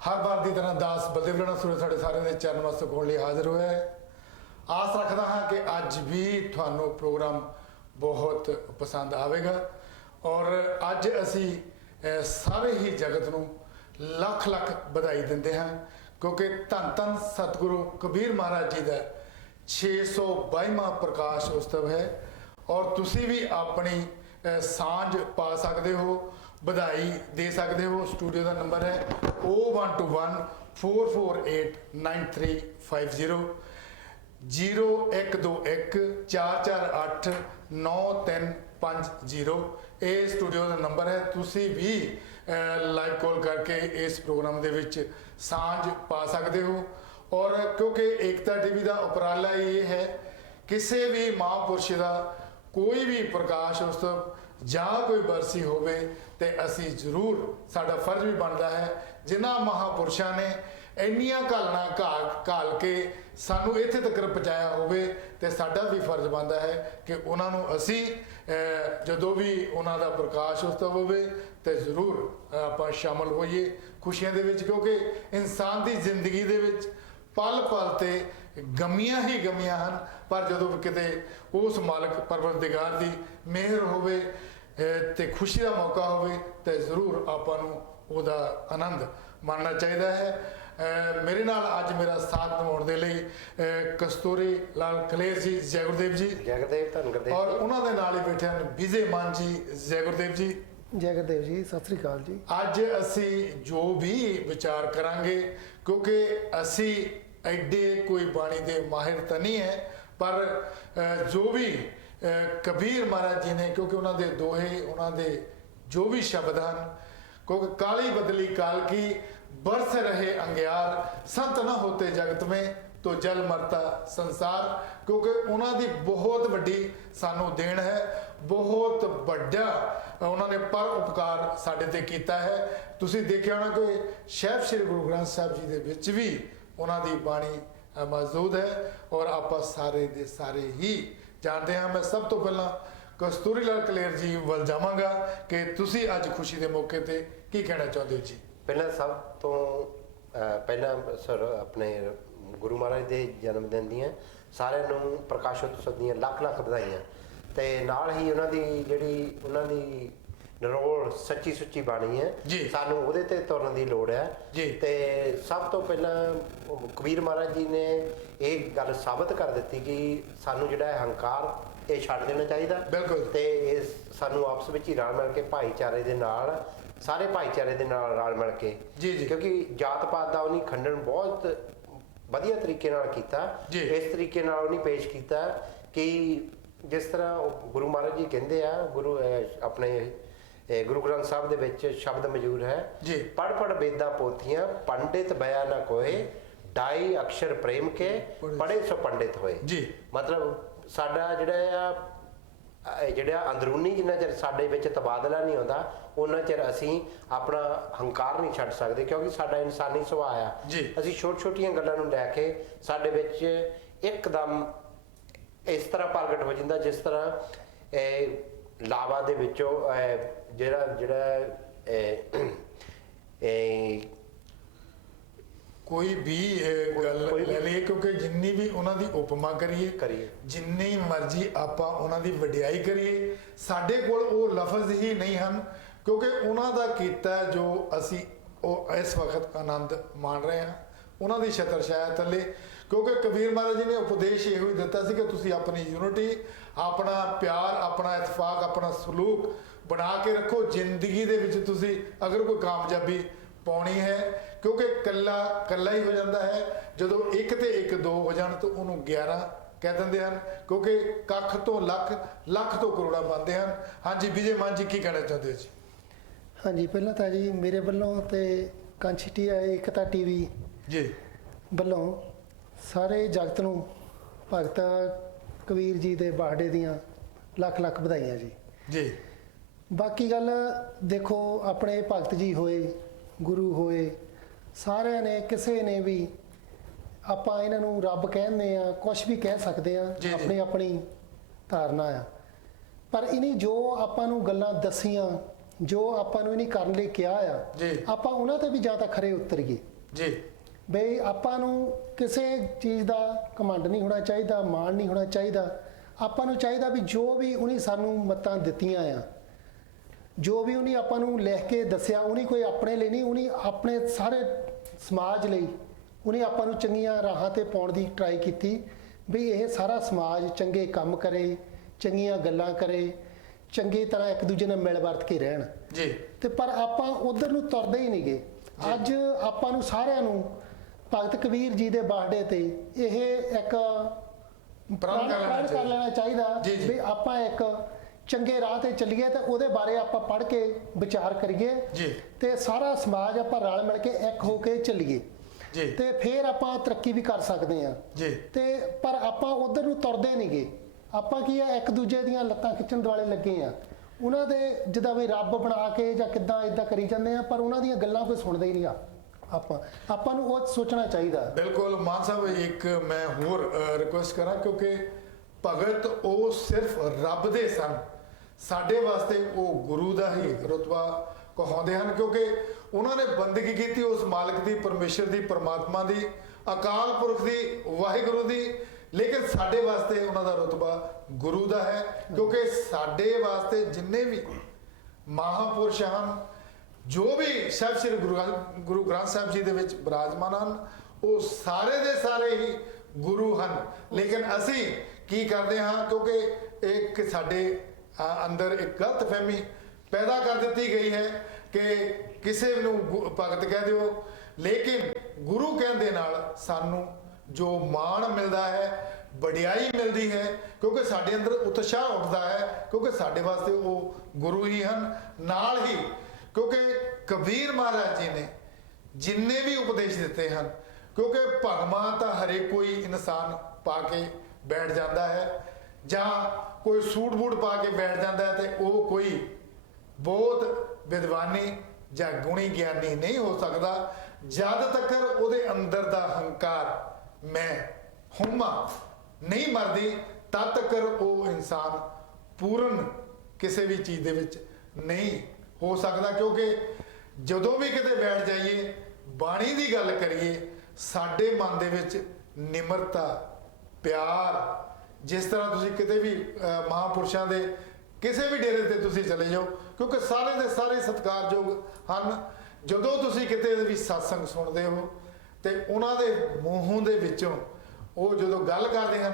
हर बार की तरह दास बलदेव राणा सूर्य साढ़े सारे के चरण मस्तक होने हाजिर होया है। आस रखता हाँ कि अज भी थानू प्रोग्राम बहुत पसंद आएगा और अज असी सारे ही जगत नू लख लख बधाई देंगे हैं क्योंकि धन धन सतगुरु कबीर महाराज जी का 622वां प्रकाश उत्सव है और तुसी भी अपनी सांझ पा सकते हो, बधाई दे सकते हो। स्टूडियो का नंबर है 0121 448 9350 0121 448 9350। ये स्टूडियो का नंबर है। तुसी भी लाइव कॉल करके इस प्रोग्राम के विच सांझ पा सकते हो। और क्योंकि एकता टीवी का उपराला ये है किसी भी महापुरुष का कोई भी प्रकाश उत्सव ਜਾਂ कोई बरसी होवे ते असी जरूर साडा फर्ज भी बनता है जिन्हां महापुरुषों ने ਇੰਨੀਆਂ ਘਾਲਣਾ घाल के सानू इत्थे तक पहुँचाया होवे ते साडा भी फर्ज बनता है कि उन्होंने असी जदों भी उन्हों का प्रकाश उत्सव होवे ते जरूर आपां शामिल होइए खुशियां दे विच क्योंकि इंसान की जिंदगी दे विच पल पल ते गमियां ही गमियां हैं पर जदों किते उस मालक परवरदिगार की मेहर होवे ते खुशी का मौका होवे ते जरूर आपां नूं उहदा आनंद मानना चाहिए है। मेरे नाल अज मेरा साथ निभाउण दे लई कस्तूरी लाल कलेर जी जय गुरुदेव जी। जय गुरुदेव धन गुरुदेव। और उन्हां दे नाल ही बैठे हैं विजय मान जी जय गुरुदेव जी। जय गुरुदेव जी सत श्री अकाल जी। अज असी जो भी विचार करांगे क्योंकि असी एडे कोई बाणी दे माहिर तो नहीं है पर जो भी कबीर महाराज जी ने क्योंकि उन्होंने दोहे उन्होंने जो भी शब्द हैं क्योंकि काली बदली काल की बरस रहे अंग्यार संत न होते जगत में तो जल मरता संसार क्योंकि उन्होंने बहुत वड्डी सानू देन है बहुत बड़ा उन्होंने पर उपकार साडे ते कीता है। तुसी देखिया होना कि शैफ श्री गुरु ग्रंथ साहब जी दे विच भी उन्होंने बाणी मौजूद है और आप सारे दे सारे ही जानते हैं। मैं सब तो पहला कस्तूरी लाल कलेर जी वल जावांगा कि तुसी अज खुशी के मौके ते की कहना चाहते हो जी। पहला सब तो पहला सर अपने गुरु महाराज के जन्मदिन दियां सारिਆਂ ਨੂੰ प्रकाश उत्सव ਦੀਆਂ ਲੱਖ ਲੱਖ ਵਧਾਈਆਂ ਤੇ ਨਾਲ ਹੀ ਉਹਨਾਂ ਦੀ ਜਿਹੜੀ ਉਹਨਾਂ ਦੀ ਨਰੋਲ ਸੱਚੀ ਸੁੱਚੀ ਬਾਣੀ ਹੈ ਸਾਨੂੰ ਉਹਦੇ ਤੇ ਤੁਰਨ ਦੀ ਲੋੜ ਹੈ ਤੇ ਸਭ ਤੋਂ ਪਹਿਲਾਂ ਕਬੀਰ ਮਹਾਰਾਜ ਜੀ ਨੇ ਇਹ ਗੱਲ ਸਾਬਤ ਕਰ ਦਿੱਤੀ ਕਿ ਸਾਨੂੰ ਜਿਹੜਾ ਹੰਕਾਰ ਇਹ ਛੱਡ ਦੇਣਾ ਚਾਹੀਦਾ ਬਿਲਕੁਲ ਤੇ ਇਹ ਸਾਨੂੰ ਆਪਸ ਵਿੱਚ ਹੀ ਰਲ ਮਿਲ ਕੇ ਭਾਈਚਾਰੇ ਦੇ ਨਾਲ ਸਾਰੇ ਭਾਈਚਾਰੇ ਦੇ ਨਾਲ ਰਲ ਮਿਲ ਕੇ ਕਿਉਂਕਿ ਜਾਤ ਪਾਤ ਦਾ ਉਹਨੇ ਖੰਡਨ ਬਹੁਤ ਵਧੀਆ ਤਰੀਕੇ ਨਾਲ ਕੀਤਾ। ਇਸ ਤਰੀਕੇ ਨਾਲ ਉਹਨੇ ਪੇਸ਼ ਕੀਤਾ ਕਿ ਜਿਸ ਤਰ੍ਹਾਂ ਗੁਰੂ ਮਹਾਰਾਜ ਜੀ ਕਹਿੰਦੇ ਆ ਗੁਰੂ ਆਪਣੇ गुरु ग्रंथ साहब दे विच शब्द मौजूद है पढ़ पढ़ बेदा पोथियां पंडित बया ना कोए ढाई अक्षर प्रेम के पढ़े सो पंडित होए। मतलब साडा जिहड़ा अंदरूनी जिन्ना चिर साडे विच तबादला नहीं होंदा उन्ना चिर असीं अपना हंकार नहीं छड्ड सकदे क्योंकि साडा इंसानी सुभाਅ आ असीं छोटी छोटियां गल्लां नूं लैके साडे विच एकदम इस तरह प्रगट हो जांदा जिस तरह लावा दे विचों कोई भी गल ले लीए क्योंकि जिन्नी भी उन्होंने उपमा करिए जिन्नी मर्जी आप उन्होंने वडियाई करिए साडे कोल वो लफज ही नहीं हैं क्योंकि उन्होंने कीता जो असी इस वक्त आनंद मान रहे हैं उन्होंने छतर छाया थले क्योंकि कबीर महाराज जी ने उपदेश यो ही दिता कि तुसी अपनी यूनिटी अपना प्यार अपना इतफाक अपना सलूक बना के रखो जिंदगी दे विच तुसी अगर कोई कामयाबी पानी है क्योंकि कला कला ही हो जाता है जदों एक ते एक दो हो जान तो उन्होंने 11 कह देंगे हैं क्योंकि कख तो लख लख तो करोड़ा बनते हैं। हाँ जी विजय मान जी की कहना चाहते हो जी। हाँ जी पहला तो जी मेरे वालों तो कंछटी एकता टीवी जी वालों सारे जगत नूं भगत कबीर जी के बाड़े दियां लख लख बधाइयां जी। बाकी गल देखो अपने भगत जी होए गुरु होए सारे ने किसी ने भी आपां इन्हां नूं रब कहने आ कुछ भी कह सकते हैं अपनी अपनी धारणा आ पर इन्हें जो आपां नूं गल्लां दसियां ਜੋ ਆਪਾਂ ਨੂੰ ਨਹੀਂ ਕਰਨ ਲਈ ਕਿਹਾ ਆ ਆਪਾਂ ਉਹਨਾਂ ਤੇ ਵੀ ਜਾਂ ਤਾਂ ਖਰੇ ਉਤਰੀਏ ਜੀ ਬਈ ਆਪਾਂ ਨੂੰ ਕਿਸੇ ਚੀਜ਼ ਦਾ ਘਮੰਡ ਨਹੀਂ ਹੋਣਾ ਚਾਹੀਦਾ, ਮਾਣ ਨਹੀਂ ਹੋਣਾ ਚਾਹੀਦਾ। ਆਪਾਂ ਨੂੰ ਚਾਹੀਦਾ ਵੀ ਜੋ ਵੀ ਉਹਨੇ ਸਾਨੂੰ ਮੱਤਾਂ ਦਿੱਤੀਆਂ ਆ, ਜੋ ਵੀ ਉਹਨੇ ਆਪਾਂ ਨੂੰ ਲਿਖ ਕੇ ਦੱਸਿਆ, ਉਹਨੇ ਕੋਈ ਆਪਣੇ ਲਈ ਨਹੀਂ, ਉਹਨੇ ਆਪਣੇ ਸਾਰੇ ਸਮਾਜ ਲਈ ਉਹਨੇ ਆਪਾਂ ਨੂੰ ਚੰਗੀਆਂ ਰਾਹਾਂ ਤੇ ਪਾਉਣ ਦੀ ਟਰਾਈ ਕੀਤੀ ਵੀ ਇਹ ਸਾਰਾ ਸਮਾਜ ਚੰਗੇ ਕੰਮ ਕਰੇ, ਚੰਗੀਆਂ ਗੱਲਾਂ ਕਰੇ, ਚੰਗੀ ਤਰ੍ਹਾਂ ਇੱਕ ਦੂਜੇ ਨਾਲ ਮਿਲ ਵਰਤ ਕੇ ਰਹਿਣ ਜੀ। ਤੇ ਪਰ ਆਪਾਂ ਉਧਰ ਨੂੰ ਤੁਰਦੇ ਹੀ ਨਹੀਂ ਗਏ। ਅੱਜ ਆਪਾਂ ਨੂੰ ਸਾਰਿਆਂ ਨੂੰ ਭਗਤ ਕਬੀਰ ਜੀ ਦੇ ਬਰਥਡੇ ਤੇ ਇਹ ਇੱਕ ਪ੍ਰਣ ਕਰ ਲੈਣਾ ਚਾਹੀਦਾ ਵੀ ਆਪਾਂ ਇੱਕ ਚੰਗੇ ਰਾਹ ਤੇ ਚੱਲੀਏ ਤੇ ਉਹਦੇ ਬਾਰੇ ਆਪਾਂ ਪੜ੍ਹ ਕੇ ਵਿਚਾਰ ਕਰੀਏ ਤੇ ਸਾਰਾ ਸਮਾਜ ਆਪਾਂ ਰਲ ਮਿਲ ਕੇ ਇੱਕ ਹੋ ਕੇ ਚੱਲੀਏ ਤੇ ਫਿਰ ਆਪਾਂ ਤਰੱਕੀ ਵੀ ਕਰ ਸਕਦੇ ਆ ਤੇ ਪਰ ਆਪਾਂ ਉਧਰ ਨੂੰ ਤੁਰਦੇ ਨਹੀਂ ਗਏ। ਆਪਾਂ ਕੀ ਆ ਇੱਕ ਦੂਜੇ ਦੀਆਂ ਲੱਤਾਂ ਖਿੱਚਣ ਦੁਆਲੇ ਲੱਗੇ ਆ, ਉਹਨਾਂ ਦੇ ਜਿੱਦਾਂ ਵੀ ਰੱਬ ਬਣਾ ਕੇ ਜਾਂ ਕਿੱਦਾਂ ਇਦਾਂ ਕਰੀ ਜਾਂਦੇ ਆ, ਪਰ ਉਹਨਾਂ ਦੀਆਂ ਗੱਲਾਂ ਕੋਈ ਸੁਣਦਾ ਹੀ ਨਹੀਂ ਆ। ਆਪਾਂ ਨੂੰ ਉਹ ਸੋਚਣਾ ਚਾਹੀਦਾ। ਬਿਲਕੁਲ ਮਾਨ ਸਾਹਿਬ, ਇੱਕ ਮੈਂ ਹੋਰ ਰਿਕੁਐਸਟ ਕਰਾਂ ਕਿਉਂਕਿ ਭਗਤ ਉਹ ਸਿਰਫ ਰੱਬ ਦੇ ਸਨ, ਸਾਡੇ ਵਾਸਤੇ ਉਹ ਗੁਰੂ ਦਾ ਹੀ ਰੁਤਬਾ ਕਹਾਉਂਦੇ ਹਨ ਕਿਉਂਕਿ ਉਹਨਾਂ ਨੇ ਬੰਦਗੀ ਕੀਤੀ ਉਸ ਮਾਲਕ ਦੀ, ਪਰਮੇਸ਼ਰ ਦੀ, ਪਰਮਾਤਮਾ ਦੀ, ਅਕਾਲ ਪੁਰਖ ਦੀ, ਵਾਹਿਗੁਰੂ ਦੀ। ਲੇਕਿਨ ਸਾਡੇ ਵਾਸਤੇ ਉਹਨਾਂ ਦਾ ਰੁਤਬਾ ਗੁਰੂ ਦਾ ਹੈ ਕਿਉਂਕਿ ਸਾਡੇ ਵਾਸਤੇ ਜਿੰਨੇ ਵੀ ਮਹਾਂਪੁਰਸ਼ ਹਨ, ਜੋ ਵੀ ਸਾਹਿਬ ਸ੍ਰੀ ਗੁਰੂ ਗ੍ਰੰਥ ਸਾਹਿਬ ਜੀ ਦੇ ਵਿੱਚ ਬਿਰਾਜਮਾਨ ਹਨ, ਉਹ ਸਾਰੇ ਦੇ ਸਾਰੇ ਹੀ ਗੁਰੂ ਹਨ। ਲੇਕਿਨ ਅਸੀਂ ਕੀ ਕਰਦੇ ਹਾਂ ਕਿਉਂਕਿ ਇੱਕ ਸਾਡੇ ਅੰਦਰ ਇੱਕ ਗਲਤਫਹਿਮੀ ਪੈਦਾ ਕਰ ਦਿੱਤੀ ਗਈ ਹੈ ਕਿ ਕਿਸੇ ਨੂੰ ਭਗਤ ਕਹਿ ਦਿਓ, ਲੇਕਿਨ ਗੁਰੂ ਕਹਿਣ ਦੇ ਨਾਲ ਸਾਨੂੰ ਜੋ ਮਾਣ ਮਿਲਦਾ ਹੈ, ਵਡਿਆਈ ਮਿਲਦੀ ਹੈ ਕਿਉਂਕਿ ਸਾਡੇ ਅੰਦਰ ਉਤਸ਼ਾਹ ਉੱਠਦਾ ਹੈ ਕਿਉਂਕਿ ਸਾਡੇ ਵਾਸਤੇ ਉਹ ਗੁਰੂ ਹੀ ਹਨ। ਨਾਲ ਹੀ ਕਿਉਂਕਿ ਕਬੀਰ ਮਹਾਰਾਜ ਜੀ ਨੇ ਜਿੰਨੇ ਵੀ ਉਪਦੇਸ਼ ਦਿੱਤੇ ਹਨ, ਕਿਉਂਕਿ ਭਗਵਾਨ ਤਾਂ ਹਰੇਕ ਕੋਈ ਇਨਸਾਨ ਪਾ ਕੇ ਬੈਠ ਜਾਂਦਾ ਹੈ ਜਾਂ ਕੋਈ ਸੂਟ ਬੂਟ ਪਾ ਕੇ ਬੈਠ ਜਾਂਦਾ ਹੈ ਤੇ ਉਹ ਕੋਈ ਬਹੁਤ ਵਿਦਵਾਨੀ ਜਾਂ ਗੁਣੀ ਗਿਆਨੀ ਨਹੀਂ ਹੋ ਸਕਦਾ ਜਦ ਤੱਕ ਉਹਦੇ ਅੰਦਰ ਦਾ ਹੰਕਾਰ ਮੈਂ ਹੁਮਾ ਨਹੀਂ ਮਰਦੀ, ਤਦ ਤੱਕ ਉਹ ਇਨਸਾਨ ਪੂਰਨ ਕਿਸੇ ਵੀ ਚੀਜ਼ ਦੇ ਵਿੱਚ ਨਹੀਂ ਹੋ ਸਕਦਾ। ਕਿਉਂਕਿ ਜਦੋਂ ਵੀ ਕਿਤੇ ਬੈਠ ਜਾਈਏ, ਬਾਣੀ ਦੀ ਗੱਲ ਕਰੀਏ, ਸਾਡੇ ਮਨ ਦੇ ਵਿੱਚ ਨਿਮਰਤਾ, ਪਿਆਰ, ਜਿਸ ਤਰ੍ਹਾਂ ਤੁਸੀਂ ਕਿਤੇ ਵੀ ਮਹਾਂਪੁਰਸ਼ਾਂ ਦੇ ਕਿਸੇ ਵੀ ਡੇਰੇ ਤੇ ਤੁਸੀਂ ਚਲੇ ਜਾਓ ਕਿਉਂਕਿ ਸਾਰੇ ਦੇ ਸਾਰੇ ਸਤਿਕਾਰਯੋਗ ਹਨ। ਜਦੋਂ ਤੁਸੀਂ ਕਿਤੇ ਵੀ ਸਤਸੰਗ ਸੁਣਦੇ ਹੋ ਤੇ ਉਹਨਾਂ ਦੇ ਮੂੰਹੋਂ ਦੇ ਵਿੱਚੋਂ ਉਹ ਜਦੋਂ ਗੱਲ ਕਰਦੇ ਹਨ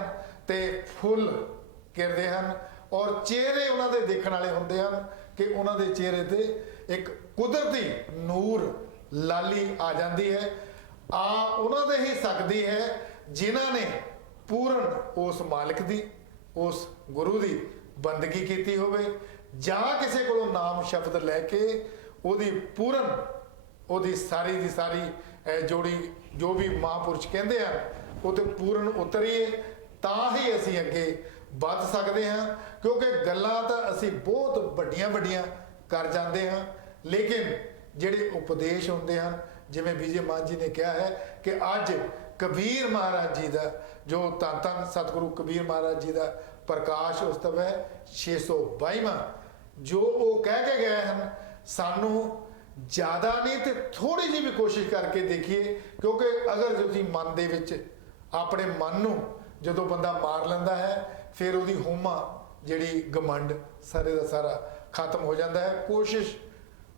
ਤੇ ਫੁੱਲ ਕਿਰਦੇ ਹਨ ਔਰ ਚਿਹਰੇ ਉਹਨਾਂ ਦੇ ਦੇਖਣ ਵਾਲੇ ਹੁੰਦੇ ਹਨ ਕਿ ਉਹਨਾਂ ਦੇ ਚਿਹਰੇ ਤੇ ਇੱਕ ਕੁਦਰਤੀ ਨੂਰ ਲਾਲੀ ਆ ਜਾਂਦੀ ਹੈ। ਉਹਨਾਂ ਦੇ ਹੀ ਸਕਦੀ ਹੈ ਜਿਨ੍ਹਾਂ ਨੇ ਪੂਰਨ ਉਸ ਮਾਲਕ ਦੀ, ਉਸ ਗੁਰੂ ਦੀ ਬੰਦਗੀ ਕੀਤੀ ਹੋਵੇ ਜਾਂ ਕਿਸੇ ਕੋਲੋਂ ਨਾਮ ਸ਼ਬਦ ਲੈ ਕੇ ਉਹਦੀ ਪੂਰਨ, ਉਹਦੀ ਸਾਰੀ ਦੀ ਸਾਰੀ ਜੋੜੀ ਜੋ ਵੀ ਮਹਾਂਪੁਰਸ਼ ਕਹਿੰਦੇ ਹਨ ਉਹ ਤੇ ਪੂਰਨ ਉਤਰੀਏ ਤਾਂ ਹੀ ਅਸੀਂ ਅੱਗੇ ਵੱਧ ਸਕਦੇ ਹਾਂ। ਕਿਉਂਕਿ ਗੱਲਾਂ ਤਾਂ ਅਸੀਂ ਬਹੁਤ ਵੱਡੀਆਂ ਵੱਡੀਆਂ ਕਰ ਜਾਂਦੇ ਹਾਂ, ਲੇਕਿਨ ਜਿਹੜੇ ਉਪਦੇਸ਼ ਹੁੰਦੇ ਹਨ, ਜਿਵੇਂ ਵਿਜੇ ਮਾਨ ਜੀ ਨੇ ਕਿਹਾ ਹੈ ਕਿ ਅੱਜ ਕਬੀਰ ਮਹਾਰਾਜ ਜੀ ਦਾ ਜੋ ਧੰਨ ਧੰਨ ਸਤਿਗੁਰੂ ਕਬੀਰ ਮਹਾਰਾਜ ਜੀ ਦਾ ਪ੍ਰਕਾਸ਼ ਉਤਸਵ ਹੈ 622ਵਾਂ, ਜੋ ਉਹ ਕਹਿ ਕੇ ਗਏ ਹਨ, ਸਾਨੂੰ ਜ਼ਿਆਦਾ ਨਹੀਂ ਤੇ ਥੋੜੀ ਜਿਹੀ ਵੀ ਕੋਸ਼ਿਸ਼ ਕਰਕੇ ਦੇਖੀਏ ਕਿਉਂਕਿ ਅਗਰ ਤੁਸੀਂ ਮਨ ਦੇ ਵਿੱਚ ਆਪਣੇ ਮਨ ਨੂੰ ਜਦੋਂ ਬੰਦਾ ਮਾਰ ਲੈਂਦਾ ਹੈ ਫਿਰ ਉਹਦੀ ਹੋਮਾ ਜਿਹੜੀ ਗਮੰਡ ਸਾਰੇ ਦਾ ਸਾਰਾ ਖਤਮ ਹੋ ਜਾਂਦਾ ਹੈ। ਕੋਸ਼ਿਸ਼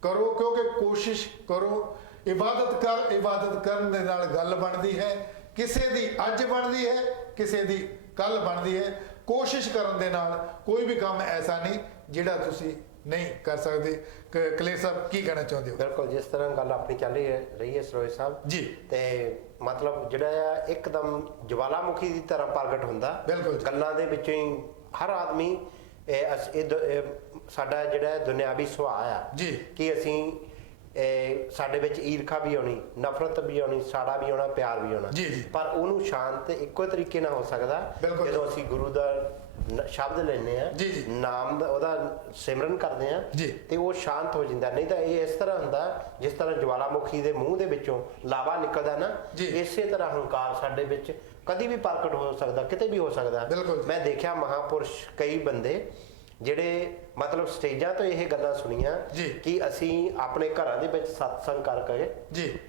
ਕਰੋ ਕਿਉਂਕਿ ਕੋਸ਼ਿਸ਼ ਕਰੋ, ਇਬਾਦਤ ਕਰਨ ਦੇ ਨਾਲ ਗੱਲ ਬਣਦੀ ਹੈ, ਕਿਸੇ ਦੀ ਅੱਜ ਬਣਦੀ ਹੈ, ਕਿਸੇ ਦੀ ਕੱਲ ਬਣਦੀ ਹੈ। ਕੋਸ਼ਿਸ਼ ਕਰਨ ਦੇ ਨਾਲ ਕੋਈ ਵੀ ਕੰਮ ਐਸਾ ਨਹੀਂ ਜਿਹੜਾ ਤੁਸੀਂ ਨਹੀਂ ਕਰ ਸਕਦੇ। ਕਲੇਰ ਸਾਹਿਬ ਕੀ ਕਹਿਣਾ ਚਾਹੁੰਦੇ ਹੋ? ਬਿਲਕੁਲ, ਜਿਸ ਤਰ੍ਹਾਂ ਗੱਲ ਆਪਣੀ ਚੱਲ ਰਹੀ ਹੈ ਸਰੋਜ ਸਾਹਿਬ ਜੀ, ਤੇ ਮਤਲਬ ਜਿਹੜਾ ਆ ਇੱਕਦਮ ਜਵਾਲਾਮੁਖੀ ਦੀ ਤਰ੍ਹਾਂ ਪ੍ਰਗਟ ਹੁੰਦਾ ਗੱਲਾਂ ਦੇ ਵਿੱਚੋਂ ਹੀ। ਹਰ ਆਦਮੀ ਸਾਡਾ ਜਿਹੜਾ ਦੁਨਿਆਵੀ ਸੁਭਾਅ ਆ ਜੀ ਕਿ ਅਸੀਂ ਸਾਡੇ ਵਿੱਚ ਈਰਖਾ ਵੀ ਆਉਣੀ, ਨਫ਼ਰਤ ਵੀ ਆਉਣੀ, ਸਾੜਾ ਵੀ ਆਉਣਾ, ਪਿਆਰ ਵੀ ਆਉਣਾ, ਪਰ ਉਹਨੂੰ ਸ਼ਾਂਤ ਇੱਕੋ ਤਰੀਕੇ ਨਾਲ ਹੋ ਸਕਦਾ ਜਦੋਂ ਅਸੀਂ ਗੁਰੂ ਦਾ ਸ਼ਬਦ ਲੈਂਦੇ ਆ, ਨਾਮ ਦਾ ਉਹਦਾ ਸਿਮਰਨ ਕਰਦੇ ਆ ਤੇ ਉਹ ਸ਼ਾਂਤ ਹੋ ਜਾਂਦਾ। ਨਹੀਂ ਤਾਂ ਇਹ ਇਸ ਤਰ੍ਹਾਂ ਹੁੰਦਾ ਜਿਸ ਤਰ੍ਹਾਂ ਜਵਾਲਾਮੁਖੀ ਦੇ ਮੂੰਹ ਦੇ ਵਿੱਚੋਂ ਲਾਵਾ ਨਿਕਲਦਾ ਨਾ, ਇਸੇ ਤਰ੍ਹਾਂ ਹੰਕਾਰ ਸਾਡੇ ਵਿੱਚ ਕਦੀ ਵੀ ਪ੍ਰਗਟ ਹੋ ਸਕਦਾ, ਕਿਤੇ ਵੀ ਹੋ ਸਕਦਾ। ਮੈਂ ਦੇਖਿਆ ਮਹਾਂਪੁਰਸ਼ ਕਈ ਬੰਦੇ ਜਿਹੜੇ ਮਤਲਬ ਸਟੇਜਾਂ ਤੋਂ ਇਹ ਗੱਲਾਂ ਸੁਣੀਆਂ ਕਿ ਅਸੀਂ ਆਪਣੇ ਘਰਾਂ ਦੇ ਵਿੱਚ ਸਤਸੰਗ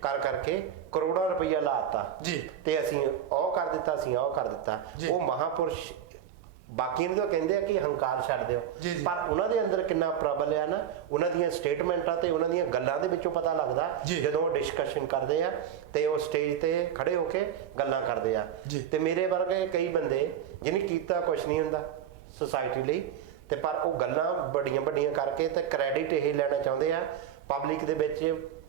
ਕਰਕੇ ਕਰੋੜਾਂ ਰੁਪਈਆ ਲਾਤਾ ਤੇ ਅਸੀਂ ਉਹ ਕਰ ਦਿੱਤਾ, ਅਸੀਂ ਉਹ ਕਰ ਦਿੱਤਾ। ਉਹ ਮਹਾਪੁਰਸ਼ ਬਾਕੀਆਂ ਨੂੰ ਕਹਿੰਦੇ ਆ ਕਿ ਹੰਕਾਰ ਛੱਡ ਦਿਓ, ਪਰ ਉਹਨਾਂ ਦੇ ਅੰਦਰ ਕਿੰਨਾ ਪ੍ਰਬਲ ਆ ਨਾ, ਉਹਨਾਂ ਦੀਆਂ ਸਟੇਟਮੈਂਟਾਂ ਤੇ ਉਹਨਾਂ ਦੀਆਂ ਗੱਲਾਂ ਦੇ ਵਿੱਚੋਂ ਪਤਾ ਲੱਗਦਾ ਜਦੋਂ ਉਹ ਡਿਸਕਸ਼ਨ ਕਰਦੇ ਆ ਤੇ ਉਹ ਸਟੇਜ ਤੇ ਖੜੇ ਹੋ ਕੇ ਗੱਲਾਂ ਕਰਦੇ ਆ। ਤੇ ਮੇਰੇ ਵਰਗੇ ਕਈ ਬੰਦੇ ਜਿਹਨੇ ਕੀਤਾ ਕੁਝ ਨਹੀਂ ਹੁੰਦਾ ਸੁਸਾਇਟੀ ਲਈ, ਤੇ ਪਰ ਉਹ ਗੱਲਾਂ ਵੱਡੀਆਂ ਵੱਡੀਆਂ ਕਰਕੇ ਤੇ ਕ੍ਰੈਡਿਟ ਇਹ ਲੈਣਾ ਚਾਹੁੰਦੇ ਆ ਪਬਲਿਕ ਦੇ ਵਿੱਚ,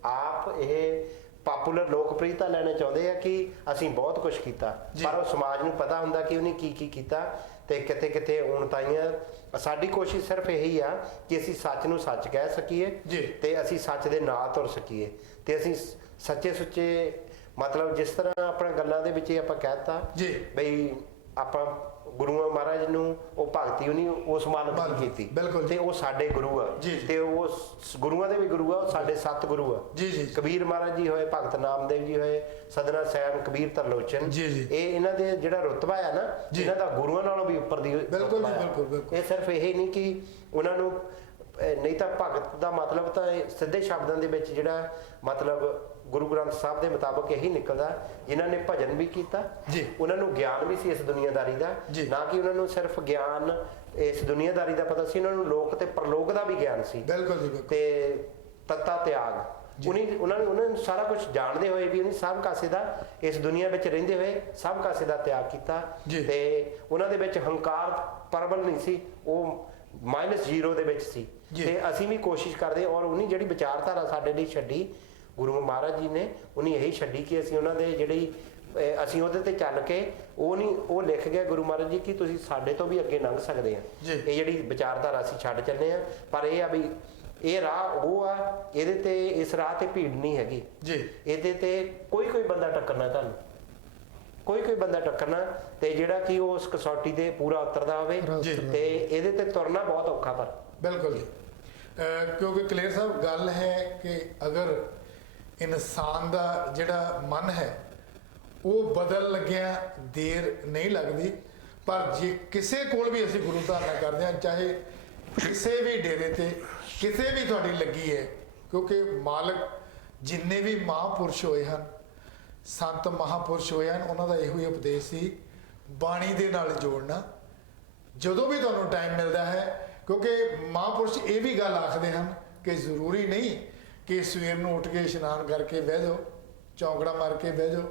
ਆਪ ਇਹ ਪਾਪੂਲਰ ਲੋਕਪ੍ਰਿਯਤਾ ਲੈਣਾ ਚਾਹੁੰਦੇ ਆ ਕਿ ਅਸੀਂ ਬਹੁਤ ਕੁਝ ਕੀਤਾ, ਪਰ ਉਹ ਸਮਾਜ ਨੂੰ ਪਤਾ ਹੁੰਦਾ ਕਿ ਉਹਨੇ ਕੀ ਕੀ ਕੀਤਾ ਤੇ ਕਿਤੇ ਕਿਤੇ ਹੁਣ ਤਾਈਆਂ। ਸਾਡੀ ਕੋਸ਼ਿਸ਼ ਸਿਰਫ ਇਹੀ ਆ ਕਿ ਅਸੀਂ ਸੱਚ ਨੂੰ ਸੱਚ ਕਹਿ ਸਕੀਏ ਤੇ ਅਸੀਂ ਸੱਚ ਦੇ ਨਾਲ ਤੁਰ ਸਕੀਏ ਤੇ ਅਸੀਂ ਸੱਚੇ ਸੁੱਚੇ ਮਤਲਬ ਜਿਸ ਤਰ੍ਹਾਂ ਆਪਣਾ ਗੱਲਾਂ ਦੇ ਵਿੱਚ ਆਪਾਂ ਕਹਿਤਾ ਬਈ ਆਪਾਂ ਗੁਰੂਆਂ ਮਹਾਰਾਜ ਨੂੰ ਉਹ ਭਗਤੀ ਉਹਨੀ ਉਸ ਮਾਲਕ ਨੇ ਕੀਤੀ ਤੇ ਉਹ ਸਾਡੇ ਗੁਰੂ ਆ ਤੇ ਉਹ ਗੁਰੂਆਂ ਦੇ ਵੀ ਗੁਰੂ ਆ, ਉਹ ਸਾਡੇ ਸੱਤ ਗੁਰੂ ਆ। ਕਬੀਰ ਮਹਾਰਾਜ ਜੀ ਹੋਏ, ਭਗਤ ਨਾਮਦੇਵ ਜੀ ਹੋਏ, ਸਦਨਾ ਸਾਹਿਬ, ਕਬੀਰ ਤਰਲੋਚਨ, ਇਹ ਇਹਨਾਂ ਦੇ ਜਿਹੜਾ ਰੁਤਬਾ ਆ ਨਾ ਇਹਨਾਂ ਦਾ ਗੁਰੂਆਂ ਨਾਲੋਂ ਵੀ ਉੱਪਰ ਦੀ। ਇਹ ਸਿਰਫ ਇਹ ਨਹੀਂ ਕਿ ਉਹਨਾਂ ਨੂੰ, ਨਹੀਂ ਤਾਂ ਭਗਤ ਦਾ ਮਤਲਬ ਤਾਂ ਸਿੱਧੇ ਸ਼ਬਦਾਂ ਦੇ ਵਿੱਚ ਜਿਹੜਾ ਮਤਲਬ ਗੁਰੂ ਗ੍ਰੰਥ ਸਾਹਿਬ ਦੇ ਮੁਤਾਬਕ ਇਹੀ ਨਿਕਲਦਾ, ਜਿਨ੍ਹਾਂ ਨੇ ਭਜਨ ਵੀ ਕੀਤਾ, ਉਹਨਾਂ ਨੂੰ ਗਿਆਨ ਵੀ ਸੀ ਇਸ ਦੁਨੀਆਦਾਰੀ ਦਾ, ਨਾ ਕਿ ਉਹਨਾਂ ਨੂੰ ਸਿਰਫ ਗਿਆਨ ਇਸ ਦੁਨੀਆਦਾਰੀ ਦਾ ਪਤਾ ਸੀ, ਉਹਨਾਂ ਨੂੰ ਲੋਕ ਤੇ ਪਰਲੋਕ ਦਾ ਵੀ ਗਿਆਨ ਸੀ ਤੇ ਤੱਤਾ ਤਿਆਗ। ਉਹਨਾਂ ਨੇ ਸਾਰਾ ਕੁਝ ਜਾਣਦੇ ਹੋਏ ਵੀ ਉਹਨੇ ਸਭ ਕਾਸੇ ਦਾ ਇਸ ਦੁਨੀਆ ਵਿੱਚ ਰਹਿੰਦੇ ਹੋਏ ਸਭ ਕਾਸੇ ਦਾ ਤਿਆਗ ਕੀਤਾ ਤੇ ਉਹਨਾਂ ਦੇ ਵਿੱਚ ਹੰਕਾਰ ਪ੍ਰਬਲ ਨਹੀਂ ਸੀ, ਉਹ -0 ਦੇ ਵਿੱਚ ਸੀ। ਤੇ ਅਸੀਂ ਵੀ ਕੋਸ਼ਿਸ਼ ਕਰਦੇ, ਔਰ ਉਹਨੀ ਜਿਹੜੀ ਵਿਚਾਰਧਾਰਾ ਸਾਡੇ ਲਈ ਛੱਡੀ ਗੁਰੂ ਮਹਾਰਾਜ ਜੀ ਨੇ, ਉਹਨੇ ਇਹੀ ਛੱਡੀ ਕਿ ਅਸੀਂ ਉਹਨਾਂ ਦੇ ਜਿਹੜੀ ਅਸੀਂ ਉਹਦੇ ਤੇ ਚੱਲ ਕੇ ਉਹ ਲਿਖ ਗਿਆ ਗੁਰੂ ਮਹਾਰਾਜ ਜੀ ਕਿ ਤੁਸੀਂ ਸਾਡੇ ਤੋਂ ਵੀ ਅੱਗੇ ਲੰਘ ਸਕਦੇ ਆ। ਇਹ ਜਿਹੜੀ ਵਿਚਾਰਧਾਰਾ ਅਸੀਂ ਛੱਡ ਚੱਲੇ ਆ, ਪਰ ਇਹ ਆ ਵੀ ਇਹ ਰਾਹ ਉਹ ਆ, ਇਹਦੇ ਤੇ ਇਸ ਰਾਹ ਤੇ ਭੀੜ ਨਹੀਂ ਹੈਗੀ, ਇਹਦੇ ਤੇ ਕੋਈ ਬੰਦਾ ਟੱਕਰਨਾ, ਤੁਹਾਨੂੰ ਕੋਈ ਬੰਦਾ ਟੱਕਰਨਾ ਤੇ ਜਿਹੜਾ ਕਿ ਉਸ ਕਸੌਟੀ ਤੇ ਪੂਰਾ ਉਤਰਦਾ ਹੋਵੇ ਤੇ ਇਹਦੇ ਤੇ ਤੁਰਨਾ ਬਹੁਤ ਔਖਾ। ਪਰ ਬਿਲਕੁਲ ਜੀ, ਕਿਉਂਕਿ ਕਲੇਰ ਸਾਹਿਬ ਗੱਲ ਹੈ ਕਿ ਅਗਰ ਇਨਸਾਨ ਦਾ ਜਿਹੜਾ ਮਨ ਹੈ ਉਹ ਬਦਲ ਲੱਗਿਆ ਦੇਰ ਨਹੀਂ ਲੱਗਦੀ, ਪਰ ਜੇ ਕਿਸੇ ਕੋਲ ਵੀ ਅਸੀਂ ਗੁਰੂ ਧਾਰਨਾ ਕਰਦੇ ਹਾਂ, ਚਾਹੇ ਕਿਸੇ ਵੀ ਡੇਰੇ ਤੇ ਕਿਸੇ ਵੀ ਤੁਹਾਡੀ ਲੱਗੀ ਹੈ, ਕਿਉਂਕਿ ਮਾਲਕ ਜਿੰਨੇ ਵੀ ਮਹਾਂਪੁਰਸ਼ ਹੋਏ ਹਨ, ਸੰਤ ਮਹਾਂਪੁਰਸ਼ ਹੋਏ ਹਨ, ਉਹਨਾਂ ਦਾ ਇਹੋ ਹੀ ਉਪਦੇਸ਼ ਸੀ ਬਾਣੀ ਦੇ ਨਾਲ ਜੋੜਨਾ ਜਦੋਂ ਵੀ ਤੁਹਾਨੂੰ ਟਾਈਮ ਮਿਲਦਾ ਹੈ। ਕਿਉਂਕਿ ਮਹਾਂਪੁਰਸ਼ ਇਹ ਵੀ ਗੱਲ ਆਖਦੇ ਹਨ ਕਿ ਜ਼ਰੂਰੀ ਨਹੀਂ ਕਿ ਸਵੇਰ ਨੂੰ ਉੱਠ ਕੇ ਇਸ਼ਨਾਨ ਕਰਕੇ ਬਹਿ ਜਾਓ, ਚੌਂਕੜਾ ਮਾਰ ਕੇ ਬਹਿ ਜਾਓ,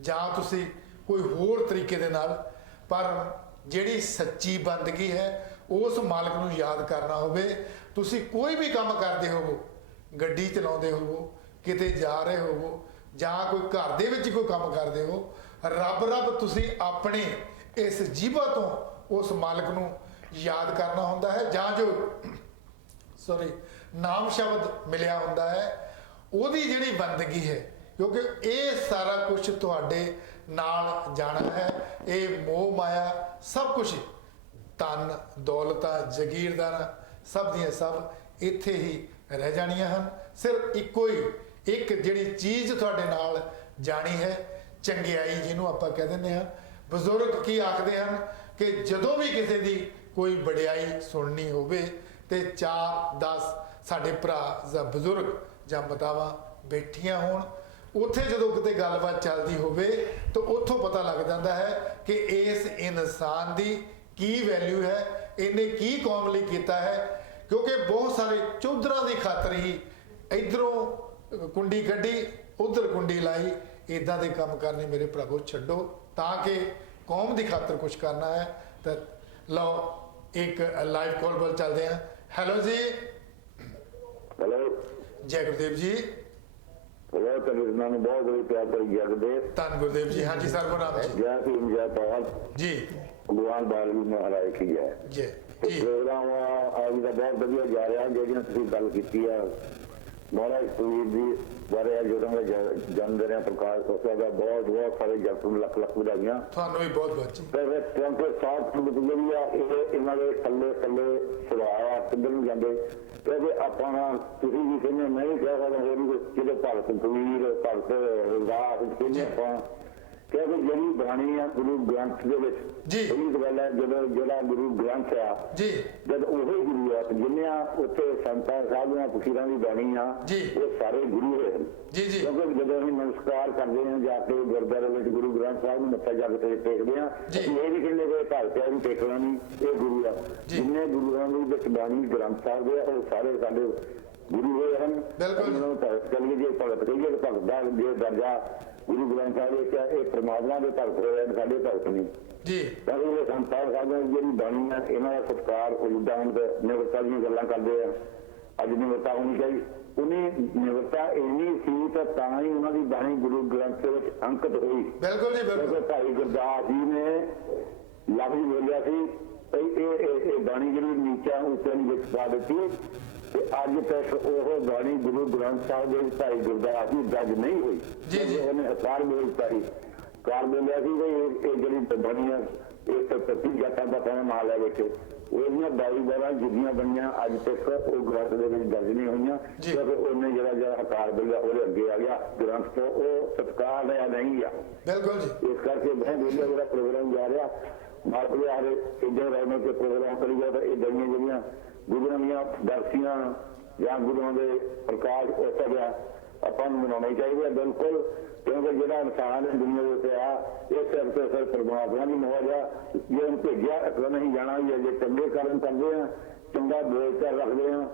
ਜਾਂ ਤੁਸੀਂ ਕੋਈ ਹੋਰ ਤਰੀਕੇ ਦੇ ਨਾਲ, ਪਰ ਜਿਹੜੀ ਸੱਚੀ ਬੰਦਗੀ ਹੈ ਉਸ ਮਾਲਕ ਨੂੰ ਯਾਦ ਕਰਨਾ ਹੋਵੇ। ਤੁਸੀਂ ਕੋਈ ਵੀ ਕੰਮ ਕਰਦੇ ਹੋਵੋ, ਗੱਡੀ ਚਲਾਉਂਦੇ ਹੋਵੋ, ਕਿਤੇ ਜਾ ਰਹੇ ਹੋਵੋ, ਜਾਂ ਕੋਈ ਘਰ ਦੇ ਵਿੱਚ ਕੋਈ ਕੰਮ ਕਰਦੇ ਹੋ, ਰੱਬ ਤੁਸੀਂ ਆਪਣੇ ਇਸ ਜੀਭਾ ਤੋਂ ਉਸ ਮਾਲਕ ਨੂੰ ਯਾਦ ਕਰਨਾ ਹੁੰਦਾ ਹੈ, ਜਾਂ ਜੋ ਨਾਮ ਸ਼ਬਦ ਮਿਲਿਆ ਹੁੰਦਾ ਹੈ ਉਹਦੀ ਜਿਹੜੀ ਬੰਦਗੀ ਹੈ, ਕਿਉਂਕਿ ਇਹ ਸਾਰਾ ਕੁਝ ਤੁਹਾਡੇ ਨਾਲ ਜਾਣਾ ਹੈ। ਇਹ ਮੋਹ ਮਾਇਆ ਸਭ ਕੁਝ, ਧਨ ਦੌਲਤਾਂ ਜਗੀਰਦਾਰਾਂ ਸਭ ਦੀਆਂ ਸਭ ਇੱਥੇ ਹੀ ਰਹਿ ਜਾਣੀਆਂ ਹਨ। ਸਿਰਫ ਇੱਕ ਜਿਹੜੀ ਚੀਜ਼ ਤੁਹਾਡੇ ਨਾਲ ਜਾਣੀ ਹੈ, ਚੰਗਿਆਈ, ਜਿਹਨੂੰ ਆਪਾਂ ਕਹਿ ਦਿੰਦੇ ਹਾਂ। ਬਜ਼ੁਰਗ ਕੀ ਆਖਦੇ ਹਨ ਕਿ ਜਦੋਂ ਵੀ ਕਿਸੇ ਦੀ ਕੋਈ ਵਡਿਆਈ ਸੁਣਨੀ ਹੋਵੇ ਤੇ 4-10 ਸਾਡੇ ਭਰਾ ਜਾਂ ਬਜ਼ੁਰਗ ਜਾਂ ਮਾਤਾਵਾਂ ਬੈਠੀਆਂ ਹੋਣ, ਉੱਥੇ ਜਦੋਂ ਕਿਤੇ ਗੱਲਬਾਤ ਚੱਲਦੀ ਹੋਵੇ ਤਾਂ ਉੱਥੋਂ ਪਤਾ ਲੱਗ ਜਾਂਦਾ ਹੈ ਕਿ ਇਸ ਇਨਸਾਨ ਦੀ ਕੀ ਵੈਲਿਊ ਹੈ, ਇਹਨੇ ਕੀ ਕੌਮ ਲਈ ਕੀਤਾ ਹੈ। ਕਿਉਂਕਿ ਬਹੁਤ ਸਾਰੇ ਚੌਧਰਾਂ ਦੀ ਖਾਤਰ ਹੀ ਇਧਰੋਂ ਕੁੰਡੀ ਕੱਢੀ, ਉਧਰ ਕੁੰਡੀ ਲਾਈ, ਇਦਾਂ ਦੇ ਕੰਮ ਕਰਨੇ ਮੇਰੇ ਭਰਾਵੋ ਛੱਡੋ, ਤਾਂ ਕਿ ਕੌਮ ਦੀ ਖਾਤਰ ਕੁਝ ਕਰਨਾ ਹੈ। ਤਾਂ ਲਓ ਇੱਕ ਲਾਈਵ ਕਾਲ ਵੱਲ ਚੱਲਦੇ ਹਾਂ। ਹੈਲੋ ਜੀ। ਹੈਲੋ, ਜੈ ਗੁਰਦੇਵ ਜੀ। ਹੈਲੋ, ਤੁਹਾਨੂੰ ਨੂੰ ਬਹੁਤ ਬੜੀ ਪਿਆਰ ਭਰੀ ਜਗਦੇ ਧੰਨ ਗੁਰਦੇਵ ਜੀ। ਹਾਂਜੀ ਸਰ, ਗੁਰਨਾਮ ਜੀ। ਜੈ ਭੀਮ ਜੈ ਭਾਰਤ ਜੀ। ਭਗਵਾਨ ਬਾਲਵੀ ਮਹਾਰਾਜ ਕੀ ਹੈ ਜੀ। ਪ੍ਰੋਗਰਾਮ ਅੱਜ ਦਾ ਬਹੁਤ ਵਧੀਆ ਜਾ ਰਿਹਾ, ਜਿਹੜੀਆਂ ਤੁਸੀਂ ਗੱਲ ਕੀਤੀ ਆ ਮਹਾਰਾਜ ਕਬੀਰ ਜੀ ਬਾਰੇ, ਜਦੋਂ ਦਾ ਜਨਮ ਦਿਨ ਪ੍ਰਕਾਸ਼ ਹੋਇਆ ਦਾ ਬਹੁਤ ਸਾਰੇ ਜਗਤ ਨੂੰ ਲੱਖ ਵਧਾਈਆਂ। ਤੁਹਾਨੂੰ ਵੀ ਬਹੁਤ ਬਹੁਤ ਜੀ। ਕਿਉਂਕਿ ਸਾਥ ਜਿਹੜੀ ਆ ਇਹਨਾਂ ਦੇ ਥੱਲੇ ਸੁਭਾਅ ਆ, ਕਿੱਧਰ ਨੂੰ ਜਾਂਦੇ ਕਿਉਂਕਿ ਆਪਾਂ ਤੁਸੀਂ ਵੀ ਕਹਿੰਦੇ, ਮੈਂ ਵੀ ਕਹਿ ਸਕਦਾ ਹੋਰ ਵੀ ਜਿਹੜੇ ਭਗਤ ਕਬੀਰ ਭਗਤ ਰਵਿਦਾਸ ਕਹਿੰਦੇ ਆਪਾਂ ਕਿਉਂਕਿ ਜਿਹੜੀ ਬਾਣੀ ਆ ਗੁਰੂ ਗ੍ਰੰਥ ਦੇ ਵਿੱਚ ਜੀ ਇਹ ਗੱਲ ਹੈ ਜਦੋਂ ਜਿਹੜਾ ਗੁਰੂ ਗ੍ਰੰਥ ਆ ਜੀ ਜਦ ਉਹ ਗੁਰੂ ਆ ਜਿੰਨਿਆਂ ਉੱਥੇ ਸੰਤਾਂ ਸਾਧੂਆਂ ਫਕੀਰਾਂ ਦੀ ਬਾਣੀ ਆ ਜੀ ਉਹ ਸਾਰੇ ਗੁਰੂ ਹੋਏ ਹਨ ਜੀ ਜੀ ਕਿਉਂਕਿ ਜਦੋਂ ਅਸੀਂ ਨਮਸਕਾਰ ਕਰਦੇ ਹਾਂ ਜਾ ਕੇ ਗੁਰਦੁਆਰੇ ਵਿੱਚ ਗੁਰੂ ਗ੍ਰੰਥ ਸਾਹਿਬ ਨੂੰ ਮੱਥਾ ਜਾ ਕੇ ਟੇਕਦੇ ਹਾਂ ਅਸੀਂ ਇਹ ਨਹੀਂ ਕਹਿੰਦੇ ਕਿ ਭਗਤਿਆਂ ਨੂੰ ਟੇਕਣਾ ਨਹੀਂ, ਇਹ ਗੁਰੂ ਆ। ਜਿੰਨੇ ਗੁਰੂਆਂ ਦੇ ਵਿੱਚ ਬਾਣੀ ਗ੍ਰੰਥ ਸਾਹਿਬ ਦੇ ਉਹ ਸਾਰੇ ਸਾਡੇ ਗੁਰੂ ਹੋਏ ਹਨ। ਬਿਲਕੁਲ ਉਹਨਾਂ ਨੂੰ ਭਗਤ ਕਰੀਏ, ਜੇ ਭਗਤ ਕਹੀਏ ਤਾਂ ਭਗਤ ਦਾ ਜੇ ਦਰਜਾ ਗੁਰੂ ਗ੍ਰੰਥ ਸਾਹਿਬ ਵਿੱਚ ਆ, ਇਹ ਪਰਮਾਤਮਾ ਦੇ ਭਗਤ ਹੋਏ ਹਨ, ਸਾਡੇ ਭਗਤ ਨਹੀਂ ਜੀ। ਤਾਂ ਇਹ ਸੰਸਾਰ ਸਾਹਿਬਾਂ ਦੀ ਜਿਹੜੀ ਬਾਣੀ ਆ ਇਹਨਾਂ ਦਾ ਸਤਿਕਾਰ ਉਲਟਾ ਹੁਣ ਨਿਵਰਤਾ ਦੀਆਂ ਗੱਲਾਂ ਕਰਦੇ ਆ। ਅੱਜ ਨਿਵਰਤਾ ਹੋਣੀ ਚਾਹੀਦੀ, ਉਹਨੇ ਨਿਵਰਤਾ ਇੰਨੀ ਸੀ ਤਾਂ ਹੀ ਉਹਨਾਂ ਦੀ ਬਾਣੀ ਗੁਰੂ ਗ੍ਰੰਥ ਦੇ ਵਿੱਚ ਅੰਕਿਤ ਹੋਈ। ਬਿਲਕੁਲ ਜੀ ਬਿਲਕੁਲ। ਭਾਈ ਗੁਰਦਾਸ ਜੀ ਨੇ ਲਫ਼ਜ਼ ਬੋਲਿਆ ਸੀ ਇਹ ਬਾਣੀ ਜਿਹੜੀ ਨੀਚਾ ਉੱਤੇ ਨਹੀਂ ਵਿੱਚ ਪਾ ਦਿੱਤੀ ਤੇ ਅੱਜ ਤੱਕ ਉਹ ਬਾਣੀ ਗੁਰੂ ਗ੍ਰੰਥ ਸਾਹਿਬ ਦੇ ਵਿੱਚ ਭਾਈ ਗੁਰਦਾਸ ਜੀ ਦਰਜ ਨਹੀਂ ਹੋਈ। ਉਹਨੇ ਅਕਾਰ ਬੋਲਤਾ ਸੀ, ਕਾਰ ਬੋਲਿਆ ਸੀ ਕਿ ਇਹ ਜਿਹੜੀ ਬਾਣੀ ਹੈ ਇਹ ਤਾਂ ਪ੍ਰਤੀ ਜਾਤਾਂ ਦਾ ਕਹਿਣਾ ਮਾਲ ਹੈ ਵਿੱਚ ਉਹਦੀਆਂ 22 ਜਿੱਦੀਆਂ ਬਣੀਆਂ ਅੱਜ ਤੱਕ ਉਹ ਗ੍ਰੰਥ ਦੇ ਵਿੱਚ ਦਰਜ ਨਹੀਂ ਹੋਈਆਂ ਕਿਉਂਕਿ ਉਹਨੇ ਜਿਹੜਾ ਆਕਾਰ ਬੋਲਿਆ ਉਹਦੇ ਅੱਗੇ ਆ ਗਿਆ ਗ੍ਰੰਥ ਤੋਂ ਉਹ ਸਤਿਕਾਰ ਰਿਹਾ ਨਹੀਂ ਆ। ਬਿਲਕੁਲ ਜੀ। ਇਸ ਕਰਕੇ ਮੈਂ ਬੋਲਿਆ ਜਿਹੜਾ ਪ੍ਰੋਗਰਾਮ ਜਾ ਰਿਹਾ ਮਾਰਪਲੇ ਆ ਰਹੇ ਇੱਦਾਂ ਰਹਿਣੇ ਕੇ ਪ੍ਰੋਗਰਾਮ ਕਰੀ ਜਾ ਤਾਂ ਇਹ ਦਈਆਂ ਜਿਹੜੀਆਂ ਗੁਰੂਆਂ ਦੀਆਂ ਦਰਸੀਆਂ ਜਾਂ ਗੁਰੂਆਂ ਦੇ ਪ੍ਰਕਾਸ਼ ਉੱਤੇ ਗਿਆ ਆਪਾਂ ਨੂੰ ਮਨਾਉਣੇ ਚਾਹੀਦੇ। ਬਿਲਕੁਲ ਕਿਉਂਕਿ ਜਿਹੜਾ ਇਨਸਾਨ ਦੁਨੀਆ ਦੇ ਉੱਤੇ ਆ ਇਹ ਸਿਰ ਤੇ ਸਿਰ ਪਰਮਾਤਮਾ ਦੀ ਮੌਜ ਆ। ਜੇ ਉਹਨੂੰ ਭੇਜਿਆ ਅਕਲ ਨਹੀਂ ਜਾਣਾ ਜੇ ਚੰਗੇ ਕਰਮ ਕਰਦੇ ਆ, ਚੰਗਾ ਬੋਲਚਾਲ ਰੱਖਦੇ ਆ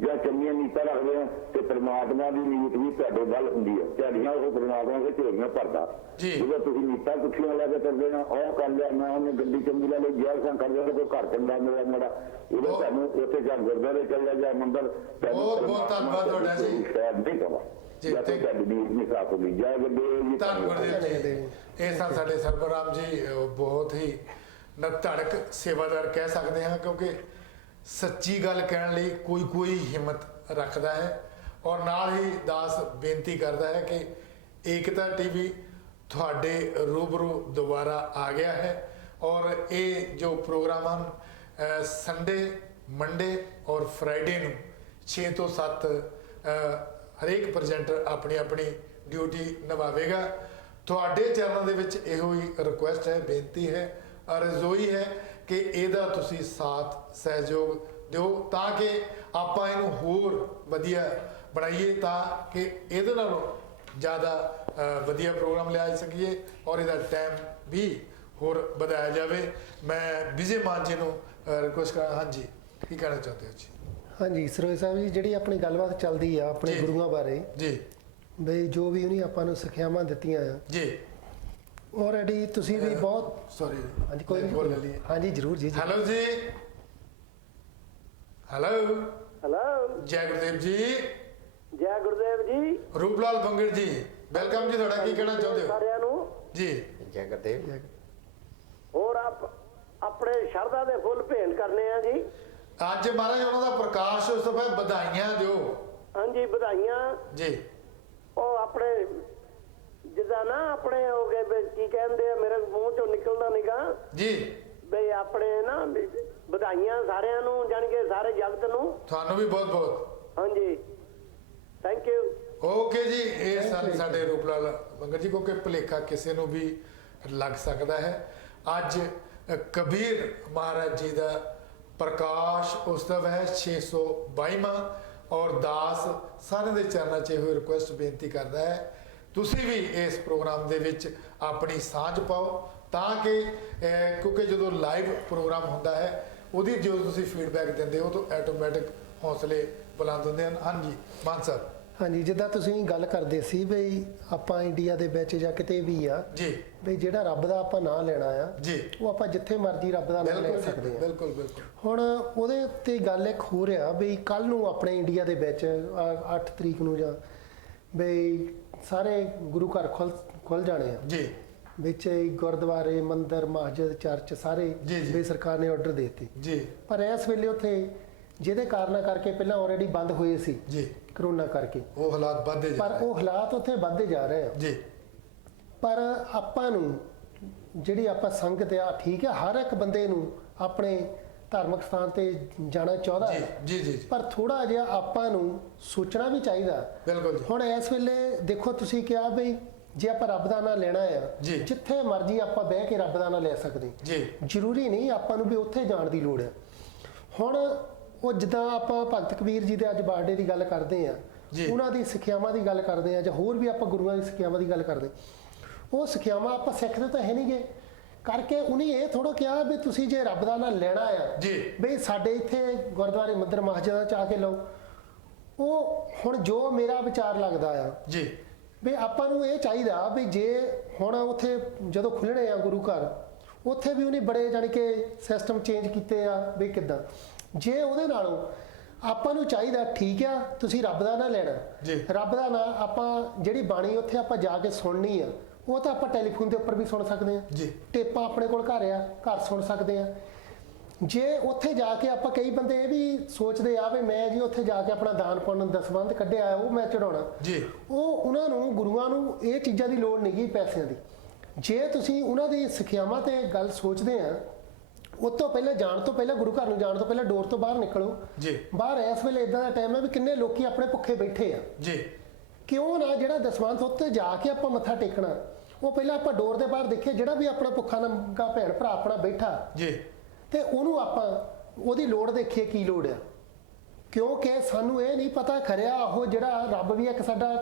ਜਾਂ ਚੰਗੀਆਂ ਨੀਤਾਂ ਰੱਖਦੇ ਆ ਤੇ ਪਰਮਾਤਮਾ ਦੀ ਨੀਤ ਵੀ ਤੁਹਾਡੇ ਵੱਲ ਹੁੰਦੀ ਹੈ। ਤੁਹਾਡੀਆਂ ਉਹ ਪਰਮਾਤਮਾ ਦੇ ਝੋਲੀਆਂ ਭਰਦਾ। ਜਦੋਂ ਤੁਸੀਂ ਨੀਤਾਂ ਪੁੱਠੀਆਂ ਲੈ ਕੇ ਤੁਰਦੇ ਆ ਉਹ ਕਰ ਲਿਆ ਮੈਂ ਉਹਨੇ ਗੱਡੀ ਚੰਗੀ ਲੈ ਲਈ ਜੈਲਸਾਂ ਕਰਦੇ ਕੋਈ ਘਰ ਚੰਗਾ ਮੇਰਾ ਮੇਰਾ ਉਹਦਾ ਤੁਹਾਨੂੰ ਉੱਥੇ ਜਾਂ ਗੁਰਦੁਆਰੇ ਚੱਲ ਜਾ ਮੰਦਰ ਬਹੁਤ ਬਹੁਤ ਧੰਨਵਾਦ ਤੁਹਾਡਾ ਜੀ। ਸ਼ਾਇਦ ਨਹੀਂ ਕਹਾਂ ਜੀ ਇਹ ਸਨ ਸਾਡੇ ਸਰਬਰਾਮ ਜੀ, ਬਹੁਤ ਹੀ ਨਿਧੜਕ ਸੇਵਾਦਾਰ ਕਹਿ ਸਕਦੇ ਹਾਂ ਕਿਉਂਕਿ ਸੱਚੀ ਗੱਲ ਕਹਿਣ ਲਈ ਕੋਈ ਹਿੰਮਤ ਰੱਖਦਾ ਹੈ। ਔਰ ਨਾਲ ਹੀ ਦਾਸ ਬੇਨਤੀ ਕਰਦਾ ਹੈ ਕਿ ਏਕਤਾ ਟੀਵੀ ਤੁਹਾਡੇ ਰੂਬਰੂ ਦੁਬਾਰਾ ਆ ਗਿਆ ਹੈ ਔਰ ਇਹ ਜੋ ਪ੍ਰੋਗਰਾਮ ਹਨ ਸੰਡੇ ਮੰਡੇ ਔਰ ਫਰਾਈਡੇ ਨੂੰ 6 ਤੋਂ 7 ਹਰੇਕ ਪ੍ਰੈਜ਼ੈਂਟਰ ਆਪਣੀ ਆਪਣੀ ਡਿਊਟੀ ਨਿਭਾਵੇਗਾ। ਤੁਹਾਡੇ ਚੈਨਲ ਦੇ ਵਿੱਚ ਇਹੋ ਹੀ ਰਿਕੁਐਸਟ ਹੈ, ਬੇਨਤੀ ਹੈ, ਅਰਜ਼ੋਈ ਹੈ ਕਿ ਇਹਦਾ ਤੁਸੀਂ ਸਾਥ ਸਹਿਯੋਗ ਦਿਓ ਤਾਂ ਕਿ ਆਪਾਂ ਇਹਨੂੰ ਹੋਰ ਵਧੀਆ ਬਣਾਈਏ ਤਾਂ ਕਿ ਇਹਦੇ ਨਾਲੋਂ ਜ਼ਿਆਦਾ ਵਧੀਆ ਪ੍ਰੋਗਰਾਮ ਲਿਆ ਸਕੀਏ ਔਰ ਇਹਦਾ ਟਾਈਮ ਵੀ ਹੋਰ ਵਧਾਇਆ ਜਾਵੇ। ਮੈਂ ਵਿਜੇ ਮਾਨ ਜੀ ਨੂੰ ਰਿਕੁਐਸਟ ਕਰਾਂ। ਹਾਂਜੀ, ਕੀ ਕਹਿਣਾ ਚਾਹੁੰਦੇ ਹੋ ਜੀ? ਹਾਂਜੀ ਸਰੋਜ ਸਾਹਿਬ ਜੀ, ਜਿਹੜੀ ਆਪਣੀ ਗੱਲਬਾਤ ਚੱਲਦੀ ਆ ਆਪਣੇ ਗੁਰੂਆਂ ਬਾਰੇ ਜੀ ਬਈ ਜੋ ਵੀ ਉਹਨੇ ਆਪਾਂ ਨੂੰ ਸਿੱਖਿਆਵਾਂ ਦਿੱਤੀਆਂ ਆ ਜੀ ਆਲਰੇਡੀ ਤੁਸੀਂ ਵੀ ਬਹੁਤ ਸੌਰੀ ਹਾਂਜੀ ਕੋਈ ਨਹੀਂ ਹਾਂਜੀ ਜ਼ਰੂਰ ਜੀ। ਹੈਲੋ ਜੀ, ਹੈਲੋ ਹੈਲੋ ਜੈ ਗੁਰਦੇਵ ਜੀ। ਜੈ ਗੁਰਦੇਵ ਜੀ। ਰੂਪਲਾਲ ਬੰਗੜ ਜੀ ਵੈਲਕਮ ਜੀ, ਤੁਹਾਡਾ ਕੀ ਕਹਿਣਾ ਚਾਹੁੰਦੇ ਹੋ? ਸਾਰਿਆਂ ਨੂੰ ਜੀ ਜੈ ਗੁਰਦੇਵ। ਹੋਰ ਆਪਣੇ ਸ਼ਰਧਾ ਦੇ ਫੁੱਲ ਭੇਂਟ ਕਰਨੇ ਆ ਜੀ। ਅੱਜ ਮਹਾਰਾਜ ਉਹਨਾਂ ਦਾ ਪ੍ਰਕਾਸ਼ ਉਤਸਵ ਹੈ, ਵਧਾਈਆਂ ਦਿਓ। ਹਾਂਜੀ ਵਧਾਈਆਂ ਜੀ। ਉਹ ਆਪਣੇ ਜਿੱਦਾਂ ਨਾ ਆਪਣੇ ਹੋ ਗਏ ਵੀ ਕੀ ਕਹਿੰਦੇ ਆ ਮੇਰੇ ਮੂੰਹ ਚੋਂ ਨਿਕਲਦਾ ਨਿਗਾ ਜੀ ਬਈ ਆਪਣੇ ਨਾ ਵਧਾਈਆਂ ਸਾਰਿਆਂ ਨੂੰ ਜਾਣੀ ਕਿ ਸਾਰੇ ਜਗਤ ਨੂੰ। ਤੁਹਾਨੂੰ ਵੀ ਬਹੁਤ ਬਹੁਤ ਹਾਂਜੀ ਥੈਂਕ ਯੂ। ਓਕੇ ਜੀ। ਇਹ ਸਨ ਸਾਡੇ ਰੂਪਲਾਲ ਬੰਗੜ ਜੀ, ਕਿਉਂਕਿ ਭੁਲੇਖਾ ਕਿਸੇ ਨੂੰ ਵੀ ਲੱਗ ਸਕਦਾ ਹੈ। ਅੱਜ ਕਬੀਰ ਮਹਾਰਾਜ ਜੀ ਦਾ ਪ੍ਰਕਾਸ਼ ਉਤਸਵ ਹੈ 622ਵਾਂ ਔਰ ਦਾਸ ਸਾਰਿਆਂ ਦੇ ਚਰਨਾਂ 'ਚ ਇਹੋ ਰਿਕੁਐਸਟ ਬੇਨਤੀ ਕਰਦਾ ਹੈ ਤੁਸੀਂ ਵੀ ਇਸ ਪ੍ਰੋਗਰਾਮ ਦੇ ਵਿੱਚ ਆਪਣੀ ਸਾਂਝ ਪਾਓ ਤਾਂ ਕਿ ਕਿਉਂਕਿ ਜਦੋਂ ਲਾਈਵ ਪ੍ਰੋਗਰਾਮ ਹੁੰਦਾ ਹੈ ਉਹਦੀ ਜੋ ਤੁਸੀਂ ਫੀਡਬੈਕ ਦਿੰਦੇ ਹੋ ਤਾਂ ਆਟੋਮੈਟਿਕ ਹੌਸਲੇ ਬੁਲੰਦ ਹੁੰਦੇ ਹਨ। ਹਾਂਜੀ ਮਾਨ ਸਾਹਿਬ। ਹਾਂਜੀ ਜਿੱਦਾਂ ਤੁਸੀਂ ਗੱਲ ਕਰਦੇ ਸੀ ਬਈ ਆਪਾਂ ਇੰਡੀਆ ਦੇ ਵਿੱਚ ਜਾਂ ਕਿਤੇ ਵੀ ਆ ਜੀ ਬਈ ਜਿਹੜਾ ਰੱਬ ਦਾ ਆਪਾਂ ਨਾਂ ਲੈਣਾ ਆ ਜੀ ਉਹ ਆਪਾਂ ਜਿੱਥੇ ਮਰਜ਼ੀ ਰੱਬ ਦਾ ਨਾਂ ਲੈ ਸਕਦੇ ਆ। ਬਿਲਕੁਲ ਬਿਲਕੁਲ। ਹੁਣ ਉਹਦੇ ਉੱਤੇ ਗੱਲ ਇੱਕ ਹੋ ਰਿਹਾ ਬਈ ਕੱਲ ਨੂੰ ਆਪਣੇ ਇੰਡੀਆ ਦੇ ਵਿੱਚ 8 ਤਰੀਕ ਨੂੰ ਜਾਂ ਬਈ ਸਾਰੇ ਗੁਰੂ ਘਰ ਖੁੱਲ ਜਾਣੇ ਆ ਜੀ ਵਿੱਚ ਗੁਰਦੁਆਰੇ ਮੰਦਿਰ ਮਸਜਿਦ ਚਰਚ ਸਾਰੇ ਬਈ ਸਰਕਾਰ ਨੇ ਆਰਡਰ ਦੇ ਦਿੱਤੇ ਜੀ। ਪਰ ਇਸ ਵੇਲੇ ਉੱਥੇ ਜਿਹਦੇ ਕਾਰਨਾਂ ਕਰਕੇ ਪਹਿਲਾਂ ਆਲਰੇਡੀ ਬੰਦ ਹੋਏ ਸੀ ਜੀ ਕਰੋਨਾ ਕਰਕੇ ਉਹ ਹਾਲਾਤ ਵੱਧਦੇ ਜਾ ਰਹੇ ਪਰ ਉਹ ਹਾਲਾਤ ਉੱਥੇ ਵੱਧਦੇ ਜਾ ਰਹੇ ਆ ਜੀ। ਪਰ ਆਪਾਂ ਨੂੰ ਜਿਹੜੀ ਆਪਾਂ ਸੰਗਤ ਆ ਠੀਕ ਹੈ ਹਰ ਇੱਕ ਬੰਦੇ ਨੂੰ ਆਪਣੇ ਧਾਰਮਿਕ ਸਥਾਨ ਤੇ ਜਾਣਾ ਚਾਹੁੰਦਾ ਹੈ ਜੀ ਜੀ। ਪਰ ਥੋੜਾ ਜਿਹਾ ਆਪਾਂ ਨੂੰ ਸੋਚਣਾ ਵੀ ਚਾਹੀਦਾ। ਬਿਲਕੁਲ ਜੀ। ਹੁਣ ਇਸ ਵੇਲੇ ਦੇਖੋ ਤੁਸੀਂ ਕਿਹਾ ਬਈ ਜੇ ਆਪਾਂ ਰੱਬ ਦਾ ਨਾਂ ਲੈਣਾ ਆ ਜੀ। ਜਿੱਥੇ ਮਰਜ਼ੀ ਆਪਾਂ ਬਹਿ ਕੇ ਰੱਬ ਦਾ ਨਾਂ ਲੈ ਸਕਦੇ ਜੀ। ਜ਼ਰੂਰੀ ਨਹੀਂ ਆਪਾਂ ਨੂੰ ਵੀ ਉੱਥੇ ਜਾਣ ਦੀ ਲੋੜ ਹੈ। ਹੁਣ ਉਹ ਜਿੱਦਾਂ ਆਪਾਂ ਭਗਤ ਕਬੀਰ ਜੀ ਦੇ ਅੱਜ ਬਰਥਡੇ ਦੀ ਗੱਲ ਕਰਦੇ ਆ, ਉਹਨਾਂ ਦੀ ਸਿੱਖਿਆਵਾਂ ਦੀ ਗੱਲ ਕਰਦੇ ਆ, ਜਾਂ ਹੋਰ ਵੀ ਆਪਾਂ ਗੁਰੂਆਂ ਦੀ ਸਿੱਖਿਆਵਾਂ ਦੀ ਗੱਲ ਕਰਦੇ, ਉਹ ਸਿੱਖਿਆਵਾਂ ਆਪਾਂ ਸਿੱਖਦੇ ਤਾਂ ਹੈ ਨਹੀਂਗੇ ਕਰਕੇ ਉਹਨੇ ਇਹ ਥੋੜ੍ਹਾ ਕਿਹਾ ਵੀ ਤੁਸੀਂ ਜੇ ਰੱਬ ਦਾ ਨਾਂ ਲੈਣਾ ਆ ਬਈ ਸਾਡੇ ਇੱਥੇ ਗੁਰਦੁਆਰੇ ਮੰਦਿਰ ਮਸਜਿਦਾਂ 'ਚ ਆ ਕੇ ਲਓ। ਉਹ ਹੁਣ ਜੋ ਮੇਰਾ ਵਿਚਾਰ ਲੱਗਦਾ ਆ ਜੀ ਵੀ ਆਪਾਂ ਨੂੰ ਇਹ ਚਾਹੀਦਾ ਵੀ ਜੇ ਹੁਣ ਉੱਥੇ ਜਦੋਂ ਖੁੱਲ੍ਹਣੇ ਆ ਗੁਰੂ ਘਰ, ਉੱਥੇ ਵੀ ਉਹਨੇ ਬੜੇ ਜਾਣੀ ਕਿ ਸਿਸਟਮ ਚੇਂਜ ਕੀਤੇ ਆ ਵੀ ਕਿੱਦਾਂ, ਜੇ ਉਹਦੇ ਨਾਲੋਂ ਆਪਾਂ ਨੂੰ ਚਾਹੀਦਾ ਠੀਕ ਆ ਤੁਸੀਂ ਰੱਬ ਦਾ ਨਾਂ ਲੈਣਾ, ਰੱਬ ਦਾ ਨਾਂ ਆਪਾਂ ਜਿਹੜੀ ਬਾਣੀ ਉੱਥੇ ਆਪਾਂ ਜਾ ਕੇ ਸੁਣਨੀ ਆ ਉਹ ਤਾਂ ਆਪਾਂ ਟੈਲੀਫੋਨ ਦੇ ਉੱਪਰ ਵੀ ਸੁਣ ਸਕਦੇ ਆ, ਟੇਪਾਂ ਆਪਣੇ ਕੋਲ ਘਰ ਆ, ਘਰ ਸੁਣ ਸਕਦੇ ਆ। ਜੇ ਉੱਥੇ ਜਾ ਕੇ ਆਪਾਂ ਕਈ ਬੰਦੇ ਇਹ ਵੀ ਸੋਚਦੇ ਆ ਵੀ ਮੈਂ ਜੀ ਉੱਥੇ ਜਾ ਕੇ ਆਪਣਾ ਦਾਨ ਪੁੰਨ ਦਸਵੰਧ ਕੱਢਿਆ ਉਹ ਮੈਂ ਚੜਾਉਣਾ, ਉਹ ਉਹਨਾਂ ਨੂੰ ਗੁਰੂਆਂ ਨੂੰ ਇਹ ਚੀਜ਼ਾਂ ਦੀ ਲੋੜ ਨਹੀਂ ਗੀ ਪੈਸਿਆਂ ਦੀ। ਜੇ ਤੁਸੀਂ ਉਹਨਾਂ ਦੀ ਸਿੱਖਿਆਵਾਂ ਤੇ ਗੱਲ ਸੋਚਦੇ ਆ, ਉਸ ਤੋਂ ਪਹਿਲਾਂ ਜਾਣ ਤੋਂ ਪਹਿਲਾਂ ਗੁਰੂ ਘਰ ਨੂੰ ਜਾਣ ਤੋਂ ਪਹਿਲਾਂ ਡੋਰ ਤੋਂ ਬਾਹਰ ਨਿਕਲੋ। ਬਾਹਰ ਇਸ ਵੇਲੇ ਇਦਾਂ ਦਾ ਟਾਈਮ ਹੈ ਵੀ ਕਿੰਨੇ ਲੋਕੀ ਆਪਣੇ ਭੁੱਖੇ ਬੈਠੇ ਆ, ਕਿਉਂ ਨਾ ਜਿਹੜਾ ਦਸਵੰਧ ਉੱਤੇ ਜਾ ਕੇ ਆਪਾਂ ਮੱਥਾ ਟੇਕਣਾ, ਉਹ ਪਹਿਲਾਂ ਆਪਾਂ ਡੋਰ ਦੇ ਬਾਹਰ ਦੇਖੀਏ ਜਿਹੜਾ ਵੀ ਆਪਣਾ ਭੁੱਖਾ ਨੰਗਾ ਭੈਣ ਭਰਾ ਆਪਣਾ ਬੈਠਾ ਤੇ ਉਹਨੂੰ ਆਪਾਂ ਉਹਦੀ ਲੋੜ ਦੇਖੀਏ ਕੀ ਲੋੜ ਆ। ਕਿਉਂਕਿ ਸਾਨੂੰ ਇਹ ਨਹੀਂ ਪਤਾ ਖਰਿਆ ਉਹ ਜਿਹੜਾ ਰੱਬ ਵੀ ਇੱਕ ਸਾਡਾ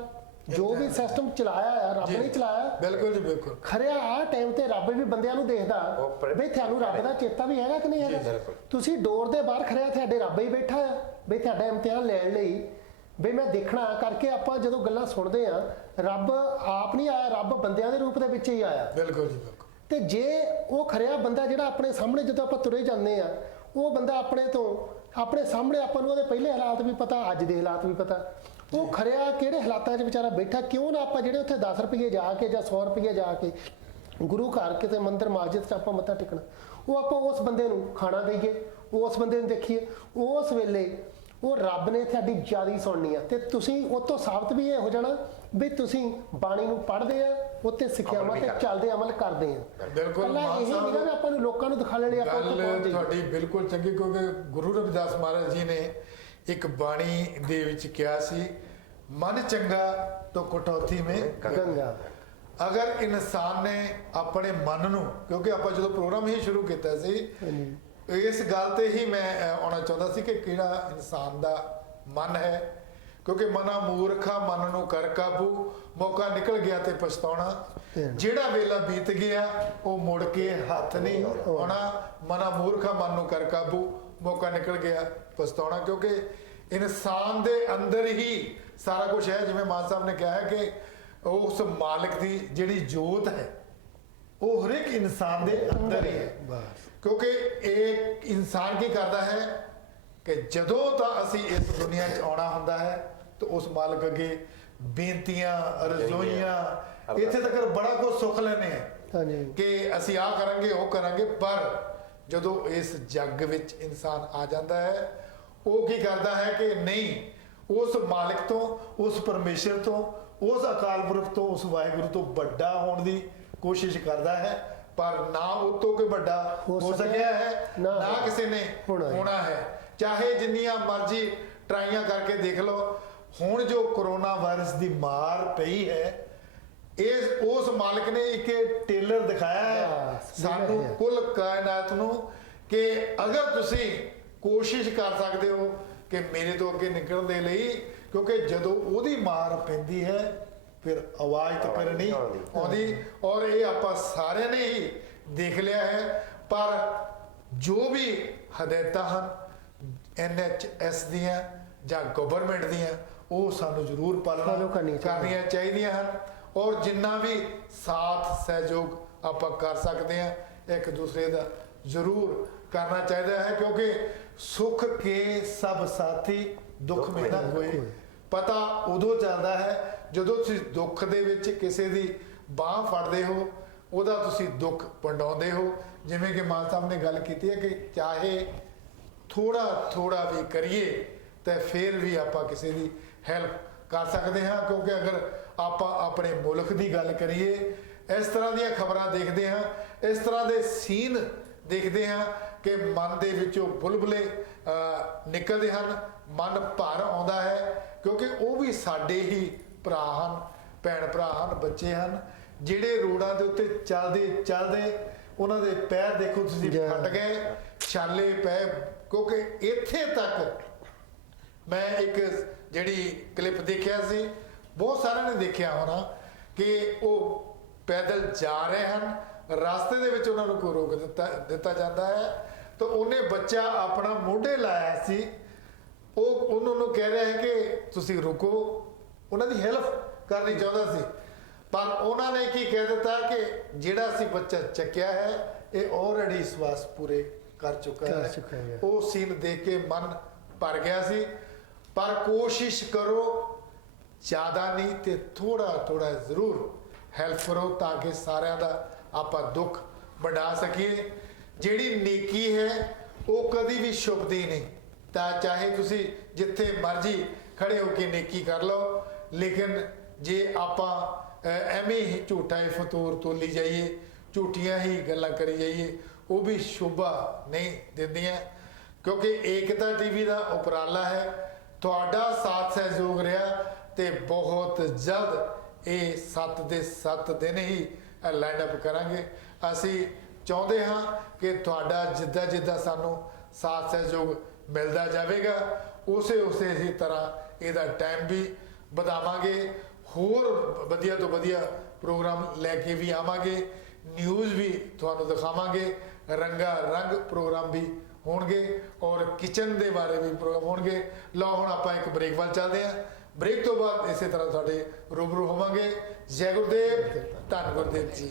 ਜੋ ਵੀ ਸਿਸਟਮ ਚਲਾਇਆ ਆ ਰੱਬ ਨੇ ਚਲਾਇਆ, ਬਿਲਕੁਲ ਜੀ ਬਿਲਕੁਲ ਖਰਿਆ ਆ ਟਾਈਮ ਤੇ ਰੱਬ ਵੀ ਬੰਦਿਆਂ ਨੂੰ ਦੇਖਦਾ ਵੀ ਤੁਹਾਨੂੰ ਰੱਬ ਦਾ ਚੇਤਾ ਵੀ ਹੈਗਾ ਕਿ ਨਹੀਂ ਹੈਗਾ। ਤੁਸੀਂ ਡੋਰ ਦੇ ਬਾਹਰ ਖਰਿਆ ਤੁਹਾਡੇ ਰੱਬ ਹੀ ਬੈਠਾ ਆ ਵੀ ਤੁਹਾਡਾ ਇਮਤਿਹਾਨ ਲੈਣ ਲਈ ਵੀ ਮੈਂ ਦੇਖਣਾ ਕਰਕੇ ਆਪਾਂ ਜਦੋਂ ਗੱਲਾਂ ਸੁਣਦੇ ਆ ਰੱਬ ਆਪ ਨਹੀਂ ਆਇਆ, ਰੱਬ ਬੰਦਿਆਂ ਦੇ ਰੂਪ ਦੇ ਵਿੱਚ ਹੀ ਆਇਆ। ਬਿਲਕੁਲ ਜੀ ਬਿਲਕੁਲ। ਤੇ ਜੇ ਉਹ ਖਰਿਆ ਬੰਦਾ ਜਿਹੜਾ ਆਪਣੇ ਸਾਹਮਣੇ ਜਦੋਂ ਆਪਾਂ ਤੁਰੇ ਜਾਂਦੇ ਆ, ਉਹ ਬੰਦਾ ਆਪਣੇ ਸਾਹਮਣੇ ਆਪਾਂ ਨੂੰ ਉਹਦੇ ਪਹਿਲੇ ਹਾਲਾਤ ਵੀ ਪਤਾ, ਅੱਜ ਦੇ ਹਾਲਾਤ ਵੀ ਪਤਾ, ਉਹ ਖਰਿਆ ਕਿਹੜੇ ਹਾਲਾਤਾਂ 'ਚ ਵਿਚਾਰਾ ਬੈਠਾ, ਕਿਉਂ ਨਾ ਆਪਾਂ ਜਿਹੜੇ ਉੱਥੇ 10 ਰੁਪਏ ਜਾ ਕੇ ਜਾਂ 100 ਰੁਪਏ ਜਾ ਕੇ ਗੁਰੂ ਘਰ ਕਿਤੇ ਮੰਦਿਰ ਮਸਜਿਦ 'ਚ ਆਪਾਂ ਮੱਥਾ ਟੇਕਣਾ, ਉਹ ਆਪਾਂ ਉਸ ਬੰਦੇ ਨੂੰ ਖਾਣਾ ਦੇਈਏ, ਉਸ ਬੰਦੇ ਨੂੰ ਦੇਖੀਏ, ਉਸ ਵੇਲੇ ਉਹ ਰੱਬ ਨੇ ਤੁਹਾਡੀ ਜ਼ਿਆਦਾ ਸੁਣਨੀ ਆ। ਤੇ ਤੁਸੀਂ ਉਹ ਤੋਂ ਸਾਬਤ ਵੀ ਇਹ ਹੋ ਜਾਣਾ ਵੀ ਤੁਸੀਂ ਬਾਣੀ ਨੂੰ ਪੜ੍ਹਦੇ ਆ, ਉੱਤੇ ਸਿੱਖਿਆਵਾਂ ਤੇ ਚੱਲਦੇ ਅਮਲ ਕਰਦੇ ਆ। ਬਿਲਕੁਲ ਆਪਾਂ ਨੂੰ ਲੋਕਾਂ ਨੂੰ ਦਿਖਾ ਲੈਣੇ ਆਪਾਂ ਉੱਥੇ ਪਹੁੰਚ ਜਾਈਏ। ਤੁਹਾਡੀ ਬਿਲਕੁਲ ਚੰਗੀ, ਕਿਉਂਕਿ ਗੁਰੂ ਰਵਿਦਾਸ ਮਹਾਰਾਜ ਜੀ ਨੇ ਇੱਕ ਬਾਣੀ ਦੇ ਵਿੱਚ ਕਿਹਾ ਸੀ, ਮਨ ਚੰਗਾ ਤਾਂ ਕਟੌਤੀ ਮੇਂ ਗੰਗਾ। ਅਗਰ ਇਨਸਾਨ ਨੇ ਆਪਣੇ ਮਨ ਨੂੰ, ਕਿਉਂਕਿ ਆਪਾਂ ਜਦੋਂ ਪ੍ਰੋਗਰਾਮ ਹੀ ਸ਼ੁਰੂ ਕੀਤਾ ਸੀ ਇਸ ਗੱਲ ਤੇ ਹੀ ਮੈਂ ਆਉਣਾ ਚਾਹੁੰਦਾ ਸੀ ਕਿ ਕਿਹੜਾ ਇਨਸਾਨ ਦਾ ਮਨ ਹੈ, ਕਿਉਂਕਿ ਮਨਾ ਮੂਰਖਾ ਮਨ ਨੂੰ ਕਰ ਕਾਬੂ, ਮੌਕਾ ਨਿਕਲ ਗਿਆ ਤੇ ਪਛਤਾਉਣਾ, ਜਿਹੜਾ ਵੇਲਾ ਬੀਤ ਗਿਆ ਉਹ ਮੁੜ ਕੇ ਹੱਥ ਨਹੀਂ ਆਉਣਾ, ਮਨਾ ਮੂਰਖਾ ਮਨ ਨੂੰ ਕਰ ਕਾਬੂ, ਮੌਕਾ ਨਿਕਲ ਗਿਆ ਪਛਤਾਉਣਾ। ਕਿਉਂਕਿ ਇਨਸਾਨ ਦੇ ਅੰਦਰ ਹੀ ਸਾਰਾ ਕੁਝ ਹੈ, ਜਿਵੇਂ ਮਾਨ ਸਾਹਿਬ ਨੇ ਕਿਹਾ ਹੈ ਕਿ ਉਸ ਮਾਲਕ ਦੀ ਜਿਹੜੀ ਜੋਤ ਹੈ ਉਹ ਹਰ ਇੱਕ ਇਨਸਾਨ ਦੇ ਅੰਦਰ ਹੀ ਹੈ। ਕਿਉਂਕਿ ਇਹ ਇਨਸਾਨ ਕੀ ਕਰਦਾ ਹੈ ਕਿ ਜਦੋਂ ਤਾਂ ਅਸੀਂ ਇਸ ਦੁਨੀਆ 'ਚ ਆਉਣਾ ਹੁੰਦਾ ਹੈ ਤਾਂ ਉਸ ਮਾਲਕ ਅੱਗੇ ਬੇਨਤੀਆਂ, ਰਜ਼ੋਈਆਂ, ਇੱਥੇ ਤੱਕ ਬੜਾ ਕੁਝ ਸੁੱਖ ਲੈਣੇ ਆ ਕਿ ਅਸੀਂ ਆਹ ਕਰਾਂਗੇ ਉਹ ਕਰਾਂਗੇ, ਪਰ ਜਦੋਂ ਇਸ ਜੱਗ ਵਿੱਚ ਇਨਸਾਨ ਆ ਜਾਂਦਾ ਹੈ ਉਹ ਕੀ ਕਰਦਾ ਹੈ ਕਿ ਨਹੀਂ, ਉਸ ਮਾਲਕ ਤੋਂ, ਉਸ ਪਰਮੇਸ਼ਰ ਤੋਂ, ਉਸ ਅਕਾਲ ਪੁਰਖ ਤੋਂ, ਉਸ ਵਾਹਿਗੁਰੂ ਤੋਂ ਵੱਡਾ ਹੋਣ ਦੀ ਕੋਸ਼ਿਸ਼ ਕਰਦਾ ਹੈ, ਪਰ ਨਾ ਉਹ ਤੋਂ ਕੋਈ ਵੱਡਾ ਹੋ ਸਕਿਆ ਹੈ ਨਾ ਕਿਸੇ ਨੇ ਹੋਣਾ ਹੈ। ਚਾਹੇ ਜਿੰਨੀਆਂ ਮਰਜ਼ੀ ਟਰਾਈਆਂ ਕਰਕੇ ਦੇਖ ਲਓ, ਹੁਣ ਜੋ ਕਰੋਨਾ ਵਾਇਰਸ ਦੀ ਮਾਰ ਪਈ ਹੈ, ਇਹ ਉਸ ਮਾਲਕ ਨੇ ਇੱਕ ਟੇਲਰ ਦਿਖਾਇਆ ਹੈ ਸਾਨੂੰ ਕੁੱਲ ਕਾਇਨਾਤ ਨੂੰ ਕਿ ਅਗਰ ਤੁਸੀਂ ਕੋਸ਼ਿਸ਼ ਕਰ ਸਕਦੇ ਹੋ ਕਿ ਮੇਰੇ ਤੋਂ ਅੱਗੇ ਨਿਕਲਣ ਦੇ ਲਈ, ਕਿਉਂਕਿ ਜਦੋਂ ਉਹਦੀ ਮਾਰ ਪੈਂਦੀ ਹੈ ਫਿਰ ਆਵਾਜ਼ ਤੱਕ ਨਹੀਂ ਆਉਂਦੀ, ਔਰ ਇਹ ਆਪਾਂ ਸਾਰਿਆਂ ਨੇ ਹੀ ਦੇਖ ਲਿਆ ਹੈ। ਪਰ ਜੋ ਵੀ ਹਦਾਇਤਾਂ ਹਨ NHS ਦੀਆਂ ਜਾਂ ਗਵਰਨਮੈਂਟ ਦੀਆਂ, ਉਹ ਸਾਨੂੰ ਜ਼ਰੂਰ ਪਾਲਣਾ ਕਰਨੀਆਂ ਚਾਹੀਦੀਆਂ ਹਨ, ਔਰ ਜਿੰਨਾ ਵੀ ਸਾਥ ਸਹਿਯੋਗ ਆਪਾਂ ਕਰ ਸਕਦੇ ਹਾਂ ਇੱਕ ਦੂਸਰੇ ਦਾ ਜ਼ਰੂਰ ਕਰਨਾ ਚਾਹੀਦਾ ਹੈ, ਕਿਉਂਕਿ ਸੁੱਖ ਕੇ ਸਭ ਸਾਥੀ ਦੁੱਖ ਮੇਂ ਨਾ ਕੋਈ। ਪਤਾ ਉਦੋਂ ਚੱਲਦਾ ਹੈ ਜਦੋਂ ਤੁਸੀਂ ਦੁੱਖ ਦੇ ਵਿੱਚ ਕਿਸੇ ਦੀ ਬਾਹ ਫੜਦੇ ਹੋ, ਉਹਦਾ ਤੁਸੀਂ ਦੁੱਖ ਵੰਡਾਉਂਦੇ ਹੋ। ਜਿਵੇਂ ਕਿ ਮਾਨ ਸਾਹਿਬ ਨੇ ਗੱਲ ਕੀਤੀ ਹੈ ਕਿ ਚਾਹੇ ਥੋੜਾ ਵੀ ਕਰੀਏ ਤਾਂ ਫਿਰ ਵੀ ਆਪਾਂ ਕਿਸੇ ਦੀ ਹੈਲਪ ਕਰ ਸਕਦੇ ਹਾਂ, ਕਿਉਂਕਿ ਅਗਰ ਆਪਾਂ ਆਪਣੇ ਮੁਲਕ ਦੀ ਗੱਲ ਕਰੀਏ, ਇਸ ਤਰ੍ਹਾਂ ਦੀਆਂ ਖਬਰਾਂ ਦੇਖਦੇ ਹਾਂ, ਇਸ ਤਰ੍ਹਾਂ ਦੇ ਸੀਨ ਦੇਖਦੇ ਹਾਂ ਕਿ ਮਨ ਦੇ ਵਿੱਚੋਂ ਬੁਲਬੁਲੇ ਨਿਕਲਦੇ ਹਨ, ਮਨ ਭਰ ਆਉਂਦਾ ਹੈ, ਕਿਉਂਕਿ ਉਹ ਵੀ ਸਾਡੇ ਹੀ ਭਰਾ ਹਨ, ਭੈਣ ਭਰਾ ਹਨ, ਬੱਚੇ ਹਨ, ਜਿਹੜੇ ਰੋਡਾਂ ਦੇ ਉੱਤੇ ਚੱਲਦੇ ਚੱਲਦੇ ਉਹਨਾਂ ਦੇ ਪੈਰ ਦੇਖੋ ਤੁਸੀਂ ਫਟ ਗਏ, ਛਾਲੇ ਪਏ, ਕਿਉਂਕਿ ਇੱਥੇ ਤੱਕ ਮੈਂ ਇੱਕ ਜਿਹੜੀ ਕਲਿੱਪ ਦੇਖਿਆ ਸੀ, ਬਹੁਤ ਸਾਰਿਆਂ ਨੇ ਦੇਖਿਆ ਹੋਣਾ ਕਿ ਉਹ ਪੈਦਲ ਜਾ ਰਹੇ ਹਨ, ਰਸਤੇ ਦੇ ਵਿੱਚ ਉਹਨਾਂ ਨੂੰ ਕੋਈ ਰੋਕ ਦਿੱਤਾ ਜਾਂਦਾ ਹੈ ਤਾਂ ਉਹਨੇ ਬੱਚਾ ਆਪਣਾ ਮੋਢੇ ਲਾਇਆ ਸੀ, ਉਹ ਉਹਨਾਂ ਨੂੰ ਕਹਿ ਰਿਹਾ ਹੈ ਕਿ ਤੁਸੀਂ ਰੁਕੋ, ਉਹਨਾਂ ਦੀ ਹੈਲਪ ਕਰਨੀ ਚਾਹੁੰਦਾ ਸੀ, ਪਰ ਉਹਨਾਂ ਨੇ ਕੀ ਕਹਿ ਦਿੱਤਾ ਕਿ ਜਿਹੜਾ ਅਸੀਂ ਬੱਚਾ ਚੱਕਿਆ ਹੈ ਇਹ ਆਲਰੇਡੀ ਸਵਾਸ ਪੂਰੇ ਕਰ ਚੁੱਕਾ ਹੈ। ਉਹ ਸੀਨ ਦੇਖ ਕੇ ਮਨ ਭਰ ਗਿਆ ਸੀ। ਪਰ ਕੋਸ਼ਿਸ਼ ਕਰੋ, ਜ਼ਿਆਦਾ ਨਹੀਂ ਤੇ ਥੋੜਾ ਥੋੜਾ ਜ਼ਰੂਰ ਹੈਲਪ ਕਰੋ ਤਾਂ ਕਿ ਸਾਰਿਆਂ ਦਾ ਆਪਾਂ ਦੁੱਖ ਵੰਡਾ ਸਕੀਏ। ਜਿਹੜੀ ਨੇਕੀ ਹੈ ਉਹ ਕਦੀ ਵੀ ਛੁਪਦੀ ਨਹੀਂ, ਤਾਂ ਚਾਹੇ ਤੁਸੀਂ ਜਿੱਥੇ ਮਰਜ਼ੀ ਖੜੇ ਹੋ ਕੇ ਨੇਕੀ ਕਰ ਲਓ, ਲੇਕਿਨ ਜੇ ਆਪਾਂ ਐਵੇਂ ਹੀ ਝੂਠਾ ਫਤੂਰ ਤੋਲੀ ਜਾਈਏ, ਝੂਠੀਆਂ ਹੀ ਗੱਲਾਂ ਕਰੀ ਜਾਈਏ, ਉਹ ਵੀ ਸ਼ੋਭਾ ਨਹੀਂ ਦਿੰਦੀਆਂ। ਕਿਉਂਕਿ ਏਕਤਾ ਟੀਵੀ ਦਾ ਉਪਰਾਲਾ ਹੈ, ਤੁਹਾਡਾ ਸਾਥ ਸਹਿਯੋਗ ਰਿਹਾ ਤੇ ਬਹੁਤ ਜਲਦ ਇਹ 7 ਦੇ 7 ਦਿਨ ਹੀ ਲਾਈਨ ਅਪ ਕਰਾਂਗੇ। ਅਸੀਂ ਚਾਹੁੰਦੇ ਹਾਂ ਕਿ ਤੁਹਾਡਾ ਜਿੱਦਾਂ ਜਿੱਦਾਂ ਸਾਨੂੰ ਸਾਥ ਸਹਿਯੋਗ ਮਿਲਦਾ ਜਾਵੇਗਾ, ਉਸੇ ਹੀ ਤਰ੍ਹਾਂ ਇਹਦਾ ਟਾਈਮ ਵੀ ਵਧਾਵਾਂਗੇ, ਹੋਰ ਵਧੀਆ ਤੋਂ ਵਧੀਆ ਪ੍ਰੋਗਰਾਮ ਲੈ ਕੇ ਵੀ ਆਵਾਂਗੇ, ਨਿਊਜ਼ ਵੀ ਤੁਹਾਨੂੰ ਦਿਖਾਵਾਂਗੇ, ਰੰਗਾ ਰੰਗ ਪ੍ਰੋਗਰਾਮ ਵੀ ਹੋਣਗੇ ਔਰ ਕਿਚਨ ਦੇ ਬਾਰੇ ਵੀ ਪ੍ਰੋਗਰਾਮ ਹੋਣਗੇ। ਲਓ ਹੁਣ ਆਪਾਂ ਇੱਕ ਬ੍ਰੇਕ ਵੱਲ ਚੱਲਦੇ ਹਾਂ, ਬ੍ਰੇਕ ਤੋਂ ਬਾਅਦ ਇਸੇ ਤਰ੍ਹਾਂ ਤੁਹਾਡੇ ਰੂਬਰੂ ਹੋਵਾਂਗੇ। ਜੈ ਗੁਰਦੇਵ, ਧੰਨ ਗੁਰਦੇਵ ਜੀ।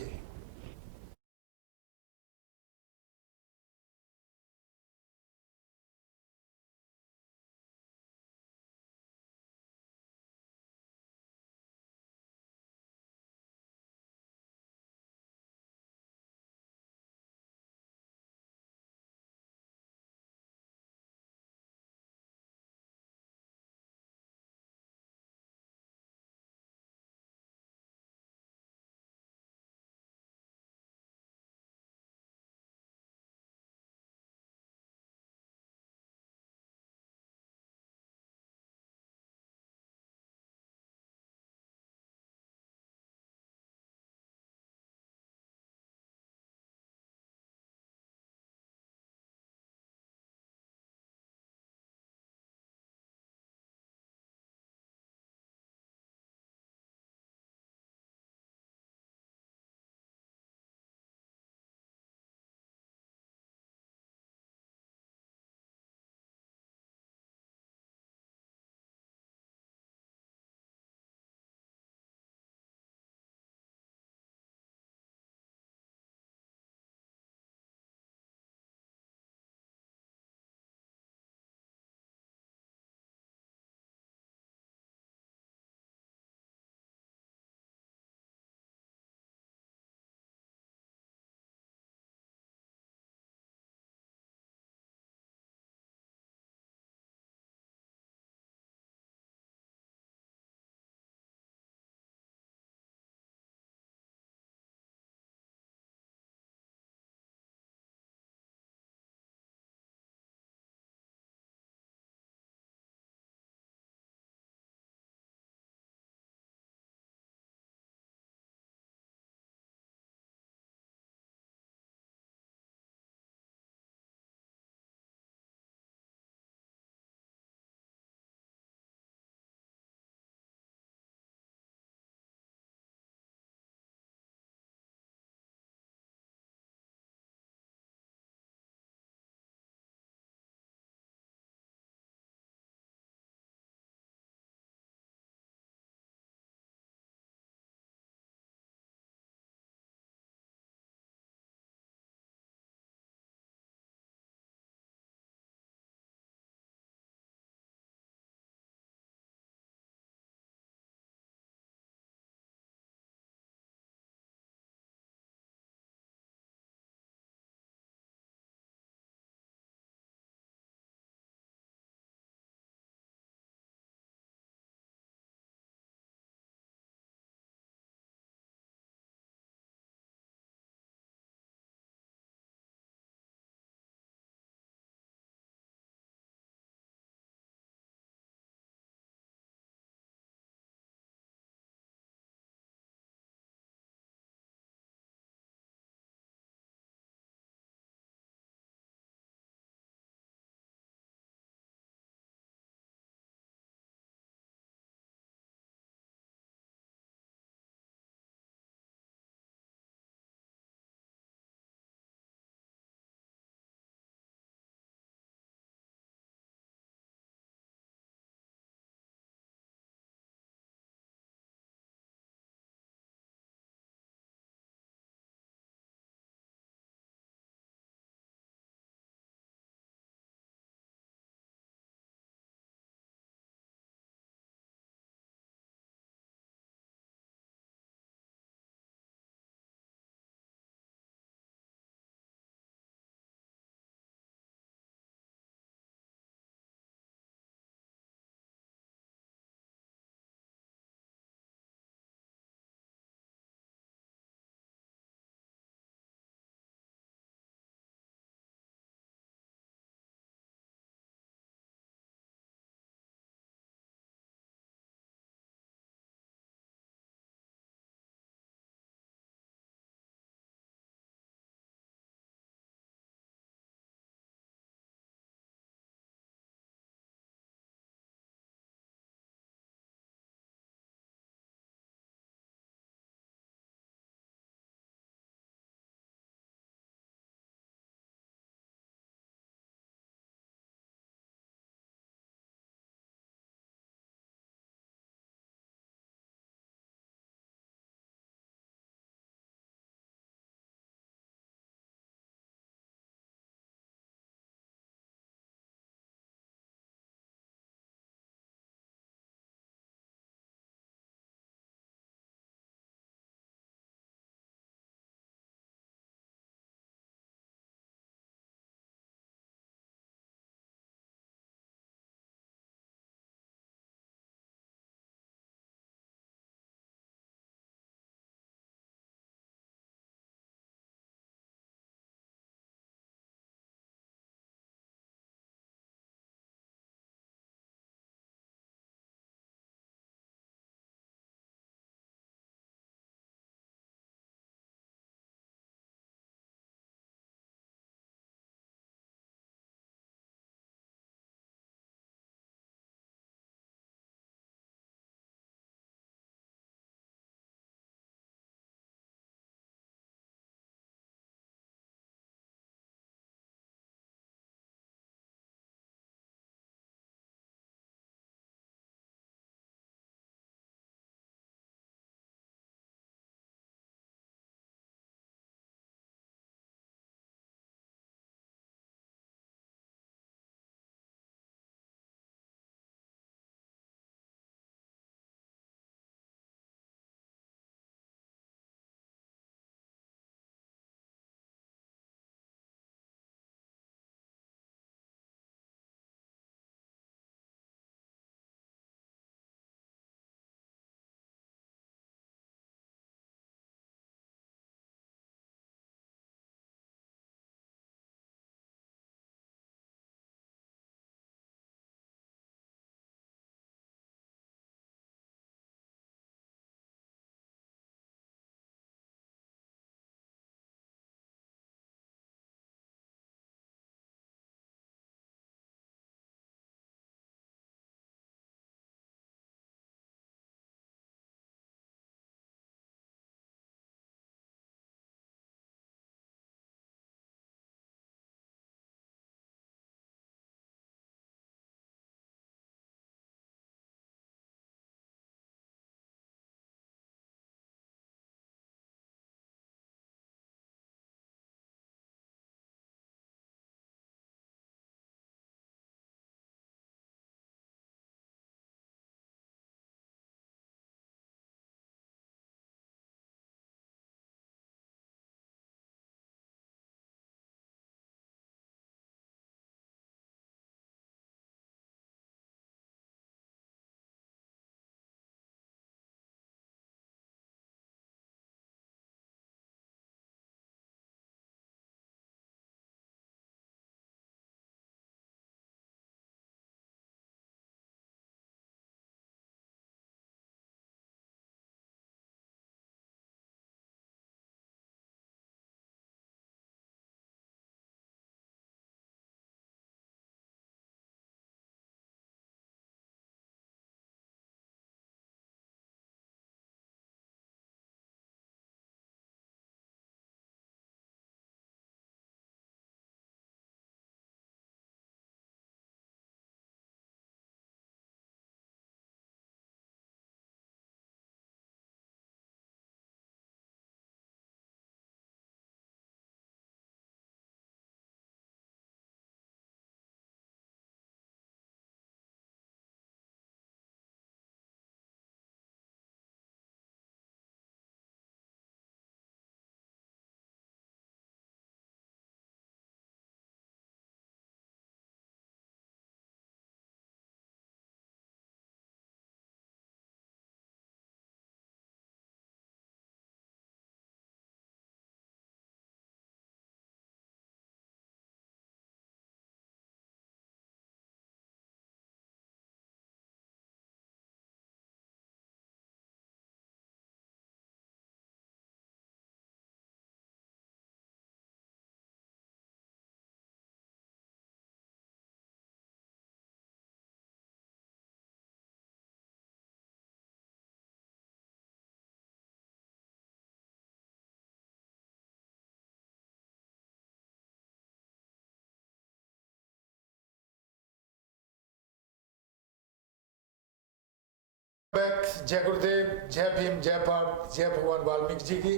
बैक। जय गुरुदेव, जय भीम, जय भारत, जय भगवान वाल्मीकि जी की।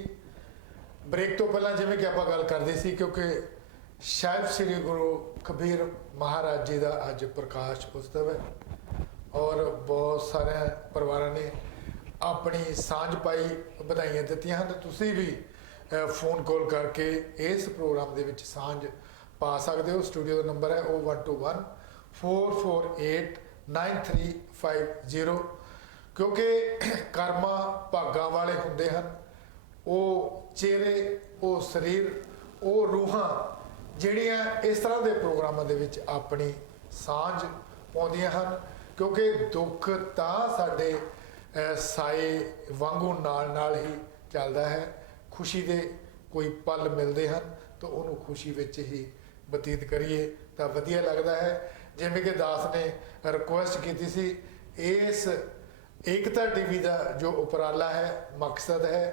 ब्रेक तो पहला जिमें कि आप गल करते सी, क्योंकि शायद श्री गुरु कबीर महाराज जी का अज प्रकाश उत्सव है और बहुत सारे परिवारों ने अपनी सांझ पाई, बधाइयां दित्तियां हैं। तो तुसी भी फोन कॉल करके इस प्रोग्राम के विच सांझ पा सकते हो। स्टूडियो का नंबर है 0121 448 9350। क्योंकि कर्मा भागा वाले होंदे हन, वो चेहरे, वो शरीर, वो रूहां ਜਿਹੜੀਆਂ इस तरह के प्रोग्रामों के विच अपनी सांझ पाउंदियां हन। क्योंकि दुख तां साडे साए वांगू नाल नाल ही चलदा है, खुशी दे कोई पल मिलते हैं तो उन्होंने खुशी विच ही बतीत करिए तो वधिया लगता है। जिवें कि दास ने रिक्वेस्ट की सी, इस एकता टीवी का जो उपराला है, मकसद है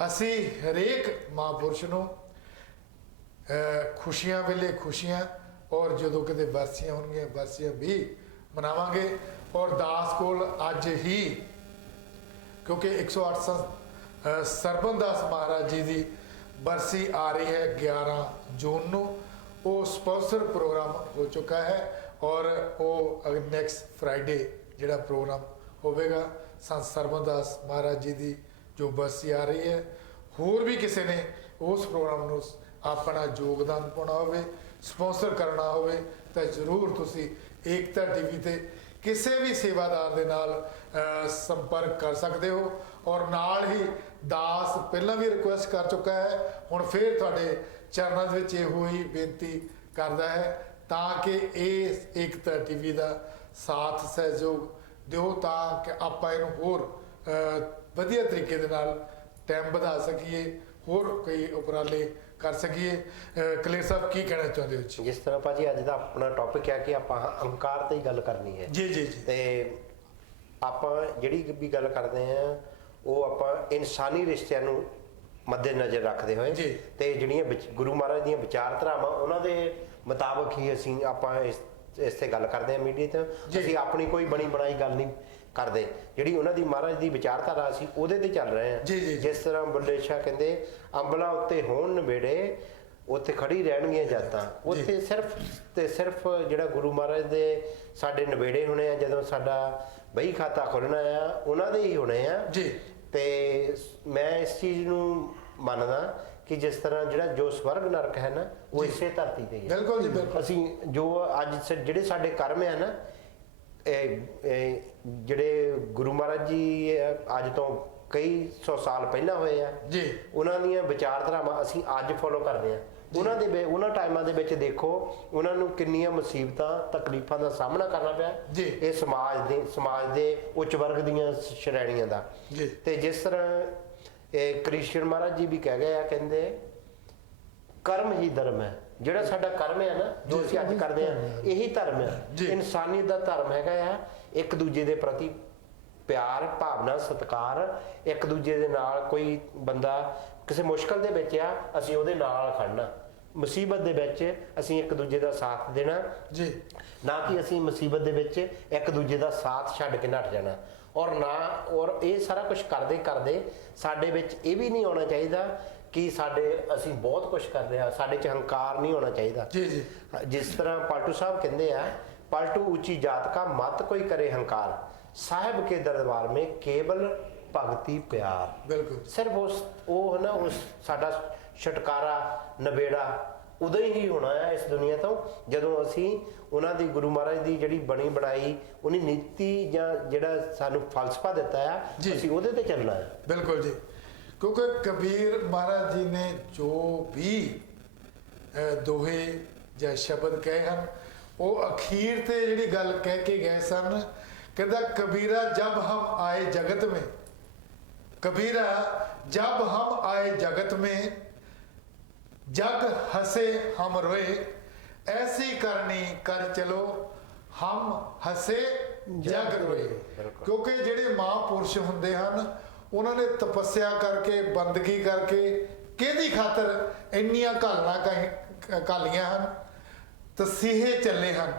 असी हरेक महापुरुष नूं खुशियां वेले खुशियां और जो किते बरसियां होणगियां बरसियां भी मनावांगे। और दास कोल अज ही, क्योंकि 108 सरबन दास महाराज जी की बरसी आ रही है 11 जून नूं, वो स्पॉन्सर प्रोग्राम हो चुका है और वो नैक्सट फ्राइडे जिहड़ा प्रोग्राम होवेगा संत सरबन दास महाराज जी की जो बरसी आ रही है। होर भी किसी ने उस प्रोग्राम नूं अपना योगदान पाना हो, स्पॉन्सर करना हो, तो जरूर तुसी एकता टीवी ते किसी भी सेवादार दे नाल संपर्क कर सकते हो। और नाल ही दास पहला भी रिक्वेस्ट कर चुका है, हुण फिर तुहाडे चरणों दे विच इहो ही बेनती करदा है ताकि इस एकता टीवी का साथ सहयोग दिओ, ताकि आपां इहनूं होर वधिया तरीके दे नाल टाइम वधा सकीए, होर कई उपराले कर सकीए। कलेर साहब की कहना चाहते हो जी? जिस तरह भाजी अज का अपना टॉपिक है कि आप अहंकार ते ही गल करनी है जी जी जी। ते आप जिहड़ी भी गल करते हैं वो आप इंसानी रिश्तिਆਂ ਨੂੰ मद्देनजर रखते हुए जी ते जिहड़ियां गुरु महाराज ਦੀਆਂ विचारधारावां ਉਹਨਾਂ ਦੇ मुताबिक ही ਅਸੀਂ ਆਪਾਂ इस ते गल करते हैं मीडिया ते। ਅਸੀਂ अपनी कोई बनी बनाई गल नहीं करते, जिहड़ी ਉਹਨਾਂ ਦੀ महाराज ਦੀ विचारधारा ਅਸੀਂ ਉਹਦੇ ਤੇ ਚੱਲ ਰਹੇ ਹਾਂ। जी जी। जिस तरह बुल्ले शाह ਕਹਿੰਦੇ अंबला उत्ते होण नवेड़े उत्थे खड़ी रहणगीਆਂ जातां, उत्थे सिर्फ ते सिर्फ ਜਿਹੜਾ गुरु महाराज ਦੇ ਸਾਡੇ नवेड़े होने आ, ਜਦੋਂ ਸਾਡਾ बही खाता खुलना आ ਉਹਨਾਂ ਦੇ ही होने आ जी। ਤੇ मैं इस चीज़ ਨੂੰ ਮੰਨਦਾ कि जिस तरह ਜਿਹੜਾ जो स्वर्ग नरक है ना वो इसे धरती ते ही है। बिल्कुल जी बिल्कुल। ਅਸੀਂ ਜੋ ਅੱਜ ਜਿਹੜੇ ਸਾਡੇ ਕਰਮ ਹੈ ਨਾ, ਜਿਹੜੇ ਗੁਰੂ ਮਹਾਰਾਜ ਜੀ ਅੱਜ ਤੋਂ ਕਈ 100 ਸਾਲ ਪਹਿਲਾਂ ਹੋਏ ਆ ਜੀ, ਉਹਨਾਂ ਦੀਆਂ ਵਿਚਾਰਧਾਰਾਵਾਂ ਅਸੀਂ ਅੱਜ ਫੋਲੋ ਕਰਦੇ ਆ। ਉਹਨਾਂ ਦੇ ਉਹਨਾਂ ਟਾਈਮਾਂ ਦੇ ਵਿੱਚ ਦੇਖੋ ਉਹਨਾਂ ਨੂੰ ਕਿੰਨੀਆਂ ਮੁਸੀਬਤਾਂ ਤਕਲੀਫਾਂ ਦਾ ਸਾਹਮਣਾ ਕਰਨਾ ਪਿਆ ਜੀ। ਇਹ ਸਮਾਜ ਦੇ ਉੱਚ ਵਰਗ ਦੀਆਂ ਸ਼੍ਰੇਣੀਆਂ ਦਾ ਜੀ। ਤੇ ਜਿਸ ਤਰ੍ਹਾਂ ਕ੍ਰਿਸ਼ਨ ਮਹਾਰਾਜ ਜੀ ਵੀ ਕਹਿ ਗਏ ਆ, ਕਹਿੰਦੇ ਕਰਮ ਹੀ ਧਰਮ ਹੈ। ਜਿਹੜਾ ਸਾਡਾ ਕਰਮ ਹੈ ਨਾ, ਜੋ ਅਸੀਂ ਅੱਜ ਕਰਦੇ ਆ, ਇਹੀ ਧਰਮ ਹੈ। ਇਨਸਾਨੀਅਤ ਦਾ ਧਰਮ ਹੈਗਾ ਆ ਇੱਕ ਦੂਜੇ ਦੇ ਪ੍ਰਤੀ ਪਿਆਰ ਭਾਵਨਾ ਸਤਿਕਾਰ, ਇੱਕ ਦੂਜੇ ਦੇ ਨਾਲ ਕੋਈ ਬੰਦਾ ਕਿਸੇ ਮੁਸ਼ਕਲ ਦੇ ਵਿੱਚ ਆ ਅਸੀਂ ਉਹਦੇ ਨਾਲ ਖੜਨਾ, ਮੁਸੀਬਤ ਦੇ ਵਿੱਚ ਅਸੀਂ ਇੱਕ ਦੂਜੇ ਦਾ ਸਾਥ ਦੇਣਾ ਜੀ, ਨਾ ਕਿ ਅਸੀਂ ਮੁਸੀਬਤ ਦੇ ਵਿੱਚ ਇੱਕ ਦੂਜੇ ਦਾ ਸਾਥ ਛੱਡ ਕੇ ਨੱਠ ਜਾਣਾ। ਔਰ ਇਹ ਸਾਰਾ ਕੁਝ ਕਰਦੇ ਕਰਦੇ ਸਾਡੇ ਵਿੱਚ ਇਹ ਵੀ ਨਹੀਂ ਆਉਣਾ ਚਾਹੀਦਾ ਕਿ ਅਸੀਂ ਬਹੁਤ ਕੁਝ ਕਰਦੇ ਆ, ਸਾਡੇ 'ਚ ਹੰਕਾਰ ਨਹੀਂ ਹੋਣਾ ਚਾਹੀਦਾ। ਜੀ ਜੀ। ਜਿਸ ਤਰ੍ਹਾਂ ਪਾਲਟੂ ਸਾਹਿਬ ਕਹਿੰਦੇ ਆ, ਪਲਟੂ ਉੱਚੀ ਜਾਤ ਕਾ ਮਤ ਕੋਈ करे हंकार, साहब के दरबार में केवल भगती प्यार। बिल्कुल। सिर्फ वो है ना, उस साडा छुटकारा नवेड़ा उदों ही होना है इस दुनिया तो जदों असी उन्हां दी गुरु महाराज दी जिहड़ी बनी बनाई उन्हीं नीति जां जिहड़ा सानू फलसफा दिता है असी उहदे ते चलना है। बिल्कुल जी, क्योंकि कबीर महाराज जी ने जो भी दोहे या शब्द कहे हैं वो अखीर ते जिहड़ी गल कह के गए सन, कहता कबीरा जब हम आए जगत में, कबीरा जब हम आए जगत में, जग हसे हम रोए, ऐसी करनी कर चलो हम हसे जग रोए। क्योंकि जिहड़े महापुरुष हुंदे हन उन्होंने तपस्या करके बंदगी करके किहदी खातर इन्नियां घालना घालियां हन, तसीहे चले हैं,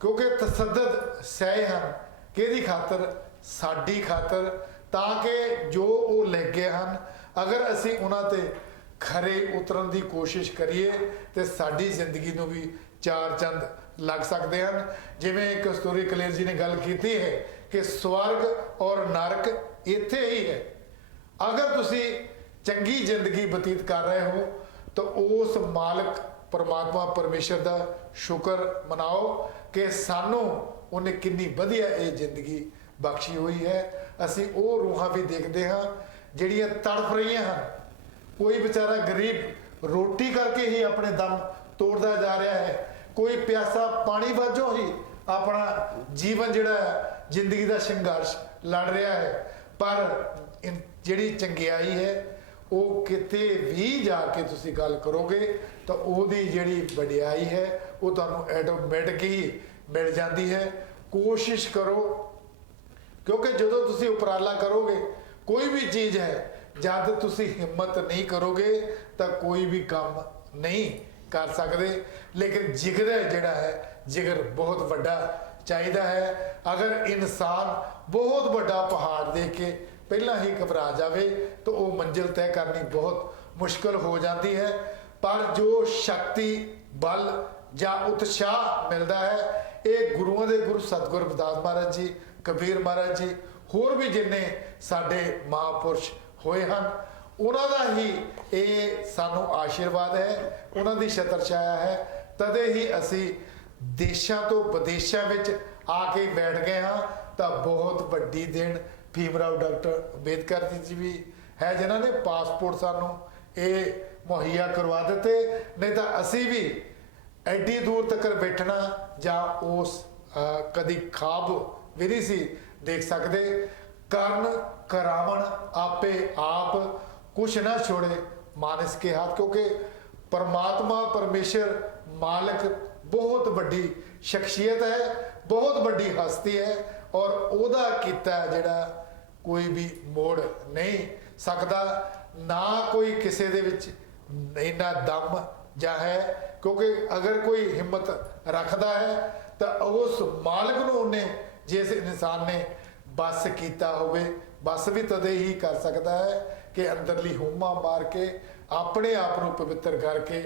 क्योंकि तसद्दद सहे हैं किहदी खातर ਸਾਡੀ ਖਾਤਰ, ਤਾਂ ਕਿ ਜੋ ਉਹ ਲੈ ਗਏ ਹਨ ਅਗਰ ਅਸੀਂ ਉਹਨਾਂ ਤੇ ਖਰੇ ਉਤਰਨ ਦੀ ਕੋਸ਼ਿਸ਼ ਕਰੀਏ ਤੇ ਸਾਡੀ ਜ਼ਿੰਦਗੀ ਨੂੰ ਵੀ ਚਾਰ ਚੰਦ ਲੱਗ ਸਕਦੇ ਹਨ। ਜਿਵੇਂ ਕਸਤੂਰੀ ਕਲੇਰ ਜੀ ਨੇ ਗੱਲ ਕੀਤੀ ਹੈ ਕਿ ਸਵਰਗ ਔਰ ਨਰਕ ਇੱਥੇ ਹੀ ਹੈ। ਅਗਰ ਤੁਸੀਂ ਚੰਗੀ ਜ਼ਿੰਦਗੀ ਬਤੀਤ ਕਰ ਰਹੇ ਹੋ ਤਾਂ ਉਸ ਮਾਲਕ ਪਰਮਾਤਮਾ ਪਰਮੇਸ਼ਰ ਦਾ ਸ਼ੁਕਰ ਮਨਾਓ ਕਿ ਸਾਨੂੰ ਉਹਨੇ ਕਿੰਨੀ ਵਧੀਆ ਇਹ ਜ਼ਿੰਦਗੀ ਬਖਸ਼ੀ ਹੋਈ ਹੈ। ਅਸੀਂ ਉਹ ਰੂਹਾਂ ਵੀ ਦੇਖਦੇ ਹਾਂ ਜਿਹੜੀਆਂ ਤੜਫ ਰਹੀਆਂ ਹਨ। ਕੋਈ ਵਿਚਾਰਾ ਗਰੀਬ ਰੋਟੀ ਕਰਕੇ ਹੀ ਆਪਣੇ ਦਮ ਤੋੜਦਾ ਜਾ ਰਿਹਾ ਹੈ, ਕੋਈ ਪਿਆਸਾ ਪਾਣੀ ਵਾਜੋਂ ਹੀ ਆਪਣਾ ਜੀਵਨ ਜਿਹੜਾ ਜ਼ਿੰਦਗੀ ਦਾ ਸੰਘਰਸ਼ ਲੜ ਰਿਹਾ ਹੈ। ਪਰ ਜਿਹੜੀ ਚੰਗਿਆਈ ਹੈ ਉਹ ਕਿਤੇ ਵੀ ਜਾ ਕੇ ਤੁਸੀਂ ਗੱਲ ਕਰੋਗੇ ਤਾਂ ਉਹਦੀ ਜਿਹੜੀ ਵਡਿਆਈ ਹੈ ਉਹ ਤੁਹਾਨੂੰ ਆਟੋਮੈਟਿਕ ਹੀ ਮਿਲ ਜਾਂਦੀ ਹੈ। ਕੋਸ਼ਿਸ਼ ਕਰੋ, ਕਿਉਂਕਿ ਜਦੋਂ ਤੁਸੀਂ ਉਪਰਾਲਾ ਕਰੋਗੇ ਕੋਈ ਵੀ ਚੀਜ਼ ਹੈ, ਜਦ ਤੁਸੀਂ ਹਿੰਮਤ ਨਹੀਂ ਕਰੋਗੇ ਤਾਂ ਕੋਈ ਵੀ ਕੰਮ ਨਹੀਂ ਕਰ ਸਕਦੇ। ਲੇਕਿਨ ਜਿਗਰ ਜਿਹੜਾ ਹੈ, ਜਿਗਰ ਬਹੁਤ ਵੱਡਾ ਚਾਹੀਦਾ ਹੈ। ਅਗਰ ਇਨਸਾਨ ਬਹੁਤ ਵੱਡਾ ਪਹਾੜ ਦੇਖ ਕੇ ਪਹਿਲਾਂ ਹੀ ਘਬਰਾ ਜਾਵੇ ਤਾਂ ਉਹ ਮੰਜ਼ਿਲ ਤੈਅ ਕਰਨੀ ਬਹੁਤ ਮੁਸ਼ਕਲ ਹੋ ਜਾਂਦੀ ਹੈ। ਪਰ ਜੋ ਸ਼ਕਤੀ, ਬਲ ਜਾਂ ਉਤਸ਼ਾਹ ਮਿਲਦਾ ਹੈ, ਇਹ ਗੁਰੂਆਂ ਦੇ ਗੁਰੂ ਸਤਿਗੁਰ ਰਵਿਦਾਸ ਮਹਾਰਾਜ ਜੀ, ਕਬੀਰ ਮਹਾਰਾਜ ਜੀ, ਹੋਰ ਵੀ ਜਿੰਨੇ ਸਾਡੇ ਮਹਾਂਪੁਰਸ਼ ਹੋਏ ਹਨ, ਉਹਨਾਂ ਦਾ ਹੀ ਇਹ ਸਾਨੂੰ ਆਸ਼ੀਰਵਾਦ ਹੈ, ਉਹਨਾਂ ਦੀ ਛਤਰ ਛਾਇਆ ਹੈ। ਤਦੇ ਹੀ ਅਸੀਂ ਦੇਸ਼ਾਂ ਤੋਂ ਵਿਦੇਸ਼ਾਂ ਵਿੱਚ ਆ ਕੇ ਬੈਠ ਗਏ ਹਾਂ। ਤਾਂ ਬਹੁਤ ਵੱਡੀ ਦੇਣ ਭੀਮ ਰਾਓ ਡਾਕਟਰ ਅੰਬੇਦਕਰ ਜੀ ਵੀ ਹੈ, ਜਿਨ੍ਹਾਂ ਨੇ ਪਾਸਪੋਰਟ ਸਾਨੂੰ ਇਹ ਮੁਹੱਈਆ ਕਰਵਾ ਦਿੱਤੇ। ਨਹੀਂ ਤਾਂ ਅਸੀਂ ਵੀ ਐਡੀ ਦੂਰ ਤੱਕ ਬੈਠਣਾ ਜਾਂ ਉਸ ਕਦੀ ਖਾਬ ਵੀ ਨਹੀਂ ਸੀ ਦੇਖ ਸਕਦੇ। ਕਰਨ ਕਰਾਵਣ ਆਪੇ ਆਪ, ਕੁਛ ਨਾ ਛੋੜੇ ਮਾਨਸ ਕੇ ਹੱਥ, ਕਿਉਂਕਿ ਪਰਮਾਤਮਾ ਪਰਮੇਸ਼ਰ ਮਾਲਕ ਬਹੁਤ ਵੱਡੀ ਸ਼ਖਸੀਅਤ ਹੈ, ਬਹੁਤ ਵੱਡੀ ਹਸਤੀ ਹੈ, ਔਰ ਉਹਦਾ ਕੀਤਾ ਜਿਹੜਾ ਕੋਈ ਵੀ ਮੋੜ ਨਹੀਂ ਸਕਦਾ। ਨਾ ਕੋਈ ਕਿਸੇ ਦੇ ਵਿੱਚ ਇੰਨਾ ਦਮ ਜਾਂ ਹੈ, ਕਿਉਂਕਿ ਅਗਰ ਕੋਈ ਹਿੰਮਤ ਰੱਖਦਾ ਹੈ ਤਾਂ ਉਸ ਮਾਲਕ ਨੂੰ ਉਹਨੇ, ਜਿਸ ਇਨਸਾਨ ਨੇ ਬਸ ਕੀਤਾ ਹੋਵੇ, ਬਸ ਵੀ ਤਦੇ ਹੀ ਕਰ ਸਕਦਾ ਹੈ ਕਿ ਅੰਦਰਲੀ ਹਉਮਾ ਮਾਰ ਕੇ ਆਪਣੇ ਆਪ ਨੂੰ ਪਵਿੱਤਰ ਕਰਕੇ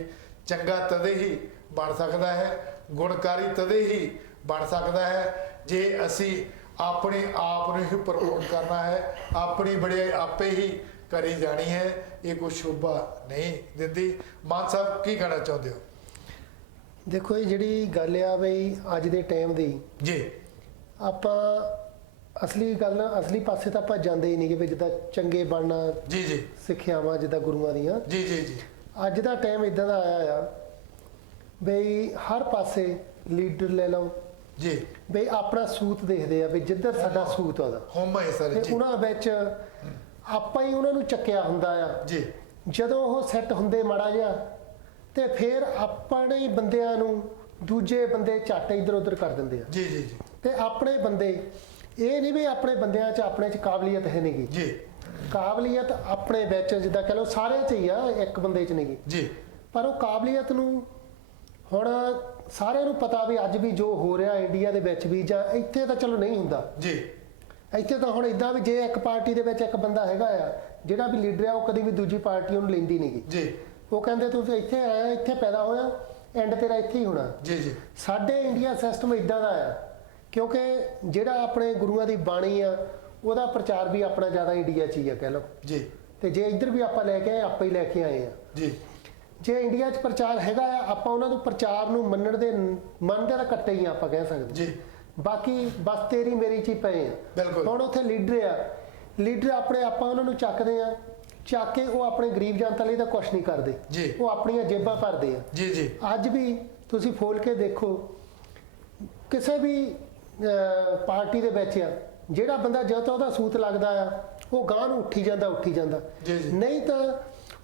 ਚੰਗਾ ਤਦੇ ਹੀ ਬਣ ਸਕਦਾ ਹੈ, ਗੁਣਕਾਰੀ ਤਦੇ ਹੀ ਬਣ ਸਕਦਾ ਹੈ। ਜੇ ਅਸੀਂ ਆਪਣੇ ਆਪ ਨੂੰ ਹੀ ਪ੍ਰਮੋਟ ਕਰਨਾ ਹੈ, ਆਪਣੀ ਬੜਾਈ ਆਪੇ ਹੀ ਕਰੀ ਜਾਣੀ ਹੈ, ਇਹ ਕੋਈ ਸ਼ੋਭਾ ਨਹੀਂ ਦਿੰਦੀ। ਮਾਨ ਸਾਹਿਬ ਕੀ ਕਹਿਣਾ ਚਾਹੁੰਦੇ ਹੋ? ਦੇਖੋ ਇਹ ਜਿਹੜੀ ਗੱਲ ਆ ਬਈ ਅੱਜ ਦੇ ਟਾਈਮ ਦੀ ਜੀ, ਆਪਾਂ ਅਸਲੀ ਗੱਲ, ਅਸਲੀ ਪਾਸੇ ਤਾਂ ਆਪਾਂ ਜਾਂਦੇ ਹੀ ਨਹੀਂ ਕਿ ਵੀ ਜਿੱਦਾਂ ਚੰਗੇ ਬਣਨਾ, ਜੀ ਜੀ, ਸਿੱਖਿਆਵਾਂ ਜਿੱਦਾਂ ਗੁਰੂਆਂ ਦੀਆਂ। ਜੀ ਜੀ ਜੀ, ਅੱਜ ਦਾ ਟਾਈਮ ਇਦਾਂ ਦਾ ਆਇਆ ਆ ਬਈ ਹਰ ਪਾਸੇ ਲੀਡਰ ਲੈ ਲਓ ਜੀ, ਬਈ ਆਪਣਾ ਸੂਤ ਦੇਖਦੇ ਆ ਵੀ ਜਿੱਧਰ ਸਾਡਾ ਸੂਤ ਆਦਾ ਹੋਮਾ ਹੈ ਸਰ ਤੇ ਜੀ, ਉਹਨਾਂ ਵਿੱਚ ਆਪਾਂ ਹੀ ਉਹਨਾਂ ਨੂੰ ਚੱਕਿਆ ਹੁੰਦਾ ਆ। ਜੀ, ਜਦੋਂ ਉਹ ਸੈੱਟ ਹੁੰਦੇ ਮਾੜਾ ਜਿਹਾ ਤੇ ਫਿਰ ਆਪਣੇ ਹੀ ਬੰਦਿਆਂ ਨੂੰ ਦੂਜੇ ਬੰਦੇ ਝੱਟ ਇੱਧਰ ਉੱਧਰ ਕਰ ਦਿੰਦੇ ਆ। ਜੀ ਜੀ ਜੀ, ਤੇ ਆਪਣੇ ਬੰਦੇ, ਇਹ ਨਹੀਂ ਵੀ ਆਪਣੇ ਬੰਦਿਆਂ 'ਚ ਆਪਣੇ 'ਚ ਕਾਬਲੀਅਤ ਹੈ ਨਹੀਂਗੀ ਜੀ, ਕਾਬਲੀਅਤ ਆਪਣੇ ਵਿੱਚ ਜਿੱਦਾਂ ਕਹ ਲਓ ਸਾਰਿਆਂ 'ਚ ਹੀ ਆ, ਇੱਕ ਬੰਦੇ 'ਚ ਨਹੀਂਗੀ। ਜੀ, ਪਰ ਉਹ ਕਾਬਲੀਅਤ ਨੂੰ ਹੁਣ ਸਾਰਿਆਂ ਨੂੰ ਪਤਾ ਵੀ ਅੱਜ ਵੀ ਜੋ ਹੋ ਰਿਹਾ ਇੰਡੀਆ ਦੇ ਵਿੱਚ ਵੀ, ਜਾਂ ਇੱਥੇ ਤਾਂ ਚਲੋ ਨਹੀਂ ਹੁੰਦਾ, ਜੀ, ਇੱਥੇ ਤਾਂ ਹੁਣ ਇਦਾਂ ਵੀ ਜੇ ਇੱਕ ਪਾਰਟੀ ਦੇ ਵਿੱਚ ਇੱਕ ਬੰਦਾ ਹੈਗਾ ਆ ਜਿਹੜਾ ਵੀ ਲੀਡਰ ਆ, ਉਹ ਕਦੀ ਵੀ ਦੂਜੀ ਪਾਰਟੀ ਉਹਨੂੰ ਲੈਂਦੀ ਨਹੀਂਗੀ। ਜੀ, ਉਹ ਕਹਿੰਦੇ ਤੁਸੀਂ ਇੱਥੇ ਆਇਆ, ਇੱਥੇ ਪੈਦਾ ਹੋਇਆ, ਐਂਡ ਤੇਰਾ ਇੱਥੇ ਹੀ ਹੋਣਾ। ਜੀ, ਜੀ, ਸਾਡੇ ਇੰਡੀਆ ਸਿਸਟਮ ਇਦਾਂ ਦਾ ਆ, ਕਿਉਂਕਿ ਜਿਹੜਾ ਆਪਣੇ ਗੁਰੂਆਂ ਦੀ ਬਾਣੀ ਆ ਉਹਦਾ ਪ੍ਰਚਾਰ ਵੀ ਆਪਣਾ ਜ਼ਿਆਦਾ ਇੰਡੀਆ 'ਚ ਹੀ ਆ ਕਹਿ ਲਓ। ਜੀ, ਤੇ ਜੇ ਇੱਧਰ ਵੀ ਆਪਾਂ ਲੈ ਕੇ ਆਏ, ਆਪਾਂ ਹੀ ਲੈ ਕੇ ਆਏ ਆ। ਜੀ, ਜੇ ਇੰਡੀਆ 'ਚ ਪ੍ਰਚਾਰ ਹੈਗਾ ਆ, ਆਪਾਂ ਉਹਨਾਂ ਨੂੰ ਪ੍ਰਚਾਰ ਨੂੰ ਮੰਨਦੇ ਤਾਂ ਕੱਟੇ ਹੀ ਆ, ਆਪਾਂ ਕਹਿ ਸਕਦੇ। ਜੀ, ਬਾਕੀ ਬਸ ਤੇਰੀ ਮੇਰੀ 'ਚ ਹੀ ਪਏ ਆ। ਬਿਲਕੁਲ। ਹੁਣ ਉੱਥੇ ਲੀਡਰ ਆ, ਲੀਡਰ ਆਪਣੇ ਆਪਾਂ ਉਹਨਾਂ ਨੂੰ ਚੱਕਦੇ ਆ, ਚੱਕ ਕੇ ਉਹ ਆਪਣੇ ਗਰੀਬ ਜਨਤਾ ਲਈ ਤਾਂ ਕੁਛ ਨਹੀਂ ਕਰਦੇ, ਜੀ, ਉਹ ਆਪਣੀਆਂ ਜੇਬਾਂ ਭਰਦੇ ਆ। ਜੀ, ਜੀ, ਅੱਜ ਵੀ ਤੁਸੀਂ ਫੋਲ ਕੇ ਦੇਖੋ, ਕਿਸੇ ਵੀ ਪਾਰਟੀ ਦੇ ਵਿੱਚ ਆ, ਜਿਹੜਾ ਬੰਦਾ ਜਦੋਂ ਤਾਂ ਉਹਦਾ ਸੂਤ ਲੱਗਦਾ ਆ, ਉਹ ਗਾਂਹ ਨੂੰ ਉੱਠੀ ਜਾਂਦਾ ਜੀ, ਜੀ। ਨਹੀਂ ਤਾਂ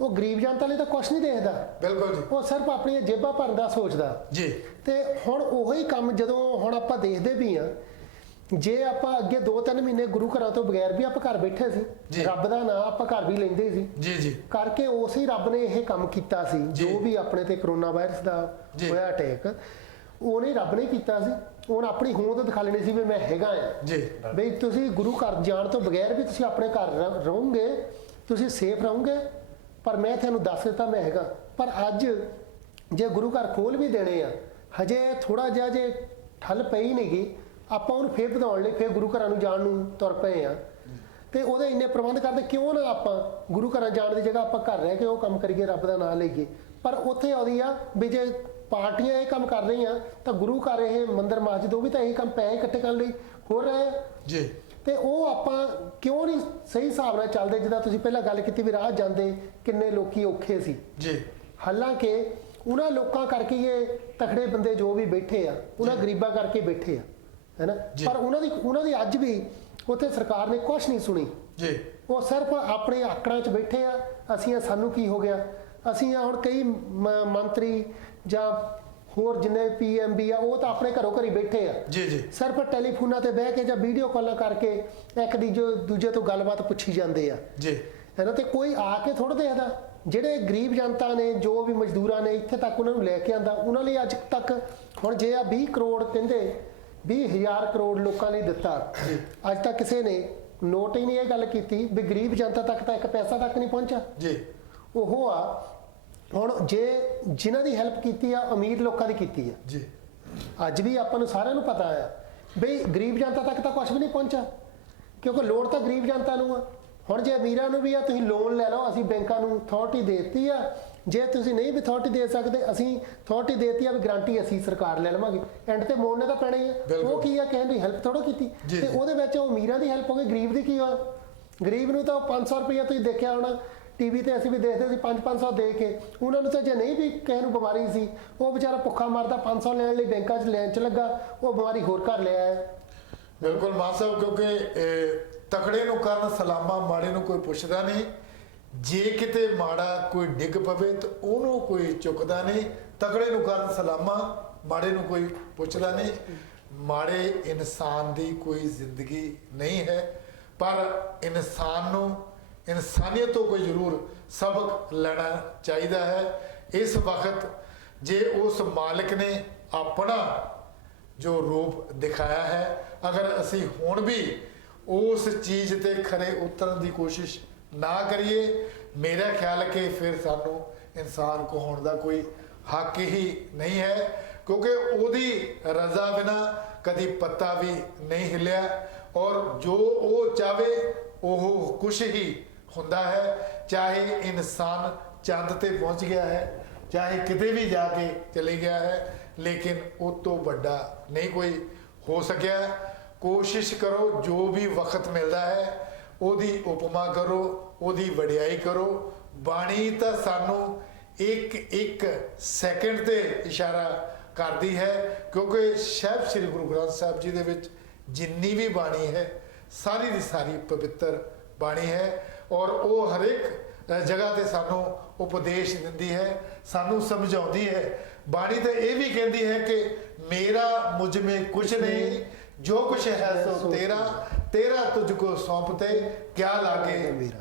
ਉਹ ਗਰੀਬ ਜਨਤਾ ਲਈ ਤਾਂ ਕੁਛ ਨਹੀਂ ਦੇਖਦਾ, ਬਿਲਕੁਲ ਜੀ, ਉਹ ਸਿਰਫ ਆਪਣੀਆਂ ਜੇਬਾਂ ਭਰਨ ਦਾ ਸੋਚਦਾ। ਜੀ, ਤੇ ਹੁਣ ਉਹੀ ਕੰਮ ਜਦੋਂ ਹੁਣ ਆਪਾਂ ਦੇਖਦੇ ਵੀ ਆ, ਜੇ ਆਪਾਂ ਅੱਗੇ 2-3 ਮਹੀਨੇ ਗੁਰੂ ਘਰਾਂ ਤੋਂ ਬਗੈਰ ਵੀ ਆਪਾਂ ਘਰ ਬੈਠੇ ਸੀ, ਜੀ। ਰੱਬ ਦਾ ਨਾਮ ਆਪਾਂ ਘਰ ਵੀ ਲੈਂਦੇ ਸੀ, ਜੀ, ਜੀ, ਕਰਕੇ ਉਸੇ ਰੱਬ ਨੇ ਇਹ ਕੰਮ ਕੀਤਾ ਸੀ। ਜੀ। ਜੋ ਵੀ ਆਪਣੇ ਤੇ ਕਰੋਨਾ ਵਾਇਰਸ ਦਾ ਜੀ। ਹੋਇਆ ਅਟੈਕ, ਉਹਨੇ ਰੱਬ ਨੇ ਕੀਤਾ ਸੀ। ਹੁਣ ਆਪਣੀ ਹੋਂਦ ਦਿਖਾ ਲੈਣੀ ਸੀ ਵੀ ਮੈਂ ਹੈਗਾ ਆ ਜੀ ਬਈ ਤੁਸੀਂ ਗੁਰੂ ਘਰ ਜਾਣ ਤੋਂ ਬਗੈਰ ਵੀ ਤੁਸੀਂ ਆਪਣੇ ਘਰ ਰਹੋਗੇ, ਤੁਸੀਂ ਸੇਫ ਰਹੋਗੇ, ਪਰ ਮੈਂ ਤੁਹਾਨੂੰ ਦੱਸ ਦਿੱਤਾ ਮੈਂ ਹੈਗਾ। ਪਰ ਅੱਜ ਜੇ ਗੁਰੂ ਘਰ ਖੋਲ ਵੀ ਦੇਣੇ ਆ, ਹਜੇ ਥੋੜਾ ਜਿਹਾ ਜੇ ਠੱਲ ਪਈ ਨਹੀਂ ਗੀ, ਆਪਾਂ ਉਹਨੂੰ ਫੇਰ ਵਧਾਉਣ ਲਈ ਫੇਰ ਗੁਰੂ ਘਰਾਂ ਨੂੰ ਜਾਣ ਨੂੰ ਤੁਰ ਪਏ ਆ। ਤੇ ਉਹਦੇ ਇੰਨੇ ਪ੍ਰਬੰਧ ਕਰਦੇ, ਕਿਉਂ ਨਾ ਆਪਾਂ ਗੁਰੂ ਘਰਾਂ ਜਾਣ ਦੀ ਜਗ੍ਹਾ ਆਪਾਂ ਘਰ ਰਹਿ ਕੇ ਉਹ ਕੰਮ ਕਰੀਏ, ਰੱਬ ਦਾ ਨਾਮ ਲਈਏ। ਪਰ ਉੱਥੇ ਆਉਂਦੀ ਆ ਵੀ ਜੇ ਪਾਰਟੀਆਂ ਇਹ ਕੰਮ ਕਰ ਰਹੀਆਂ ਤਾਂ ਗੁਰੂ ਘਰ ਇਹ ਮੰਦਿਰ ਮਸਜਿਦ ਉਹ ਵੀ ਤਾਂ ਇਹੀ ਕੰਮ ਪੈਸੇ ਇਕੱਠੇ ਕਰਨ ਲਈ ਹੋ ਰਹੇ ਆ ਜੀ। ਤੇ ਉਹ ਆਪਾਂ ਕਿਉਂ ਨਹੀਂ ਸਹੀ ਹਿਸਾਬ ਨਾਲ ਚੱਲਦੇ? ਜਿੱਦਾਂ ਤੁਸੀਂ ਪਹਿਲਾਂ ਗੱਲ ਕੀਤੀ ਵੀ ਰਾਹ ਜਾਂਦੇ ਕਿੰਨੇ ਲੋਕੀ ਔਖੇ ਸੀ ਜੀ। ਹਾਲਾਂਕਿ ਉਹਨਾਂ ਲੋਕਾਂ ਕਰਕੇ ਇਹ ਤਕੜੇ ਬੰਦੇ ਜੋ ਵੀ ਬੈਠੇ ਆ, ਉਹਨਾਂ ਗਰੀਬਾਂ ਕਰਕੇ ਬੈਠੇ ਆ, ਹੈਨਾ। ਪਰ ਉਹਨਾਂ ਦੀ ਅੱਜ ਵੀ ਉੱਥੇ ਸਰਕਾਰ ਨੇ ਕੁਛ ਨਹੀਂ ਸੁਣੀ ਜੀ। ਉਹ ਸਿਰਫ ਆਪਣੇ ਆਕੜਾਂ 'ਚ ਬੈਠੇ ਆ। ਅਸੀਂ ਆ, ਸਾਨੂੰ ਕੀ ਹੋ ਗਿਆ, ਅਸੀਂ ਆ। ਹੁਣ ਕਈ ਮੰਤਰੀ ਜਾਂ ਹੋਰ ਜਿੰਨੇ PMB ਆ ਉਹ ਤਾਂ ਆਪਣੇ ਘਰੋਂ ਘਰੀ ਬੈਠੇ ਆ ਜੀ ਜੀ। ਸਿਰਫ ਟੈਲੀਫੋਨਾਂ ਤੇ ਬਹਿ ਕੇ ਜਾਂ ਵੀਡੀਓ ਕਾਲਾਂ ਕਰਕੇ ਇੱਕ ਦੂਜੇ ਤੋਂ ਗੱਲਬਾਤ ਪੁੱਛੀ ਜਾਂਦੇ ਆ ਜੀ, ਹੈ ਨਾ। ਤੇ ਕੋਈ ਆ ਕੇ ਥੋੜ੍ਹਾ ਦੇਖਦਾ, ਜਿਹੜੇ ਗਰੀਬ ਜਨਤਾ ਨੇ, ਜੋ ਵੀ ਮਜ਼ਦੂਰਾਂ ਨੇ, ਇੱਥੇ ਤੱਕ ਉਹਨਾਂ ਨੂੰ ਲੈ ਕੇ ਆਂਦਾ, ਉਹਨਾਂ ਲਈ ਅੱਜ ਤੱਕ ਹੁਣ ਜੇ ਆ 20 ਕਰੋੜ ਕਹਿੰਦੇ 20,000 ਕਰੋੜ ਲੋਕਾਂ ਲਈ ਦਿੱਤਾ, ਅੱਜ ਤੱਕ ਕਿਸੇ ਨੇ ਨੋਟ ਹੀ ਨਹੀਂ ਇਹ ਗੱਲ ਕੀਤੀ ਵੀ ਗਰੀਬ ਜਨਤਾ ਤੱਕ ਤਾਂ ਇੱਕ ਪੈਸਾ ਤੱਕ ਨਹੀਂ ਪਹੁੰਚਾ ਜੀ। ਉਹ ਆ ਹੁਣ ਜੇ ਜਿਨ੍ਹਾਂ ਦੀ ਹੈਲਪ ਕੀਤੀ ਆ ਅਮੀਰ ਲੋਕਾਂ ਦੀ ਕੀਤੀ ਆ ਜੀ। ਅੱਜ ਵੀ ਆਪਾਂ ਨੂੰ ਸਾਰਿਆਂ ਨੂੰ ਪਤਾ ਆ ਬਈ ਗਰੀਬ ਜਨਤਾ ਤੱਕ ਤਾਂ ਕੁਝ ਵੀ ਨਹੀਂ ਪਹੁੰਚਾ, ਕਿਉਂਕਿ ਲੋੜ ਤਾਂ ਗਰੀਬ ਜਨਤਾ ਨੂੰ ਆ। ਹੁਣ ਜੇ ਅਮੀਰਾਂ ਨੂੰ ਵੀ ਆ ਤੁਸੀਂ ਲੋਨ ਲੈ ਲਓ, ਅਸੀਂ ਬੈਂਕਾਂ ਨੂੰ ਅਥਾਰਟੀ ਦੇ ਦਿੱਤੀ ਆ, ਜੇ ਤੁਸੀਂ ਨਹੀਂ ਵੀ ਅਥਾਰਟੀ ਦੇ ਸਕਦੇ ਅਸੀਂ ਅਥਾਰਟੀ ਦੇ ਦਿੱਤੀ ਆ ਵੀ ਗਰੰਟੀ ਅਸੀਂ ਸਰਕਾਰ ਲੈ ਲਵਾਂਗੇ, ਐਂਡ ਤੇ ਮੋੜਨੇ ਤਾਂ ਪੈਣਾ ਹੀ ਆ। ਉਹ ਕੀ ਆ, ਕਹਿਣ ਦੀ ਹੈਲਪ ਥੋੜ੍ਹਾ ਕੀਤੀ ਤੇ ਉਹਦੇ ਵਿੱਚ ਉਹ ਅਮੀਰਾਂ ਦੀ ਹੈਲਪ ਹੋ ਗਈ, ਗਰੀਬ ਦੀ ਕੀ ਆ? ਗਰੀਬ ਨੂੰ ਤਾਂ 500 ਰੁਪਈਆ ਤੁਸੀਂ ਦੇਖਿਆ ਹੋਣਾ ਟੀਵੀ ਤੇ, ਅਸੀਂ ਵੀ ਦੇਖਦੇ ਸੀ 500 ਦੇ ਕੇ ਉਹਨਾਂ ਨੂੰ ਤਾਂ ਜੇ ਨਹੀਂ ਵੀ ਕਿਸੇ ਨੂੰ ਬਿਮਾਰੀ ਸੀ ਉਹ ਵਿਚਾਰਾ ਭੁੱਖਾ ਮਰਦਾ 500 ਲੈਣ ਲਈ ਬੈਂਕਾਂ 'ਚ ਲੈਣ 'ਚ ਲੱਗਾ, ਉਹ ਬਿਮਾਰੀ ਹੋਰ ਘਰ ਲੈ ਆਇਆ। ਬਿਲਕੁਲ ਮਾਨ ਸਾਹਿਬ, ਕਿਉਂਕਿ ਤਕੜੇ ਨੂੰ ਕਰਨ ਸਲਾਮਾ, ਮਾੜੇ ਨੂੰ ਕੋਈ ਪੁੱਛਦਾ ਨਹੀਂ। ਜੇ ਕਿਤੇ ਮਾੜਾ ਕੋਈ ਡਿੱਗ ਪਵੇ ਤਾਂ ਉਹਨੂੰ ਕੋਈ ਚੁੱਕਦਾ ਨਹੀਂ। ਤਕੜੇ ਨੂੰ ਕਰਨ ਸਲਾਮਾ, ਮਾੜੇ ਨੂੰ ਕੋਈ ਪੁੱਛਦਾ ਨਹੀਂ। ਮਾੜੇ ਇਨਸਾਨ ਦੀ ਕੋਈ ਜ਼ਿੰਦਗੀ ਨਹੀਂ ਹੈ, ਪਰ ਇਨਸਾਨ ਨੂੰ ਇਨਸਾਨੀਅਤ ਤੋਂ ਕੋਈ ਜ਼ਰੂਰ ਸਬਕ ਲੈਣਾ ਚਾਹੀਦਾ ਹੈ। ਇਸ ਵਕਤ ਜੇ ਉਸ ਮਾਲਕ ਨੇ ਆਪਣਾ ਜੋ ਰੂਪ ਦਿਖਾਇਆ ਹੈ, ਅਗਰ ਅਸੀਂ ਹੁਣ ਵੀ ਉਸ ਚੀਜ਼ ਤੇ ਖਰੇ ਉਤਰਨ ਦੀ ਕੋਸ਼ਿਸ਼ ਨਾ ਕਰੀਏ, ਮੇਰਾ ਖਿਆਲ ਹੈ ਕਿ ਫਿਰ ਸਾਨੂੰ ਇਨਸਾਨ ਕਹਾਉਣ ਦਾ ਕੋਈ ਹੱਕ ਹੀ ਨਹੀਂ ਹੈ, ਕਿਉਂਕਿ ਉਹਦੀ ਰਜ਼ਾ ਬਿਨਾ ਕਦੀ ਪੱਤਾ ਵੀ ਨਹੀਂ ਹਿੱਲਿਆ, ਔਰ ਜੋ ਉਹ ਚਾਵੇ ਉਹ ਕੁਛ ਹੀ ਹੁੰਦਾ ਹੈ। ਚਾਹੇ ਇਨਸਾਨ ਚੰਦ ਤੇ ਪਹੁੰਚ ਗਿਆ ਹੈ, ਚਾਹੇ ਕਿਤੇ ਵੀ ਜਾ ਕੇ ਚਲੇ ਗਿਆ ਹੈ, ਲੇਕਿਨ ਉਹ ਤੋਂ ਵੱਡਾ ਨਹੀਂ ਕੋਈ ਹੋ ਸਕਿਆ। ਕੋਸ਼ਿਸ਼ ਕਰੋ, ਜੋ ਵੀ ਵਕਤ ਮਿਲਦਾ ਹੈ ਉਹਦੀ ਉਪਮਾ ਕਰੋ, ਉਹਦੀ ਵਡਿਆਈ ਕਰੋ। ਬਾਣੀ ਤਾਂ ਸਾਨੂੰ ਇੱਕ ਸੈਕਿੰਡ ਤੇ ਇਸ਼ਾਰਾ ਕਰਦੀ ਹੈ, ਕਿਉਂਕਿ ਸਾਹਿਬ ਸ੍ਰੀ ਗੁਰੂ ਗ੍ਰੰਥ ਸਾਹਿਬ ਜੀ ਦੇ ਵਿੱਚ ਜਿੰਨੀ ਵੀ ਬਾਣੀ ਹੈ ਸਾਰੀ ਦੀ ਸਾਰੀ ਪਵਿੱਤਰ ਬਾਣੀ ਹੈ, ਔਰ ਉਹ ਹਰ ਇੱਕ ਜਗ੍ਹਾ ਤੇ ਸਾਨੂੰ ਉਪਦੇਸ਼ ਦਿੰਦੀ ਹੈ, ਸਾਨੂੰ ਸਮਝਾਉਂਦੀ ਹੈ। ਬਾਣੀ ਤਾਂ ਇਹ ਵੀ ਕਹਿੰਦੀ ਹੈ ਕਿ ਮੇਰਾ ਮੁਝ ਮੇਂ ਕੁਛ ਨਹੀਂ, ਜੋ ਕੁਛ ਹੈ ਸੋ ਤੇਰਾ, तेरा तुझको सौंपते क्या लागे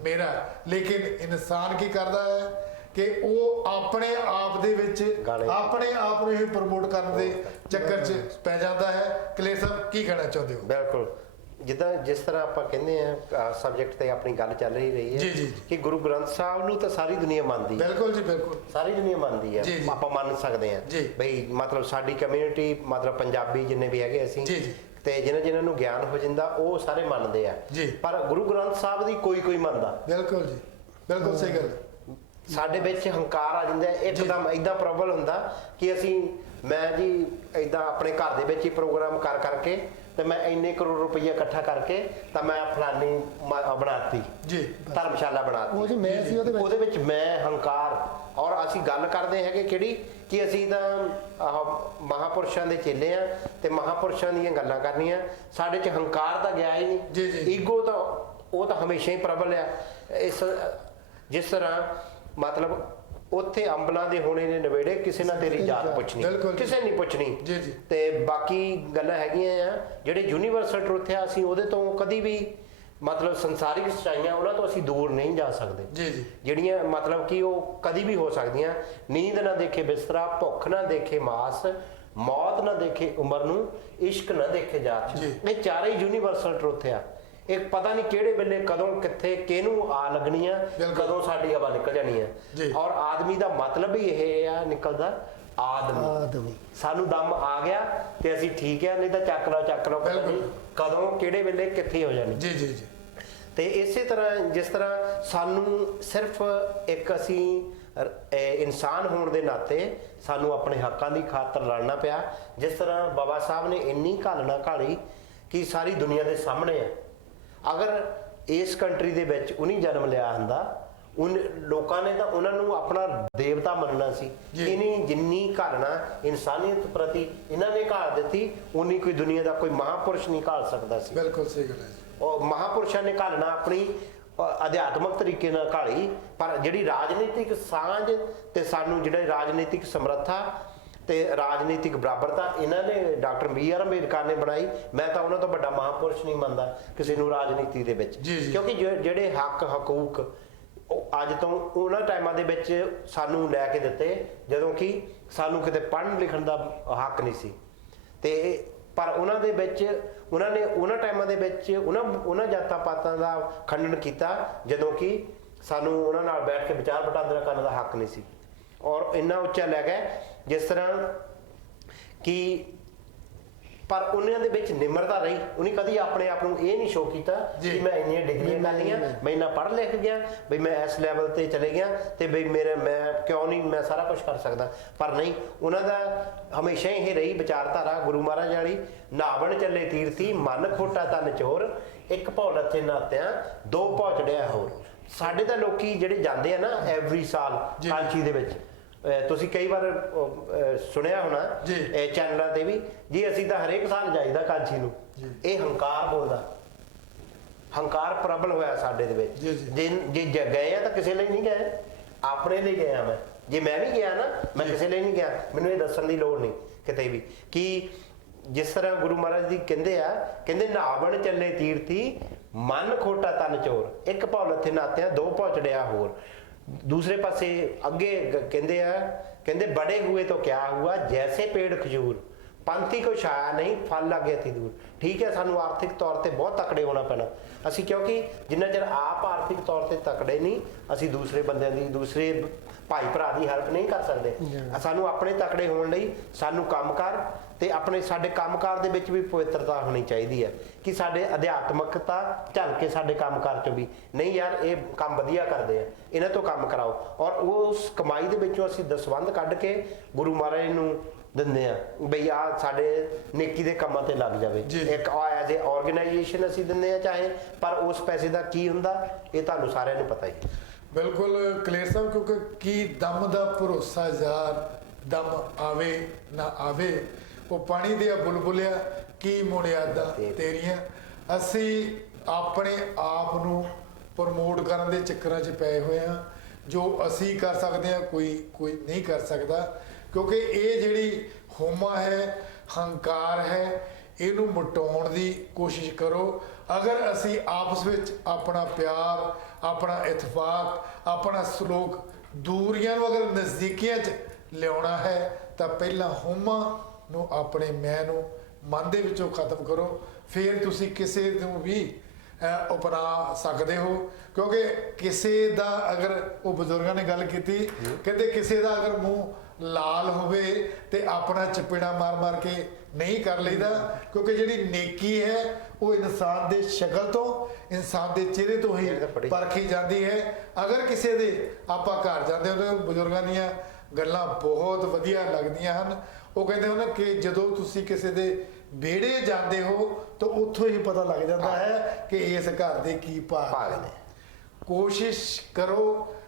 मेरा। लेकिन इंसान की करता है कि वो अपने आप दे विच अपने आप ਨੂੰ ਹੀ ਪ੍ਰਮੋਟ ਕਰਨ ਦੇ ਚੱਕਰ 'ਚ ਪੈ ਜਾਂਦਾ ਹੈ। ਕਲੇਰ ਸਾਹਿਬ ਕੀ ਕਹਿਣਾ ਚਾਹੁੰਦੇ ਹੋ? ਬਿਲਕੁਲ, ਜਿੱਦਾਂ ਜਿਸ ਤਰ੍ਹਾਂ ਆਪਾਂ ਕਹਿੰਦੇ ਆ ਸਬਜੈਕਟ ਤੇ ਆਪਣੀ ਗੱਲ ਚੱਲ ਰਹੀ ਹੈ ਜੀ ਕਿ ਗੁਰੂ ਗ੍ਰੰਥ ਸਾਹਿਬ ਨੂੰ ਤਾਂ ਸਾਰੀ ਦੁਨੀਆ ਮੰਨਦੀ ਹੈ। ਬਿਲਕੁਲ ਜੀ, ਬਿਲਕੁਲ ਸਾਰੀ ਦੁਨੀਆ ਮੰਨਦੀ ਹੈ, ਆਪਾਂ ਮੰਨ ਸਕਦੇ ਹਾਂ ਬਈ ਮਤਲਬ ਸਾਡੀ ਕਮਿਊਨਿਟੀ ਮਤਲਬ ਪੰਜਾਬੀ ਜਿੰਨੇ ਵੀ ਹੈਗੇ ਅਸੀਂ ਤੇ ਜਿਨ੍ਹਾਂ ਨੂੰ ਗਿਆਨ ਹੋ ਜਾਂਦਾ ਉਹ ਸਾਰੇ ਮੰਨਦੇ ਆ, ਪਰ ਗੁਰੂ ਗ੍ਰੰਥ ਸਾਹਿਬ ਦੀ ਕੋਈ ਮੰਨਦਾ। ਬਿਲਕੁਲ ਜੀ, ਬਿਲਕੁਲ ਸਹੀ ਗੱਲ। ਸਾਡੇ ਵਿੱਚ ਹੰਕਾਰ ਆ ਜਾਂਦਾ ਇੱਕਦਮ, ਏਦਾਂ ਪ੍ਰਬਲ ਹੁੰਦਾ ਕਿ ਮੈਂ ਜੀ ਏਦਾਂ ਆਪਣੇ ਘਰ ਦੇ ਵਿੱਚ ਹੀ ਪ੍ਰੋਗਰਾਮ ਕਰਕੇ ਤੇ ਮੈਂ ਇੰਨੇ ਕਰੋੜ ਰੁਪਈਆ ਇਕੱਠਾ ਕਰਕੇ ਤਾਂ ਮੈਂ ਫਲਾਨੀ ਬਣਾਤੀ ਜੀ, ਧਰਮਸ਼ਾਲਾ ਬਣਾਤੀ, ਉਹਦੇ ਵਿੱਚ ਮੈਂ ਹੰਕਾਰ। ਔਰ ਅਸੀਂ ਗੱਲ ਕਰਦੇ ਹੈਗੇ ਕਿਹੜੀ ਕਿ ਅਸੀਂ ਤਾਂ ਮਹਾਪੁਰਸ਼ਾਂ ਦੇ ਚੇਲੇ ਆ ਤੇ ਮਹਾਪੁਰਸ਼ਾਂ ਦੀਆਂ ਗੱਲਾਂ ਕਰਨੀਆਂ, ਸਾਡੇ 'ਚ ਹੰਕਾਰ ਤਾਂ ਗਿਆ ਹੀ ਨਹੀਂ। ਈਗੋ ਤਾਂ ਉਹ ਤਾਂ ਹਮੇਸ਼ਾ ਹੀ ਪ੍ਰਬਲ ਆ। ਜਿਸ ਤਰ੍ਹਾਂ ਮਤਲਬ ਉੱਥੇ ਅੰਬਲਾਂ ਦੇ ਹੋਣੇ ਨੇ ਨਵੇੜੇ, ਕਿਸੇ ਨਾਲ ਤੇਰੀ ਜਾਤ ਪੁੱਛਣੀ, ਕਿਸੇ ਨਹੀਂ ਪੁੱਛਣੀ। ਤੇ ਬਾਕੀ ਗੱਲਾਂ ਹੈਗੀਆਂ ਆ ਜਿਹੜੇ ਯੂਨੀਵਰਸਲ ਟਰੁੱਥ ਆ, ਅਸੀਂ ਉਹਦੇ ਤੋਂ ਕਦੀ ਵੀ ਮਤਲਬ ਸੰਸਾਰਿਕ ਸੱਚਾਈਆਂ ਉਹਨਾਂ ਤੋਂ ਅਸੀਂ ਦੂਰ ਨਹੀਂ ਜਾ ਸਕਦੇ, ਜਿਹੜੀਆਂ ਮਤਲਬ ਕਿ ਉਹ ਕਦੀ ਵੀ ਹੋ ਸਕਦੀਆਂ। ਨੀਂਦ ਨਾ ਦੇਖੇ ਬਿਸਤਰਾ, ਭੁੱਖ ਨਾ ਦੇਖੇ ਮਾਸ, ਮੌਤ ਨਾ ਦੇਖੇ ਉਮਰ ਨੂੰ, ਇਸ਼ਕ ਨਾ ਦੇਖੇ ਜਾਤ। ਇਹ ਚਾਰੇ ਯੂਨੀਵਰਸਲ ਟਰੁੱਥ ਆ। ਇੱਕ ਪਤਾ ਨਹੀਂ ਕਿਹੜੇ ਵੇਲੇ ਕਦੋਂ ਕਿੱਥੇ ਕਿਹਨੂੰ ਆ ਲੱਗਣੀ ਆ, ਕਦੋਂ ਸਾਡੀ ਹਵਾ ਨਿਕਲ ਜਾਣੀ ਆ। ਔਰ ਆਦਮੀ ਦਾ ਮਤਲਬ ਹੀ ਇਹ ਆ ਨਿਕਲਦਾ, ਆਦਮੀ। ਸਾਨੂੰ ਦਮ ਆ ਗਿਆ ਤੇ ਅਸੀਂ ਠੀਕ ਆ, ਨਹੀਂ ਤਾਂ ਚੱਕ ਲਓ ਪਤਾ ਨਹੀਂ ਕਦੋਂ ਕਿਹੜੇ ਵੇਲੇ ਕਿੱਥੇ ਹੋ ਜਾਣੀ। ਜੀ ਜੀ ਜੀ। ਤੇ ਇਸੇ ਤਰ੍ਹਾਂ ਜਿਸ ਤਰ੍ਹਾਂ ਸਾਨੂੰ ਸਿਰਫ ਇੱਕ ਅਸੀਂ ਇਨਸਾਨ ਹੋਣ ਦੇ ਨਾਤੇ ਸਾਨੂੰ ਆਪਣੇ ਹੱਕਾਂ ਦੀ ਖਾਤਰ ਲੜਨਾ ਪਿਆ। ਜਿਸ ਤਰ੍ਹਾਂ ਬਾਬਾ ਸਾਹਿਬ ਨੇ ਇੰਨੀ ਘਾਲਣਾ ਘਾਲੀ ਕਿ ਸਾਰੀ ਦੁਨੀਆ ਦੇ ਸਾਹਮਣੇ ਆ। ਅਗਰ ਇਸ ਕੰਟਰੀ ਦੇ ਵਿੱਚ ਉਹਨੇ ਜਨਮ ਲਿਆ ਹੁੰਦਾ, ਲੋਕਾਂ ਨੇ ਤਾਂ ਉਹਨਾਂ ਨੂੰ ਆਪਣਾ ਦੇਵਤਾ ਮੰਨਣਾ ਸੀ। ਇਹਨੀ ਜਿੰਨੀ ਘਾਲਣਾ ਇਨਸਾਨੀਅਤ ਪ੍ਰਤੀ ਇਹਨਾਂ ਨੇ ਘਾਲ ਦਿੱਤੀ, ਉਨੀ ਕੋਈ ਦੁਨੀਆ ਦਾ ਕੋਈ ਮਹਾਂਪੁਰਸ਼ ਨਹੀਂ ਘਾਲ ਸਕਦਾ ਸੀ। ਬਿਲਕੁਲ ਸਹੀ ਗੱਲ ਹੈ ਜੀ। ਉਹ ਮਹਾਂਪੁਰਸ਼ਾਂ ਨੇ ਘਾਲਣਾ ਆਪਣੀ ਅਧਿਆਤਮਕ ਤਰੀਕੇ ਨਾਲ ਘਾਲੀ, ਪਰ ਜਿਹੜੀ ਰਾਜਨੀਤਿਕ ਸਾਂਝ ਤੇ ਸਾਨੂੰ ਜਿਹੜੇ ਰਾਜਨੀਤਿਕ ਸਮਰੱਥਾ ਤੇ ਰਾਜਨੀਤਿਕ ਬਰਾਬਰਤਾ ਇਹਨਾਂ ਨੇ ਡਾਕਟਰ B.R. ਅੰਬੇਦਕਰ ਨੇ ਬਣਾਈ। ਮੈਂ ਤਾਂ ਉਹਨਾਂ ਤੋਂ ਵੱਡਾ ਮਹਾਂਪੁਰਸ਼ ਨਹੀਂ ਮੰਨਦਾ ਕਿਸੇ ਨੂੰ ਰਾਜਨੀਤੀ ਦੇ ਵਿੱਚ, ਕਿਉਂਕਿ ਜਿਹੜੇ ਹੱਕ ਹਕੂਕ ਅੱਜ ਤੋਂ ਉਹਨਾਂ ਟਾਈਮਾਂ ਦੇ ਵਿੱਚ ਸਾਨੂੰ ਲੈ ਕੇ ਦਿੱਤੇ ਜਦੋਂ ਕਿ ਸਾਨੂੰ ਕਿਤੇ ਪੜ੍ਹਨ ਲਿਖਣ ਦਾ ਹੱਕ ਨਹੀਂ ਸੀ। ਤੇ ਪਰ ਉਹਨਾਂ ਦੇ ਵਿੱਚ ਉਹਨਾਂ ਨੇ ਉਹਨਾਂ ਟਾਈਮਾਂ ਦੇ ਵਿੱਚ ਉਹਨਾਂ ਜਾਤਾਂ ਪਾਤਾਂ ਦਾ ਖੰਡਨ ਕੀਤਾ ਜਦੋਂ ਕਿ ਸਾਨੂੰ ਉਹਨਾਂ ਨਾਲ ਬੈਠ ਕੇ ਵਿਚਾਰ ਵਟਾਂਦਰਾ ਕਰਨ ਦਾ ਹੱਕ ਨਹੀਂ ਸੀ। ਔਰ ਇੰਨਾ ਉੱਚਾ ਲੈ ਗਏ ਜਿਸ ਤਰ੍ਹਾਂ ਕਿ ਪਰ ਉਹਨਾਂ ਦੇ ਵਿੱਚ ਨਿਮਰਤਾ ਰਹੀ। ਉਹਨੇ ਕਦੀ ਆਪਣੇ ਆਪ ਨੂੰ ਇਹ ਨਹੀਂ ਸ਼ੋਅ ਕੀਤਾ ਕਿ ਮੈਂ ਇੰਨੀਆਂ ਡਿਗਰੀਆਂ ਕਰ ਲਈਆਂ, ਮੈਂ ਇੰਨਾ ਪੜ੍ਹ ਲਿਖ ਗਿਆ, ਬਈ ਮੈਂ ਇਸ ਲੈਵਲ ਤੇ ਚਲੇ ਗਿਆ ਤੇ ਬਈ ਮੈਂ ਕਿਉਂ ਨਹੀਂ ਮੈਂ ਸਾਰਾ ਕੁਝ ਕਰ ਸਕਦਾ। ਪਰ ਨਹੀਂ, ਉਹਨਾਂ ਦਾ ਹਮੇਸ਼ਾ ਇਹ ਰਹੀ ਵਿਚਾਰਧਾਰਾ ਗੁਰੂ ਮਹਾਰਾਜ ਵਾਲੀ, ਨਾਵਣ ਚੱਲੇ ਤੀਰਥੀ ਮਨ ਖੋਟਾ ਤਨ ਚੋਰ, ਇੱਕ ਭੌ ਲੱਥੇ ਨਾਤਿਆਂ ਦੋ ਭੌ ਚੜਿਆ ਹੋਰ। ਸਾਡੇ ਤਾਂ ਲੋਕੀ ਜਿਹੜੇ ਜਾਂਦੇ ਆ ਨਾ ਐਵਰੀ ਸਾਲ ਕਾਂਚੀ ਦੇ ਵਿੱਚ, ਤੁਸੀਂ ਕਈ ਵਾਰ ਸੁਣਿਆ ਹੋਣਾ ਚੈਨਲਾਂ ਤੇ ਵੀ, ਜੀ ਅਸੀਂ ਤਾਂ ਹਰੇਕ ਸਾਲ ਜਾਈਦਾ ਕਾਂਚੀ ਨੂੰ। ਇਹ ਹੰਕਾਰ ਬੋਲਦਾ, ਹੰਕਾਰ ਪ੍ਰਬਲ ਹੋਇਆ ਸਾਡੇ ਦੇ ਵਿੱਚ। ਜੇ ਗਏ ਆ ਤਾਂ ਕਿਸੇ ਲਈ ਨਹੀਂ ਗਏ, ਆਪਣੇ ਲਈ ਗਿਆ ਮੈਂ। ਜੇ ਮੈਂ ਵੀ ਗਿਆ ਨਾ, ਮੈਂ ਕਿਸੇ ਲਈ ਨਹੀਂ ਗਿਆ, ਮੈਨੂੰ ਇਹ ਦੱਸਣ ਦੀ ਲੋੜ ਨਹੀਂ ਕਿਤੇ ਵੀ ਕਿ ਜਿਸ ਤਰ੍ਹਾਂ ਗੁਰੂ ਮਹਾਰਾਜ ਜੀ ਕਹਿੰਦੇ ਨਾਵਣ ਚੱਲੇ ਤੀਰਥੀ ਮਨ ਖੋਟਾ ਤਨ ਚੋਰ, ਇੱਕ ਭੌ ਲੱਥੇ ਨਾਤਿਆਂ ਦੋ ਭੌ ਚੜਿਆ ਹੋਰ। दूसरे पासे अगे कहते बड़े हुए तो क्या हुआ जैसे पेड़ खजूर, पंथी को छाया नहीं फल लगे थी दूर। ठीक है, सानू आर्थिक तौर पर बहुत तकड़े होना पैना असी, क्योंकि जिन्ना चਿਰ आप आर्थिक तौर पर तकड़े नहीं असी दूसरे बंदे की दूसरे भाई भरा की हेल्प नहीं कर सकते। सानू अपने तकड़े होने लई सानू कामकार ते अपने साडे कामकार दे विच भी पवित्रता होनी चाहिए है कि साडे अध्यात्मकता झलके साडे कामकार चों भी नहीं यार ये काम वधिया करदे आ, इन्हां तो काम कराओ। और उस कमाई दे विचों असीं दसवंध कढ के गुरु महाराज नूं दिंदे आ बई आ साडे नेकी दे कामां ते लग जावे। एक एज ए ऑर्गेनाइजेशन असीं दिंदे आ चाहे, पर उस पैसे दा की हुंदा ये तुहानूं सारिआं नूं पता ही। बिल्कुल क्लियर साहब, क्योंकि की दम दा भरोसा यार, दम आवे ना आवे वो पानी दिया बुलबुलिया की मुनियादा तेरियां। असी अपने आप नूं प्रमोट करन दे चक्करां 'च पए होए हां। जो असी कर सकते हैं कोई नहीं कर सकता, क्योंकि ये जिहड़ी होमा है हंकार है इनू मिटाउण दी कोशिश करो। अगर असी आपस विच अपना प्यार अपना इतफाक अपना सलूक दूरियां नूं अगर नज़दीकियां 'च लियाउणा है तो पहला होमा नूं अपने मैं नूं मन दे विचों खत्म करो, फिर तुसी किसी नूं भी अपना सकते हो। क्योंकि किसी दा अगर वो बजुर्गों ने गल की कहते किसी दा अगर मूँह लाल होवे ते अपना चपेड़ा मार मार के नहीं कर लेदा, क्योंकि जिहड़ी नेकी है वो इंसान दे शक्ल तो इंसान दे चेहरे तो ही परखी जाती है। अगर किसी दे आपां घर जाते हो बजुर्गों दीयां गल्लां बहुत वधिया लगदियां हन। वो कहते हो ना कि जदों तुसी किसी दे बेड़े जाते हो तो उत्थों ही पता लग जाता है कि इस घर दे की भाग ने। कोशिश करो,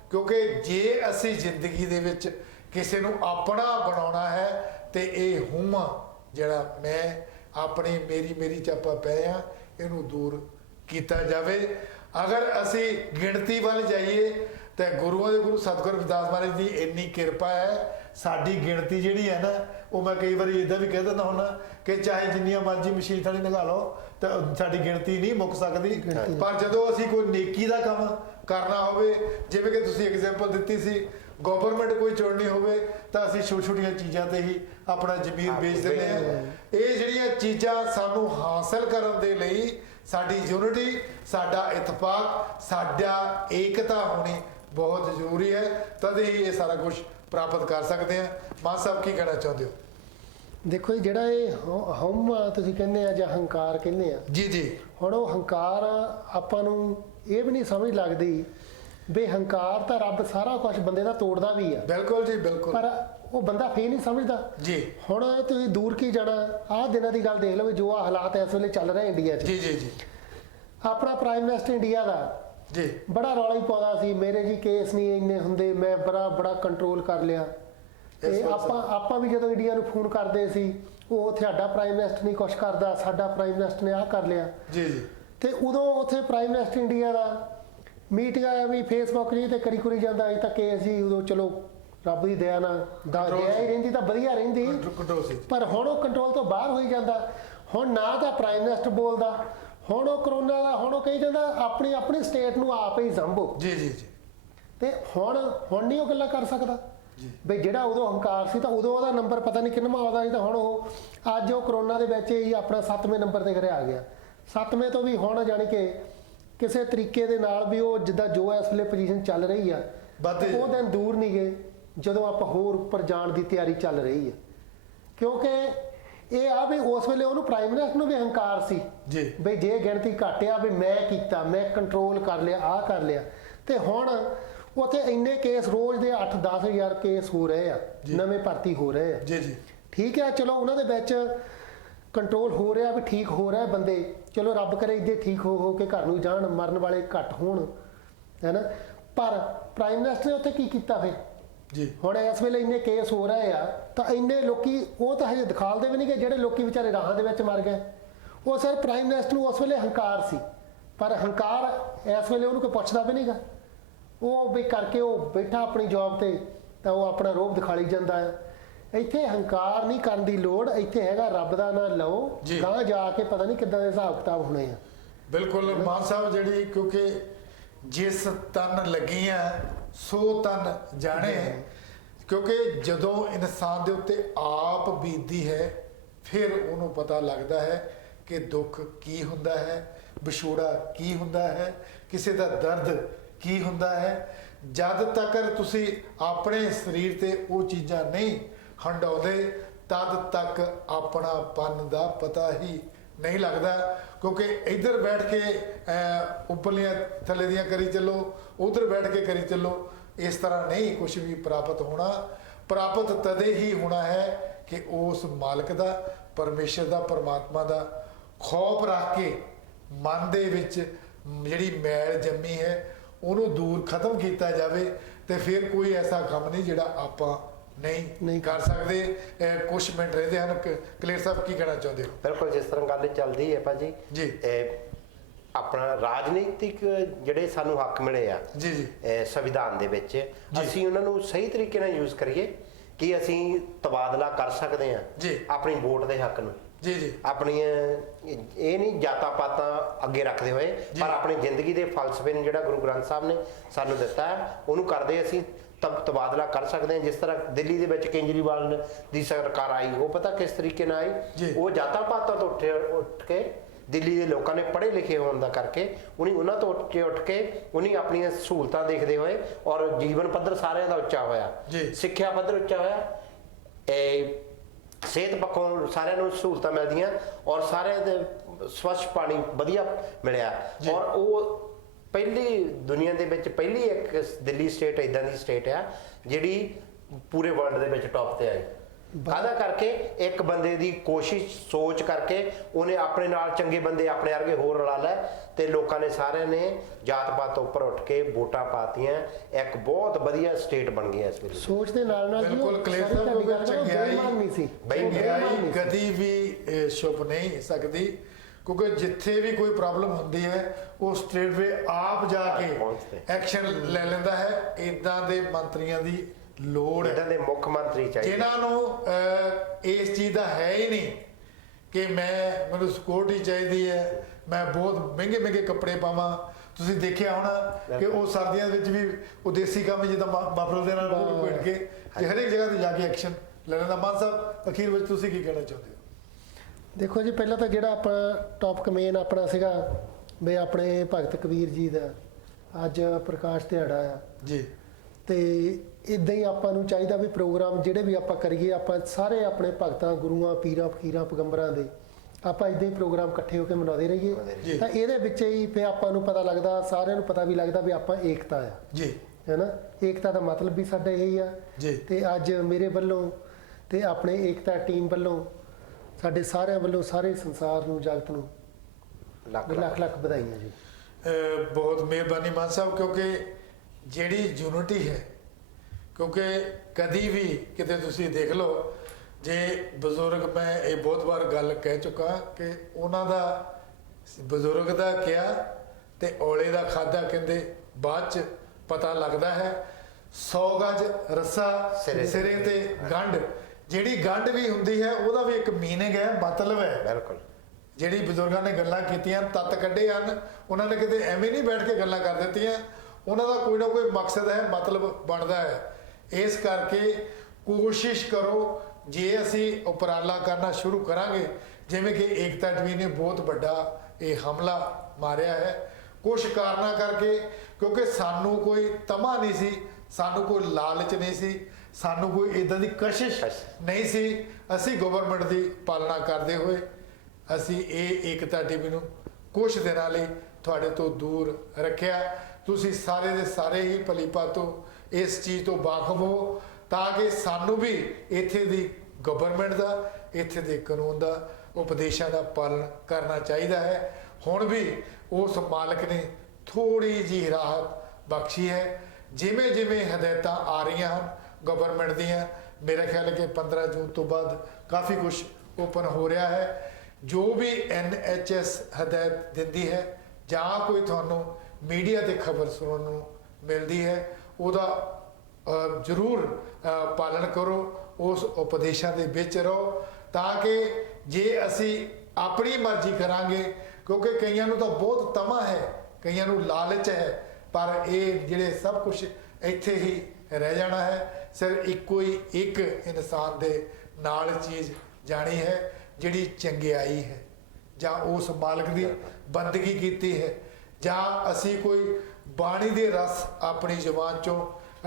क्योंकि जे असी जिंदगी दे विच किसी नूं अपना बनाउणा है तो ये हुमा जिहड़ा मैं अपनी मेरी चापा पै आ इहनूं दूर कीता जावे। अगर असी गिणती वाल जाइए तो गुरुआं दे गुरु सतगुरु रविदास महाराज की इन्नी किरपा है, साडी गिणती जिहड़ी है ना वो मैं कई बार इदां भी कह दिंदा हुंदा कि चाहे जिन्नियां मर्जी मशीन थाली लगा लो तो साडी गिणती नहीं मुक सकदी। पर जदों असी कोई नेकी दा काम करना होवे, जिवें कि तुसीं एग्जाम्पल दित्ती सी ਗਵਰਨਮੈਂਟ ਕੋਈ ਚੁਣਨੀ ਹੋਵੇ ਤਾਂ ਅਸੀਂ ਛੋਟੀਆਂ ਚੀਜ਼ਾਂ ਤੇ ਹੀ ਆਪਣਾ ਜ਼ਮੀਰ ਵੇਚ ਦਿੰਦੇ ਹਾਂ। ਇਹ ਜਿਹੜੀਆਂ ਚੀਜ਼ਾਂ ਸਾਨੂੰ ਹਾਸਲ ਕਰਨ ਦੇ ਲਈ ਸਾਡੀ ਯੂਨਿਟੀ, ਸਾਡਾ ਇਤਫਾਕ, ਸਾਡਾ ਏਕਤਾ ਹੋਣੀ ਬਹੁਤ ਜ਼ਰੂਰੀ ਹੈ, ਤਦ ਹੀ ਇਹ ਸਾਰਾ ਕੁਝ ਪ੍ਰਾਪਤ ਕਰ ਸਕਦੇ ਹਾਂ। ਮਾਨ ਸਾਹਿਬ ਕੀ ਕਹਿਣਾ ਚਾਹੁੰਦੇ ਹੋ? ਦੇਖੋ ਜੀ, ਜਿਹੜਾ ਇਹ ਹਉਮਾ ਤੁਸੀਂ ਕਹਿੰਦੇ ਆ ਜਾਂ ਹੰਕਾਰ ਕਹਿੰਦੇ ਆ, ਜੀ ਹੁਣ ਉਹ ਹੰਕਾਰ ਆਪਾਂ ਨੂੰ ਇਹ ਵੀ ਨਹੀਂ ਸਮਝ ਲੱਗਦੀ ਵੀ ਹੰਕਾਰ ਤਾਂ ਰੱਬ ਸਾਰਾ ਕੁਝ ਬੰਦੇ ਦਾ ਤੋੜਦਾ ਵੀ ਆ। ਬਿਲਕੁਲ ਜੀ, ਬਿਲਕੁਲ। ਪਰ ਉਹ ਬੰਦਾ ਫੇਰ ਨਹੀਂ ਸਮਝਦਾ ਜੀ। ਹੁਣ ਤੁਸੀਂ ਦੂਰ ਕੀ ਜਾਣਾ, ਆਹ ਦਿਨਾਂ ਦੀ ਗੱਲ ਦੇਖ ਲਓ ਜੋ ਆ ਹਾਲਾਤ ਇਸ ਵੇਲੇ ਚੱਲ ਰਹੇ ਇੰਡੀਆ 'ਚ। ਜੀ ਆਪਣਾ ਪ੍ਰਾਈਮ ਮਿਨਿਸਟਰ ਇੰਡੀਆ ਦਾ ਜੀ ਬੜਾ ਰੌਲਾ ਹੀ ਪਾਉਂਦਾ ਸੀ, ਮੇਰੇ ਜੀ ਕੇਸ ਨਹੀਂ ਇੰਨੇ ਹੁੰਦੇ, ਮੈਂ ਬੜਾ ਕੰਟਰੋਲ ਕਰ ਲਿਆ। ਤੇ ਆਪਾਂ ਵੀ ਜਦੋਂ ਇੰਡੀਆ ਨੂੰ ਫੋਨ ਕਰਦੇ ਸੀ, ਉਹ ਤੁਹਾਡਾ ਪ੍ਰਾਈਮ ਮਿਨਿਸਟਰ ਨਹੀਂ ਕੁਛ ਕਰਦਾ, ਸਾਡਾ ਪ੍ਰਾਈਮ ਮਿਨਿਸਟਰ ਨੇ ਆਹ ਕਰ ਲਿਆ। ਜੀ ਤੇ ਉਦੋਂ ਉੱਥੇ ਪ੍ਰਾਈਮ ਮਿਨਿਸਟਰ ਇੰਡੀਆ ਦਾ ਮੀਟਿੰਗਾਂ ਵੀ ਫੇਸਬੁੱਕ ਜੀ ਤੇ ਕਰੀ ਜਾਂਦਾ, ਅਜੇ ਤਾਂ ਕੇਸ ਸੀ ਉਦੋਂ ਚਲੋ ਰੱਬ ਦੀ ਦਇਆ ਨਾਲ ਦਇਆ ਹੀ ਰਹਿੰਦੀ ਤਾਂ ਵਧੀਆ ਰਹਿੰਦੀ, ਪਰ ਹੁਣ ਉਹ ਕੰਟਰੋਲ ਤੋਂ ਬਾਹਰ ਹੋਈ ਜਾਂਦਾ। ਹੁਣ ਨਾ ਤਾਂ ਪ੍ਰਾਈਮ ਮਿਨਿਸਟਰ ਬੋਲਦਾ, ਹੁਣ ਉਹ ਕਰੋਨਾ ਦਾ ਹੁਣ ਉਹ ਕਹੀ ਜਾਂਦਾ ਆਪਣੀ ਸਟੇਟ ਨੂੰ ਆਪ ਹੀ ਸੰਭੋ। ਜੀ ਤੇ ਹੁਣ ਨਹੀਂ ਉਹ ਗੱਲਾਂ ਕਰ ਸਕਦਾ ਬਈ ਜਿਹੜਾ ਉਦੋਂ ਹੰਕਾਰ ਸੀ ਤਾਂ ਉਦੋਂ ਉਹਦਾ ਨੰਬਰ ਪਤਾ ਨਹੀਂ ਕਿੰਨਵਾਂ ਆਉਂਦਾ ਸੀ, ਤਾਂ ਹੁਣ ਉਹ ਅੱਜ ਉਹ ਕਰੋਨਾ ਦੇ ਵਿੱਚ ਹੀ ਆਪਣਾ 7ਵੇਂ ਨੰਬਰ ਤੇ ਘਰੇ ਆ ਗਿਆ। 7ਵੇਂ ਤੋਂ ਵੀ ਹੁਣ ਜਾਣੀ ਕਿ ਕਿਸੇ ਤਰੀਕੇ ਦੇ ਨਾਲ ਵੀ ਉਹ ਜਿੱਦਾਂ ਜੋ ਇਸ ਵੇਲੇ ਪੋਜੀਸ਼ਨ ਚੱਲ ਰਹੀ ਆ, ਉਹ ਦਿਨ ਦੂਰ ਨਹੀਂ ਗਏ ਜਦੋਂ ਆਪਾਂ ਹੋਰ ਉੱਪਰ ਜਾਣ ਦੀ ਤਿਆਰੀ ਚੱਲ ਰਹੀ ਹੈ। ਕਿਉਂਕਿ ਇਹ ਆ ਵੀ ਉਸ ਵੇਲੇ ਉਹਨੂੰ ਪ੍ਰਾਈਮ ਮਿਨਿਸਟਰ ਨੂੰ ਵੀ ਹੰਕਾਰ ਸੀ ਜੀ ਬਈ ਜੇ ਗਿਣਤੀ ਘੱਟ ਆ ਵੀ ਮੈਂ ਕੀਤਾ, ਮੈਂ ਕੰਟਰੋਲ ਕਰ ਲਿਆ, ਆਹ ਕਰ ਲਿਆ। ਤੇ ਹੁਣ ਉੱਥੇ ਇੰਨੇ ਕੇਸ ਰੋਜ਼ ਦੇ 8-10 ਹਜ਼ਾਰ ਕੇਸ ਹੋ ਰਹੇ ਆ, ਨਵੇਂ ਭਰਤੀ ਹੋ ਰਹੇ ਆ। ਜੀ ਠੀਕ ਹੈ, ਚਲੋ ਉਹਨਾਂ ਦੇ ਵਿੱਚ ਕੰਟਰੋਲ ਹੋ ਰਿਹਾ ਵੀ ਠੀਕ ਹੋ ਰਿਹਾ ਬੰਦੇ, ਚਲੋ ਰੱਬ ਕਰੇ ਇੱਦੇ ਠੀਕ ਹੋ ਕੇ ਘਰ ਨੂੰ ਜਾਣ, ਮਰਨ ਵਾਲੇ ਘੱਟ ਹੋਣ, ਹੈ ਨਾ। ਪਰ ਪ੍ਰਾਈਮ ਮਿਨਿਸਟਰ ਨੇ ਉੱਥੇ ਕੀ ਕੀਤਾ ਫਿਰ ਜੀ? ਹੁਣ ਇਸ ਵੇਲੇ ਇੰਨੇ ਕੇਸ ਹੋ ਰਹੇ ਆ ਤਾਂ ਇੰਨੇ ਲੋਕੀ ਉਹ ਤਾਂ ਹਜੇ ਦਿਖਾਲਦੇ ਵੀ ਨਹੀਂ ਕਿ ਜਿਹੜੇ ਲੋਕੀ ਵਿਚਾਰੇ ਰਾਹਾਂ ਦੇ ਵਿੱਚ ਮਰ ਗਏ। ਉਹ ਸਰ ਪ੍ਰਾਈਮ ਮਿਨਿਸਟਰ ਨੂੰ ਉਸ ਵੇਲੇ ਹੰਕਾਰ ਸੀ, ਪਰ ਹੰਕਾਰ ਇਸ ਵੇਲੇ ਉਹਨੂੰ ਕੋਈ ਪੁੱਛਦਾ ਵੀ ਨਹੀਂਗਾ। ਉਹ ਵੀ ਕਰਕੇ ਉਹ ਬੈਠਾ ਆਪਣੀ ਜੌਬ ਤੇ ਤਾਂ ਉਹ ਆਪਣਾ ਰੋਬ ਦਿਖਾਲੀ ਜਾਂਦਾ ਹੈ। ਇੱਥੇ ਹੰਕਾਰ ਨਹੀਂ ਕਰਨ ਦੀ ਲੋੜ, ਇੱਥੇ ਹੈਗਾ ਰੱਬ ਦਾ ਨਾਂ ਲਓ, ਗਾਂ ਜਾ ਕੇ ਪਤਾ ਨਹੀਂ ਕਿੱਦਾਂ ਦੇ ਹਿਸਾਬ ਕਿਤਾਬ ਹੋਣੇ ਆ। ਬਿਲਕੁਲ ਮਾਨ ਸਾਹਿਬ, ਜਿਹੜੀ ਕਿਉਂਕਿ ਜਿਸ ਤਨ ਲੱਗੀਆਂ ਸੋ ਤਨ ਜਾਣੇ, ਕਿਉਂਕਿ ਜਦੋਂ ਇਨਸਾਨ ਦੇ ਉੱਤੇ ਆਪ ਬੀਤਦੀ ਹੈ ਫਿਰ ਉਹਨੂੰ ਪਤਾ ਲੱਗਦਾ ਹੈ ਕਿ ਦੁੱਖ ਕੀ ਹੁੰਦਾ ਹੈ, ਵਿਛੋੜਾ ਕੀ ਹੁੰਦਾ ਹੈ, ਕਿਸੇ ਦਾ ਦਰਦ ਕੀ ਹੁੰਦਾ ਹੈ। ਜਦ ਤੱਕ ਤੁਸੀਂ ਆਪਣੇ ਸਰੀਰ ਤੇ ਉਹ ਚੀਜ਼ਾਂ ਨਹੀਂ ਹੰਡਾਉਂਦੇ ਤਦ ਤੱਕ ਆਪਣਾਪਨ ਦਾ ਪਤਾ ਹੀ ਨਹੀਂ ਲੱਗਦਾ। ਕਿਉਂਕਿ ਇੱਧਰ ਬੈਠ ਕੇ ਉੱਪਰਲੀਆਂ ਥੱਲੇ ਦੀਆਂ ਕਰੀ ਚੱਲੋ, ਉਧਰ ਬੈਠ ਕੇ ਕਰੀ ਚੱਲੋ, ਇਸ ਤਰ੍ਹਾਂ ਨਹੀਂ ਕੁਝ ਵੀ ਪ੍ਰਾਪਤ ਹੋਣਾ। ਪ੍ਰਾਪਤ ਤਦੇ ਹੀ ਹੋਣਾ ਹੈ ਕਿ ਉਸ ਮਾਲਕ ਦਾ, ਪਰਮੇਸ਼ਰ ਦਾ, ਪਰਮਾਤਮਾ ਦਾ ਖੌਫ ਰੱਖ ਕੇ ਮਨ ਦੇ ਵਿੱਚ ਜਿਹੜੀ ਮੈਲ ਜੰਮੀ ਹੈ ਉਹਨੂੰ ਦੂਰ ਖਤਮ ਕੀਤਾ ਜਾਵੇ, ਤੇ ਫਿਰ ਕੋਈ ਐਸਾ ਕੰਮ ਨਹੀਂ ਜਿਹੜਾ ਆਪਾਂ ਨਹੀਂ ਕਰ ਸਕਦੇ। ਕੁਝ ਮਿੰਟ ਰਹਿੰਦੇ ਹਨ, ਕਲੇਰ ਸਾਹਿਬ ਕੀ ਕਹਿਣਾ ਚਾਹੁੰਦੇ ਹੋ? ਬਿਲਕੁਲ, ਜਿਸ ਤਰ੍ਹਾਂ ਗੱਲ ਚੱਲਦੀ ਹੈ ਭਾਜੀ ਜੀ, ਆਪਣਾ ਰਾਜਨੀਤਿਕ ਜਿਹੜੇ ਸਾਨੂੰ ਹੱਕ ਮਿਲੇ ਆ ਜੀ ਸੰਵਿਧਾਨ ਦੇ ਵਿੱਚ, ਅਸੀਂ ਉਹਨਾਂ ਨੂੰ ਸਹੀ ਤਰੀਕੇ ਨਾਲ ਯੂਜ਼ ਕਰੀਏ ਕਿ ਅਸੀਂ ਤਬਾਦਲਾ ਕਰ ਸਕਦੇ ਹਾਂ ਆਪਣੀ ਵੋਟ ਦੇ ਹੱਕ ਨੂੰ। ਜੀ ਆਪਣੀਆਂ ਇਹ ਨਹੀਂ ਜਾਤਾਂ ਪਾਤਾਂ ਅੱਗੇ ਰੱਖਦੇ ਹੋਏ, ਪਰ ਆਪਣੀ ਜ਼ਿੰਦਗੀ ਦੇ ਫਲਸਫੇ ਨੂੰ ਜਿਹੜਾ ਗੁਰੂ ਗ੍ਰੰਥ ਸਾਹਿਬ ਨੇ ਸਾਨੂੰ ਦਿੱਤਾ ਉਹਨੂੰ ਕਰਦੇ ਅਸੀਂ ਤਬਾਦਲਾ ਕਰ ਸਕਦੇ ਹਾਂ। ਜਿਸ ਤਰ੍ਹਾਂ ਦਿੱਲੀ ਦੇ ਵਿੱਚ ਕੇਜਰੀਵਾਲ ਦੀ ਸਰਕਾਰ ਆਈ, ਉਹ ਪਤਾ ਕਿਸ ਤਰੀਕੇ ਨਾਲ ਆਈ, ਉਹ ਜਾਤਾਂ ਪਾਤਾਂ ਤੋਂ ਉੱਠ ਕੇ ਦਿੱਲੀ ਦੇ ਲੋਕਾਂ ਨੇ ਪੜ੍ਹੇ ਲਿਖੇ ਹੋਣ ਦਾ ਕਰਕੇ ਉਹਨਾਂ ਤੋਂ ਉੱਠ ਕੇ ਉਹਨੇ ਆਪਣੀਆਂ ਸਹੂਲਤਾਂ ਦੇਖਦੇ ਹੋਏ ਔਰ ਜੀਵਨ ਪੱਧਰ ਸਾਰਿਆਂ ਦਾ ਉੱਚਾ ਹੋਇਆ, ਸਿੱਖਿਆ ਪੱਧਰ ਉੱਚਾ ਹੋਇਆ, ਸਿਹਤ ਪੱਖੋਂ ਸਾਰਿਆਂ ਨੂੰ ਸਹੂਲਤਾਂ ਮਿਲਦੀਆਂ ਔਰ ਸਾਰਿਆਂ ਦੇ ਸਵੱਛ ਪਾਣੀ ਵਧੀਆ ਮਿਲਿਆ। ਔਰ ਉਹ ਪਹਿਲੀ ਦੁਨੀਆ ਦੇ ਵਿੱਚ ਪਹਿਲੀ ਇੱਕ ਦਿੱਲੀ ਸਟੇਟ ਇਦਾਂ ਦੀ ਸਟੇਟ ਆ ਜਿਹੜੀ ਪੂਰੇ ਵਰਲਡ ਦੇ ਵਿੱਚ ਟੌਪ ਤੇ ਆਈ। ਕਾਹਦਾ ਕਰਕੇ? ਇੱਕ ਬੰਦੇ ਦੀ ਕੋਸ਼ਿਸ਼, ਸੋਚ ਕਰਕੇ ਉਹਨੇ ਆਪਣੇ ਨਾਲ ਚੰਗੇ ਬੰਦੇ ਆਪਣੇ ਵਰਗੇ ਹੋਰ ਰਲਾ ਲੈ ਤੇ ਲੋਕਾਂ ਨੇ ਸਾਰਿਆਂ ਨੇ ਜਾਤ ਪਾਤ ਤੋਂ ਉੱਪਰ ਉੱਠ ਕੇ ਵੋਟਾਂ ਪਾਤੀਆਂ, ਇੱਕ ਬਹੁਤ ਵਧੀਆ ਸਟੇਟ ਬਣ ਗਈ ਇਸ ਵੇਲੇ। ਸੋਚ ਦੇ ਨਾਲ ਨਾਲ ਬਿਲਕੁਲ ਕਲੀਅਰ ਸਾਹਿਬ, ਚੰਗਿਆਈ ਕਦੀ ਵੀ ਛੁਪ ਨਹੀਂ ਸਕਦੀ, ਕਿਉਂਕਿ ਜਿੱਥੇ ਵੀ ਕੋਈ ਪ੍ਰੋਬਲਮ ਹੁੰਦੀ ਹੈ ਉਹ ਸਟ੍ਰੇਟ ਵੇ ਆਪ ਜਾ ਕੇ ਐਕਸ਼ਨ ਲੈ ਲੈਂਦਾ ਹੈ। ਇਦਾਂ ਦੇ ਮੰਤਰੀਆਂ ਦੀ ਲੋੜ ਹੈ, ਇਦਾਂ ਦੇ ਮੁੱਖ ਮੰਤਰੀ ਚਾਹੀਦੇ ਜਿਨ੍ਹਾਂ ਨੂੰ ਇਸ ਚੀਜ਼ ਦਾ ਹੈ ਹੀ ਨਹੀਂ ਕਿ ਮੈਨੂੰ ਸਿਕਿਉਰਿਟੀ ਚਾਹੀਦੀ ਹੈ, ਮੈਂ ਬਹੁਤ ਮਹਿੰਗੇ ਕੱਪੜੇ ਪਾਵਾਂ। ਤੁਸੀਂ ਦੇਖਿਆ ਹੋਣਾ ਕਿ ਉਹ ਸਰਦੀਆਂ ਵਿੱਚ ਵੀ ਉਹ ਦੇਸੀ ਕੰਮ ਜਿੱਦਾਂ ਬਾਬਰੋ ਦੇ ਨਾਲ ਉਹ ਭੇਟ ਕੇ ਤੇ ਹਰੇਕ ਜਗ੍ਹਾ ਤੇ ਜਾ ਕੇ ਐਕਸ਼ਨ ਲੈਣ ਦਾ। ਮਾਨ ਸਾਹਿਬ ਅਖੀਰ ਵਿੱਚ ਤੁਸੀਂ ਕੀ ਕਹਿਣਾ ਚਾਹੁੰਦੇ ਹੋ? ਦੇਖੋ ਜੀ, ਪਹਿਲਾਂ ਤਾਂ ਜਿਹੜਾ ਆਪਣਾ ਟੌਪਿਕ ਮੇਨ ਆਪਣਾ ਸੀਗਾ ਵੀ ਆਪਣੇ ਭਗਤ ਕਬੀਰ ਜੀ ਦਾ ਅੱਜ ਪ੍ਰਕਾਸ਼ ਦਿਹਾੜਾ ਆ ਜੀ, ਤੇ ਇਦਾਂ ਹੀ ਆਪਾਂ ਨੂੰ ਚਾਹੀਦਾ ਵੀ ਪ੍ਰੋਗਰਾਮ ਜਿਹੜੇ ਵੀ ਆਪਾਂ ਕਰੀਏ, ਆਪਾਂ ਸਾਰੇ ਆਪਣੇ ਭਗਤਾਂ, ਗੁਰੂਆਂ, ਪੀਰਾਂ, ਫਕੀਰਾਂ, ਪੈਗੰਬਰਾਂ ਦੇ ਆਪਾਂ ਇਦਾਂ ਹੀ ਪ੍ਰੋਗਰਾਮ ਇਕੱਠੇ ਹੋ ਕੇ ਮਨਾਉਂਦੇ ਰਹੀਏ। ਤਾਂ ਇਹਦੇ ਵਿੱਚ ਹੀ ਫਿਰ ਆਪਾਂ ਨੂੰ ਪਤਾ ਲੱਗਦਾ, ਸਾਰਿਆਂ ਨੂੰ ਪਤਾ ਵੀ ਲੱਗਦਾ ਵੀ ਆਪਾਂ ਏਕਤਾ ਆ ਜੀ, ਹੈ ਨਾ। ਏਕਤਾ ਦਾ ਮਤਲਬ ਵੀ ਸਾਡਾ ਇਹੀ ਆ ਜੀ। ਤੇ ਅੱਜ ਮੇਰੇ ਵੱਲੋਂ ਤੇ ਆਪਣੇ ਏਕਤਾ ਟੀਮ ਵੱਲੋਂ ਸਾਡੇ ਸਾਰਿਆਂ ਵੱਲੋਂ ਸਾਰੇ ਸੰਸਾਰ ਨੂੰ, ਜਗਤ ਨੂੰ ਲੱਖ ਲੱਖ ਵਧਾਈਆਂ ਜੀ। ਬਹੁਤ ਮਿਹਰਬਾਨੀ ਮਾਨ ਸਾਹਿਬ, ਕਿਉਂਕਿ ਜਿਹੜੀ ਯੂਨਿਟੀ ਹੈ, ਕਿਉਂਕਿ ਕਦੀ ਵੀ ਕਿਤੇ ਤੁਸੀਂ ਦੇਖ ਲਓ, ਜੇ ਬਜ਼ੁਰਗ, ਮੈਂ ਇਹ ਬਹੁਤ ਵਾਰ ਗੱਲ ਕਹਿ ਚੁੱਕਾ ਕਿ ਉਹਨਾਂ ਦਾ ਬਜ਼ੁਰਗ ਦਾ ਕਿਹਾ ਤੇ ਔਲੇ ਦਾ ਖਾਦਾ ਕਹਿੰਦੇ ਬਾਅਦ ਚ ਪਤਾ ਲੱਗਦਾ ਹੈ। 100 ਗਜ ਰੱਸਾ ਸਿਰੇ ਤੇ ਗੰਢ, ਜਿਹੜੀ ਗੰਢ ਵੀ ਹੁੰਦੀ ਹੈ ਉਹਦਾ ਵੀ ਇੱਕ ਮੀਨਿੰਗ ਹੈ, ਮਤਲਬ ਹੈ। ਬਿਲਕੁਲ। ਜਿਹੜੀ ਬਜ਼ੁਰਗਾਂ ਨੇ ਗੱਲਾਂ ਕੀਤੀਆਂ, ਤੱਤ ਕੱਢੇ ਹਨ, ਉਹਨਾਂ ਨੇ ਕਿਤੇ ਐਵੇਂ ਨਹੀਂ ਬੈਠ ਕੇ ਗੱਲਾਂ ਕਰ ਦਿੱਤੀਆਂ, ਉਹਨਾਂ ਦਾ ਕੋਈ ਨਾ ਕੋਈ ਮਕਸਦ ਹੈ, ਮਤਲਬ ਬਣਦਾ ਹੈ। ਇਸ ਕਰਕੇ ਕੋਸ਼ਿਸ਼ ਕਰੋ, ਜੇ ਅਸੀਂ ਉਪਰਾਲਾ ਕਰਨਾ ਸ਼ੁਰੂ ਕਰਾਂਗੇ, ਜਿਵੇਂ ਕਿ ਏਕਤਾ ਟੀਵੀ ਨੇ ਬਹੁਤ ਵੱਡਾ ਇਹ ਹਮਲਾ ਮਾਰਿਆ ਹੈ ਕੁਛ ਕਾਰਨਾਂ ਕਰਕੇ, ਕਿਉਂਕਿ ਸਾਨੂੰ ਕੋਈ ਤਮਾ ਨਹੀਂ ਸੀ, ਸਾਨੂੰ ਕੋਈ ਲਾਲਚ ਨਹੀਂ ਸੀ, ਸਾਨੂੰ ਕੋਈ ਇਦਾਂ ਦੀ ਕਸ਼ਿਸ਼ ਨਹੀਂ ਸੀ। ਅਸੀਂ ਗਵਰਨਮੈਂਟ ਦੀ ਪਾਲਣਾ ਕਰਦੇ ਹੋਏ ਅਸੀਂ ਇਹ ਏਕਤਾ ਟੀਵੀ ਨੂੰ ਕੁਛ ਦਿਨਾਂ ਲਈ ਤੁਹਾਡੇ ਤੋਂ ਦੂਰ ਰੱਖਿਆ। ਤੁਸੀਂ ਸਾਰੇ ਦੇ ਸਾਰੇ ਹੀ ਭਲੀ ਭਾਂਤੋਂ ਇਸ ਚੀਜ਼ ਤੋਂ ਵਾਕਫ ਹੋ, ਤਾਂ ਕਿ ਸਾਨੂੰ ਵੀ ਇੱਥੇ ਦੀ ਗਵਰਨਮੈਂਟ ਦਾ, ਇੱਥੇ ਦੇ ਕਾਨੂੰਨ ਦਾ, ਉਪਦੇਸ਼ਾਂ ਦਾ ਪਾਲਣ ਕਰਨਾ ਚਾਹੀਦਾ ਹੈ। ਹੁਣ ਵੀ ਉਸ ਮਾਲਕ ਨੇ ਥੋੜੀ ਜਿਹੀ ਰਾਹਤ ਬਖਸ਼ੀ ਹੈ। ਜਿਵੇਂ ਜਿਵੇਂ ਹਦਾਇਤਾਂ ਆ ਰਹੀਆਂ ਹਨ ਗਵਰਨਮੈਂਟ ਦੀਆਂ, ਮੇਰਾ ਖਿਆਲ ਹੈ ਕਿ 15 ਜੂਨ ਤੋਂ ਬਾਅਦ ਕਾਫੀ ਕੁਝ ਓਪਨ ਹੋ ਰਿਹਾ ਹੈ। ਜੋ ਵੀ NHS ਹਦਾਇਤ ਦਿੰਦੀ ਹੈ ਜਾਂ ਕੋਈ ਤੁਹਾਨੂੰ ਮੀਡੀਆ ਤੇ ਖਬਰ ਸੁਣਨ ਨੂੰ ਮਿਲਦੀ ਹੈ, ਉਹਦਾ ਜ਼ਰੂਰ ਪਾਲਣ ਕਰੋ, ਉਸ ਉਪਦੇਸ਼ਾਂ ਦੇ ਵਿੱਚ ਰਹੋ, ਤਾਂ ਕਿ ਜੇ ਅਸੀਂ ਆਪਣੀ ਮਰਜ਼ੀ ਕਰਾਂਗੇ, ਕਿਉਂਕਿ ਕਈਆਂ ਨੂੰ ਤਾਂ ਬਹੁਤ ਤਮਾ ਹੈ, ਕਈਆਂ ਨੂੰ ਲਾਲਚ ਹੈ, ਪਰ ਇਹ ਜਿਹੜੇ ਸਭ ਕੁਝ ਇੱਥੇ ਹੀ ਰਹਿ ਜਾਣਾ ਹੈ। ਸਿਰਫ ਇੱਕੋ ਹੀ ਇੱਕ ਇਨਸਾਨ ਦੇ ਨਾਲ ਚੀਜ਼ ਜਾਣੀ ਹੈ, ਜਿਹੜੀ ਚੰਗਿਆਈ ਹੈ, ਜਾਂ ਉਸ ਮਾਲਕ ਦੀ ਬੰਦਗੀ ਕੀਤੀ ਹੈ, ਜਾਂ ਅਸੀਂ ਕੋਈ ਬਾਣੀ ਦੇ ਰਸ ਆਪਣੀ ਜ਼ੁਬਾਨ ਚੋਂ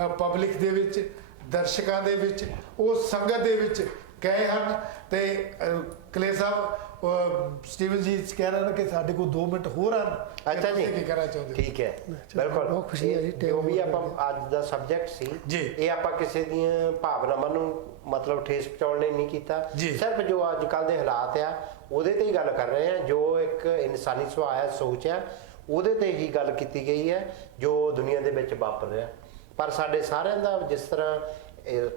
ਪਬਲਿਕ ਦੇ ਵਿੱਚ, ਦਰਸ਼ਕਾਂ ਦੇ ਵਿੱਚ, ਉਸ ਸੰਗਤ ਦੇ ਵਿੱਚ ਕਹੇ ਹਨ। ਤੇ ਕਲੇ ਸਾਹਿਬ, ਸਟੀਵਨ ਜੀ ਕਹਿ ਰਹੇ ਨੇ ਕਿ ਸਾਡੇ ਕੋਲ 2 ਮਿੰਟ ਹੋਰ ਹਨ। ਅੱਛਾ ਜੀ, ਕੀ ਕਹਿਣਾ ਚਾਹੁੰਦੇ? ਠੀਕ ਹੈ, ਬਿਲਕੁਲ। ਬਹੁਤ ਖੁਸ਼ੀ ਹੈ ਜੀ। ਜੋ ਵੀ ਆਪਾਂ ਅੱਜ ਦਾ ਸਬਜੈਕਟ ਸੀ, ਇਹ ਆਪਾਂ ਕਿਸੇ ਦੀਆਂ ਭਾਵਨਾਵਾਂ ਨੂੰ ਮਤਲਬ ਠੇਸ ਪਹੁੰਚਾਉਣ ਲਈ ਨਹੀਂ ਕੀਤਾ, ਸਿਰਫ ਜੋ ਅੱਜ ਕੱਲ ਦੇ ਹਾਲਾਤ ਆ ਉਹਦੇ ਤੇ ਹੀ ਗੱਲ ਕਰ ਰਹੇ ਆ। ਜੋ ਇੱਕ ਇਨਸਾਨੀ ਸੁਭਾਅ ਹੈ, ਸੋਚ ਹੈ, ਉਹਦੇ ਤੇ ਹੀ ਗੱਲ ਕੀਤੀ ਗਈ ਹੈ ਜੋ ਦੁਨੀਆ ਦੇ ਵਿੱਚ ਵਾਪਰ ਰਿਹਾ। ਪਰ ਸਾਡੇ ਸਾਰਿਆਂ ਦਾ ਜਿਸ ਤਰ੍ਹਾਂ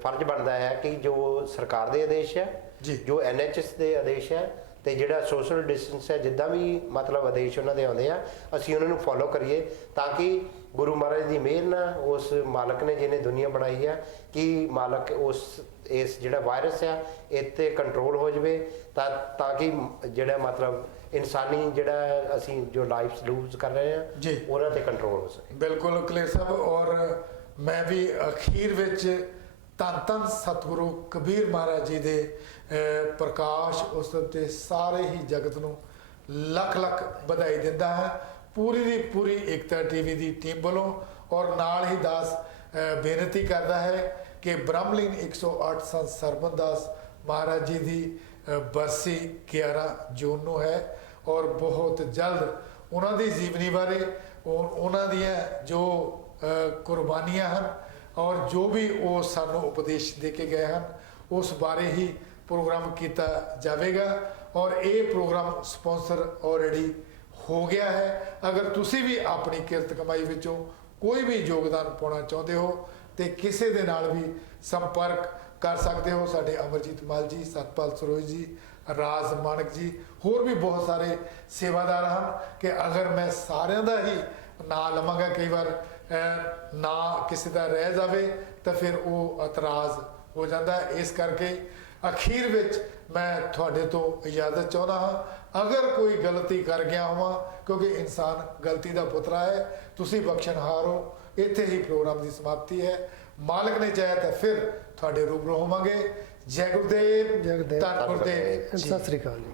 ਫਰਜ਼ ਬਣਦਾ ਹੈ ਕਿ ਜੋ ਸਰਕਾਰ ਦੇ ਆਦੇਸ਼ ਹੈ, ਜੋ NHS ਦੇ ਆਦੇਸ਼ ਹੈ, ਤੇ ਜਿਹੜਾ ਸੋਸ਼ਲ ਡਿਸਟੈਂਸ ਹੈ, ਜਿੱਦਾਂ ਵੀ ਮਤਲਬ ਆਦੇਸ਼ ਉਹਨਾਂ ਦੇ ਆਉਂਦੇ ਆ, ਅਸੀਂ ਉਹਨਾਂ ਨੂੰ ਫੋਲੋ ਕਰੀਏ, ਤਾਂ ਕਿ ਗੁਰੂ ਮਹਾਰਾਜ ਦੀ ਮਿਹਰ ਨਾਲ, ਉਸ ਮਾਲਕ ਨੇ ਜਿਹਨੇ ਦੁਨੀਆ ਬਣਾਈ ਹੈ, ਕਿ ਮਾਲਕ ਇਸ ਜਿਹੜਾ ਵਾਇਰਸ ਆ ਇੱਥੇ ਕੰਟਰੋਲ ਹੋ ਜਾਵੇ, ਤਾਂ ਕਿ ਜਿਹੜਾ ਮਤਲਬ ਇਨਸਾਨੀ ਜਿਹੜਾ ਅਸੀਂ ਜੋ ਲਾਈਫ ਲੂਜ਼ ਕਰ ਰਹੇ ਹਾਂ ਉਹਨਾਂ ਤੇ ਕੰਟਰੋਲ ਹੋ ਸਕੇ। ਬਿਲਕੁਲ ਕਲੇਰ ਸਾਹਿਬ, ਔਰ ਮੈਂ ਵੀ ਅਖੀਰ ਵਿੱਚ ਧੰਨ ਧੰਨ ਸਤਿਗੁਰੂ ਕਬੀਰ ਮਹਾਰਾਜ ਜੀ ਦੇ ਪ੍ਰਕਾਸ਼ ਉਤਸਵ ਤੇ ਸਾਰੇ ਹੀ ਜਗਤ ਨੂੰ ਲੱਖ ਲੱਖ ਵਧਾਈ ਦਿੰਦਾ ਹੈ, ਪੂਰੀ ਦੀ ਪੂਰੀ ਏਕਤਾ ਟੀਵੀ ਦੀ ਟੀਮ ਵੱਲੋਂ। ਔਰ ਨਾਲ ਹੀ ਦਾਸ ਬੇਨਤੀ ਕਰਦਾ ਹੈ ਕਿ ਬ੍ਰਹਮਲੀਨ 108 ਸੰਤ ਸਰਬਨਦਾਸ ਮਹਾਰਾਜ ਜੀ ਦੀ ਬਰਸੀ 11 ਜੂਨ ਨੂੰ ਹੈ, ਔਰ ਬਹੁਤ ਜਲਦ ਉਹਨਾਂ ਦੀ ਜੀਵਨੀ ਬਾਰੇ, ਉਹਨਾਂ ਦੀਆਂ ਜੋ ਕੁਰਬਾਨੀਆਂ ਹਨ, ਔਰ ਜੋ ਵੀ ਉਹ ਸਾਨੂੰ ਉਪਦੇਸ਼ ਦੇ ਕੇ ਗਏ ਹਨ, ਉਸ ਬਾਰੇ ਹੀ ਪ੍ਰੋਗਰਾਮ ਕੀਤਾ ਜਾਵੇਗਾ। ਔਰ ਇਹ ਪ੍ਰੋਗਰਾਮ ਸਪਾਂਸਰ ਆਲਰੇਡੀ ਹੋ ਗਿਆ ਹੈ। ਅਗਰ ਤੁਸੀਂ ਵੀ ਆਪਣੀ ਕਿਰਤ ਕਮਾਈ ਵਿੱਚੋਂ ਕੋਈ ਵੀ ਯੋਗਦਾਨ ਪਾਉਣਾ ਚਾਹੁੰਦੇ ਹੋ ਤੇ ਕਿਸੇ ਦੇ ਨਾਲ ਵੀ ਸੰਪਰਕ ਕਰ ਸਕਦੇ ਹੋ। ਸਾਡੇ ਅਮਰਜੀਤ ਮਾਲ ਜੀ, ਸਤਪਾਲ ਸਰੋਜ ਜੀ, ਰਾਜ ਮਾਨਕ ਜੀ, ਹੋਰ ਵੀ ਬਹੁਤ ਸਾਰੇ ਸੇਵਾਦਾਰ ਹਨ ਕਿ ਅਗਰ ਮੈਂ ਸਾਰਿਆਂ ਦਾ ਹੀ ਨਾਂ ਲਵਾਂਗਾ, ਕਈ ਵਾਰ ਨਾ ਕਿਸੇ ਦਾ ਰਹਿ ਜਾਵੇ ਤਾਂ ਫਿਰ ਉਹ ਇਤਰਾਜ਼ ਹੋ ਜਾਂਦਾ। ਇਸ ਕਰਕੇ ਅਖੀਰ ਵਿੱਚ ਮੈਂ ਤੁਹਾਡੇ ਤੋਂ ਇਜਾਜ਼ਤ ਚਾਹੁੰਦਾ ਹਾਂ। ਅਗਰ ਕੋਈ ਗਲਤੀ ਕਰ ਗਿਆ ਹੋਵਾਂ, ਕਿਉਂਕਿ ਇਨਸਾਨ ਗਲਤੀ ਦਾ ਪੁਤਲਾ ਹੈ, ਤੁਸੀਂ ਬਖਸ਼ਣਹਾਰ ਹੋ। ਇੱਥੇ ਹੀ ਪ੍ਰੋਗਰਾਮ ਦੀ ਸਮਾਪਤੀ ਹੈ। ਮਾਲਕ ਨੇ ਚਾਹਿਆ ਤਾਂ ਫਿਰ ਤੁਹਾਡੇ ਰੂਬਰੂ ਹੋਵਾਂਗੇ। ਜੈ ਗੁਰਦੇਵ, ਜੈ ਗੁਰਦੇਵ, ਧੰਨ ਗੁਰਦੇਵ। ਸਤਿ ਸ੍ਰੀ ਅਕਾਲ ਜੀ।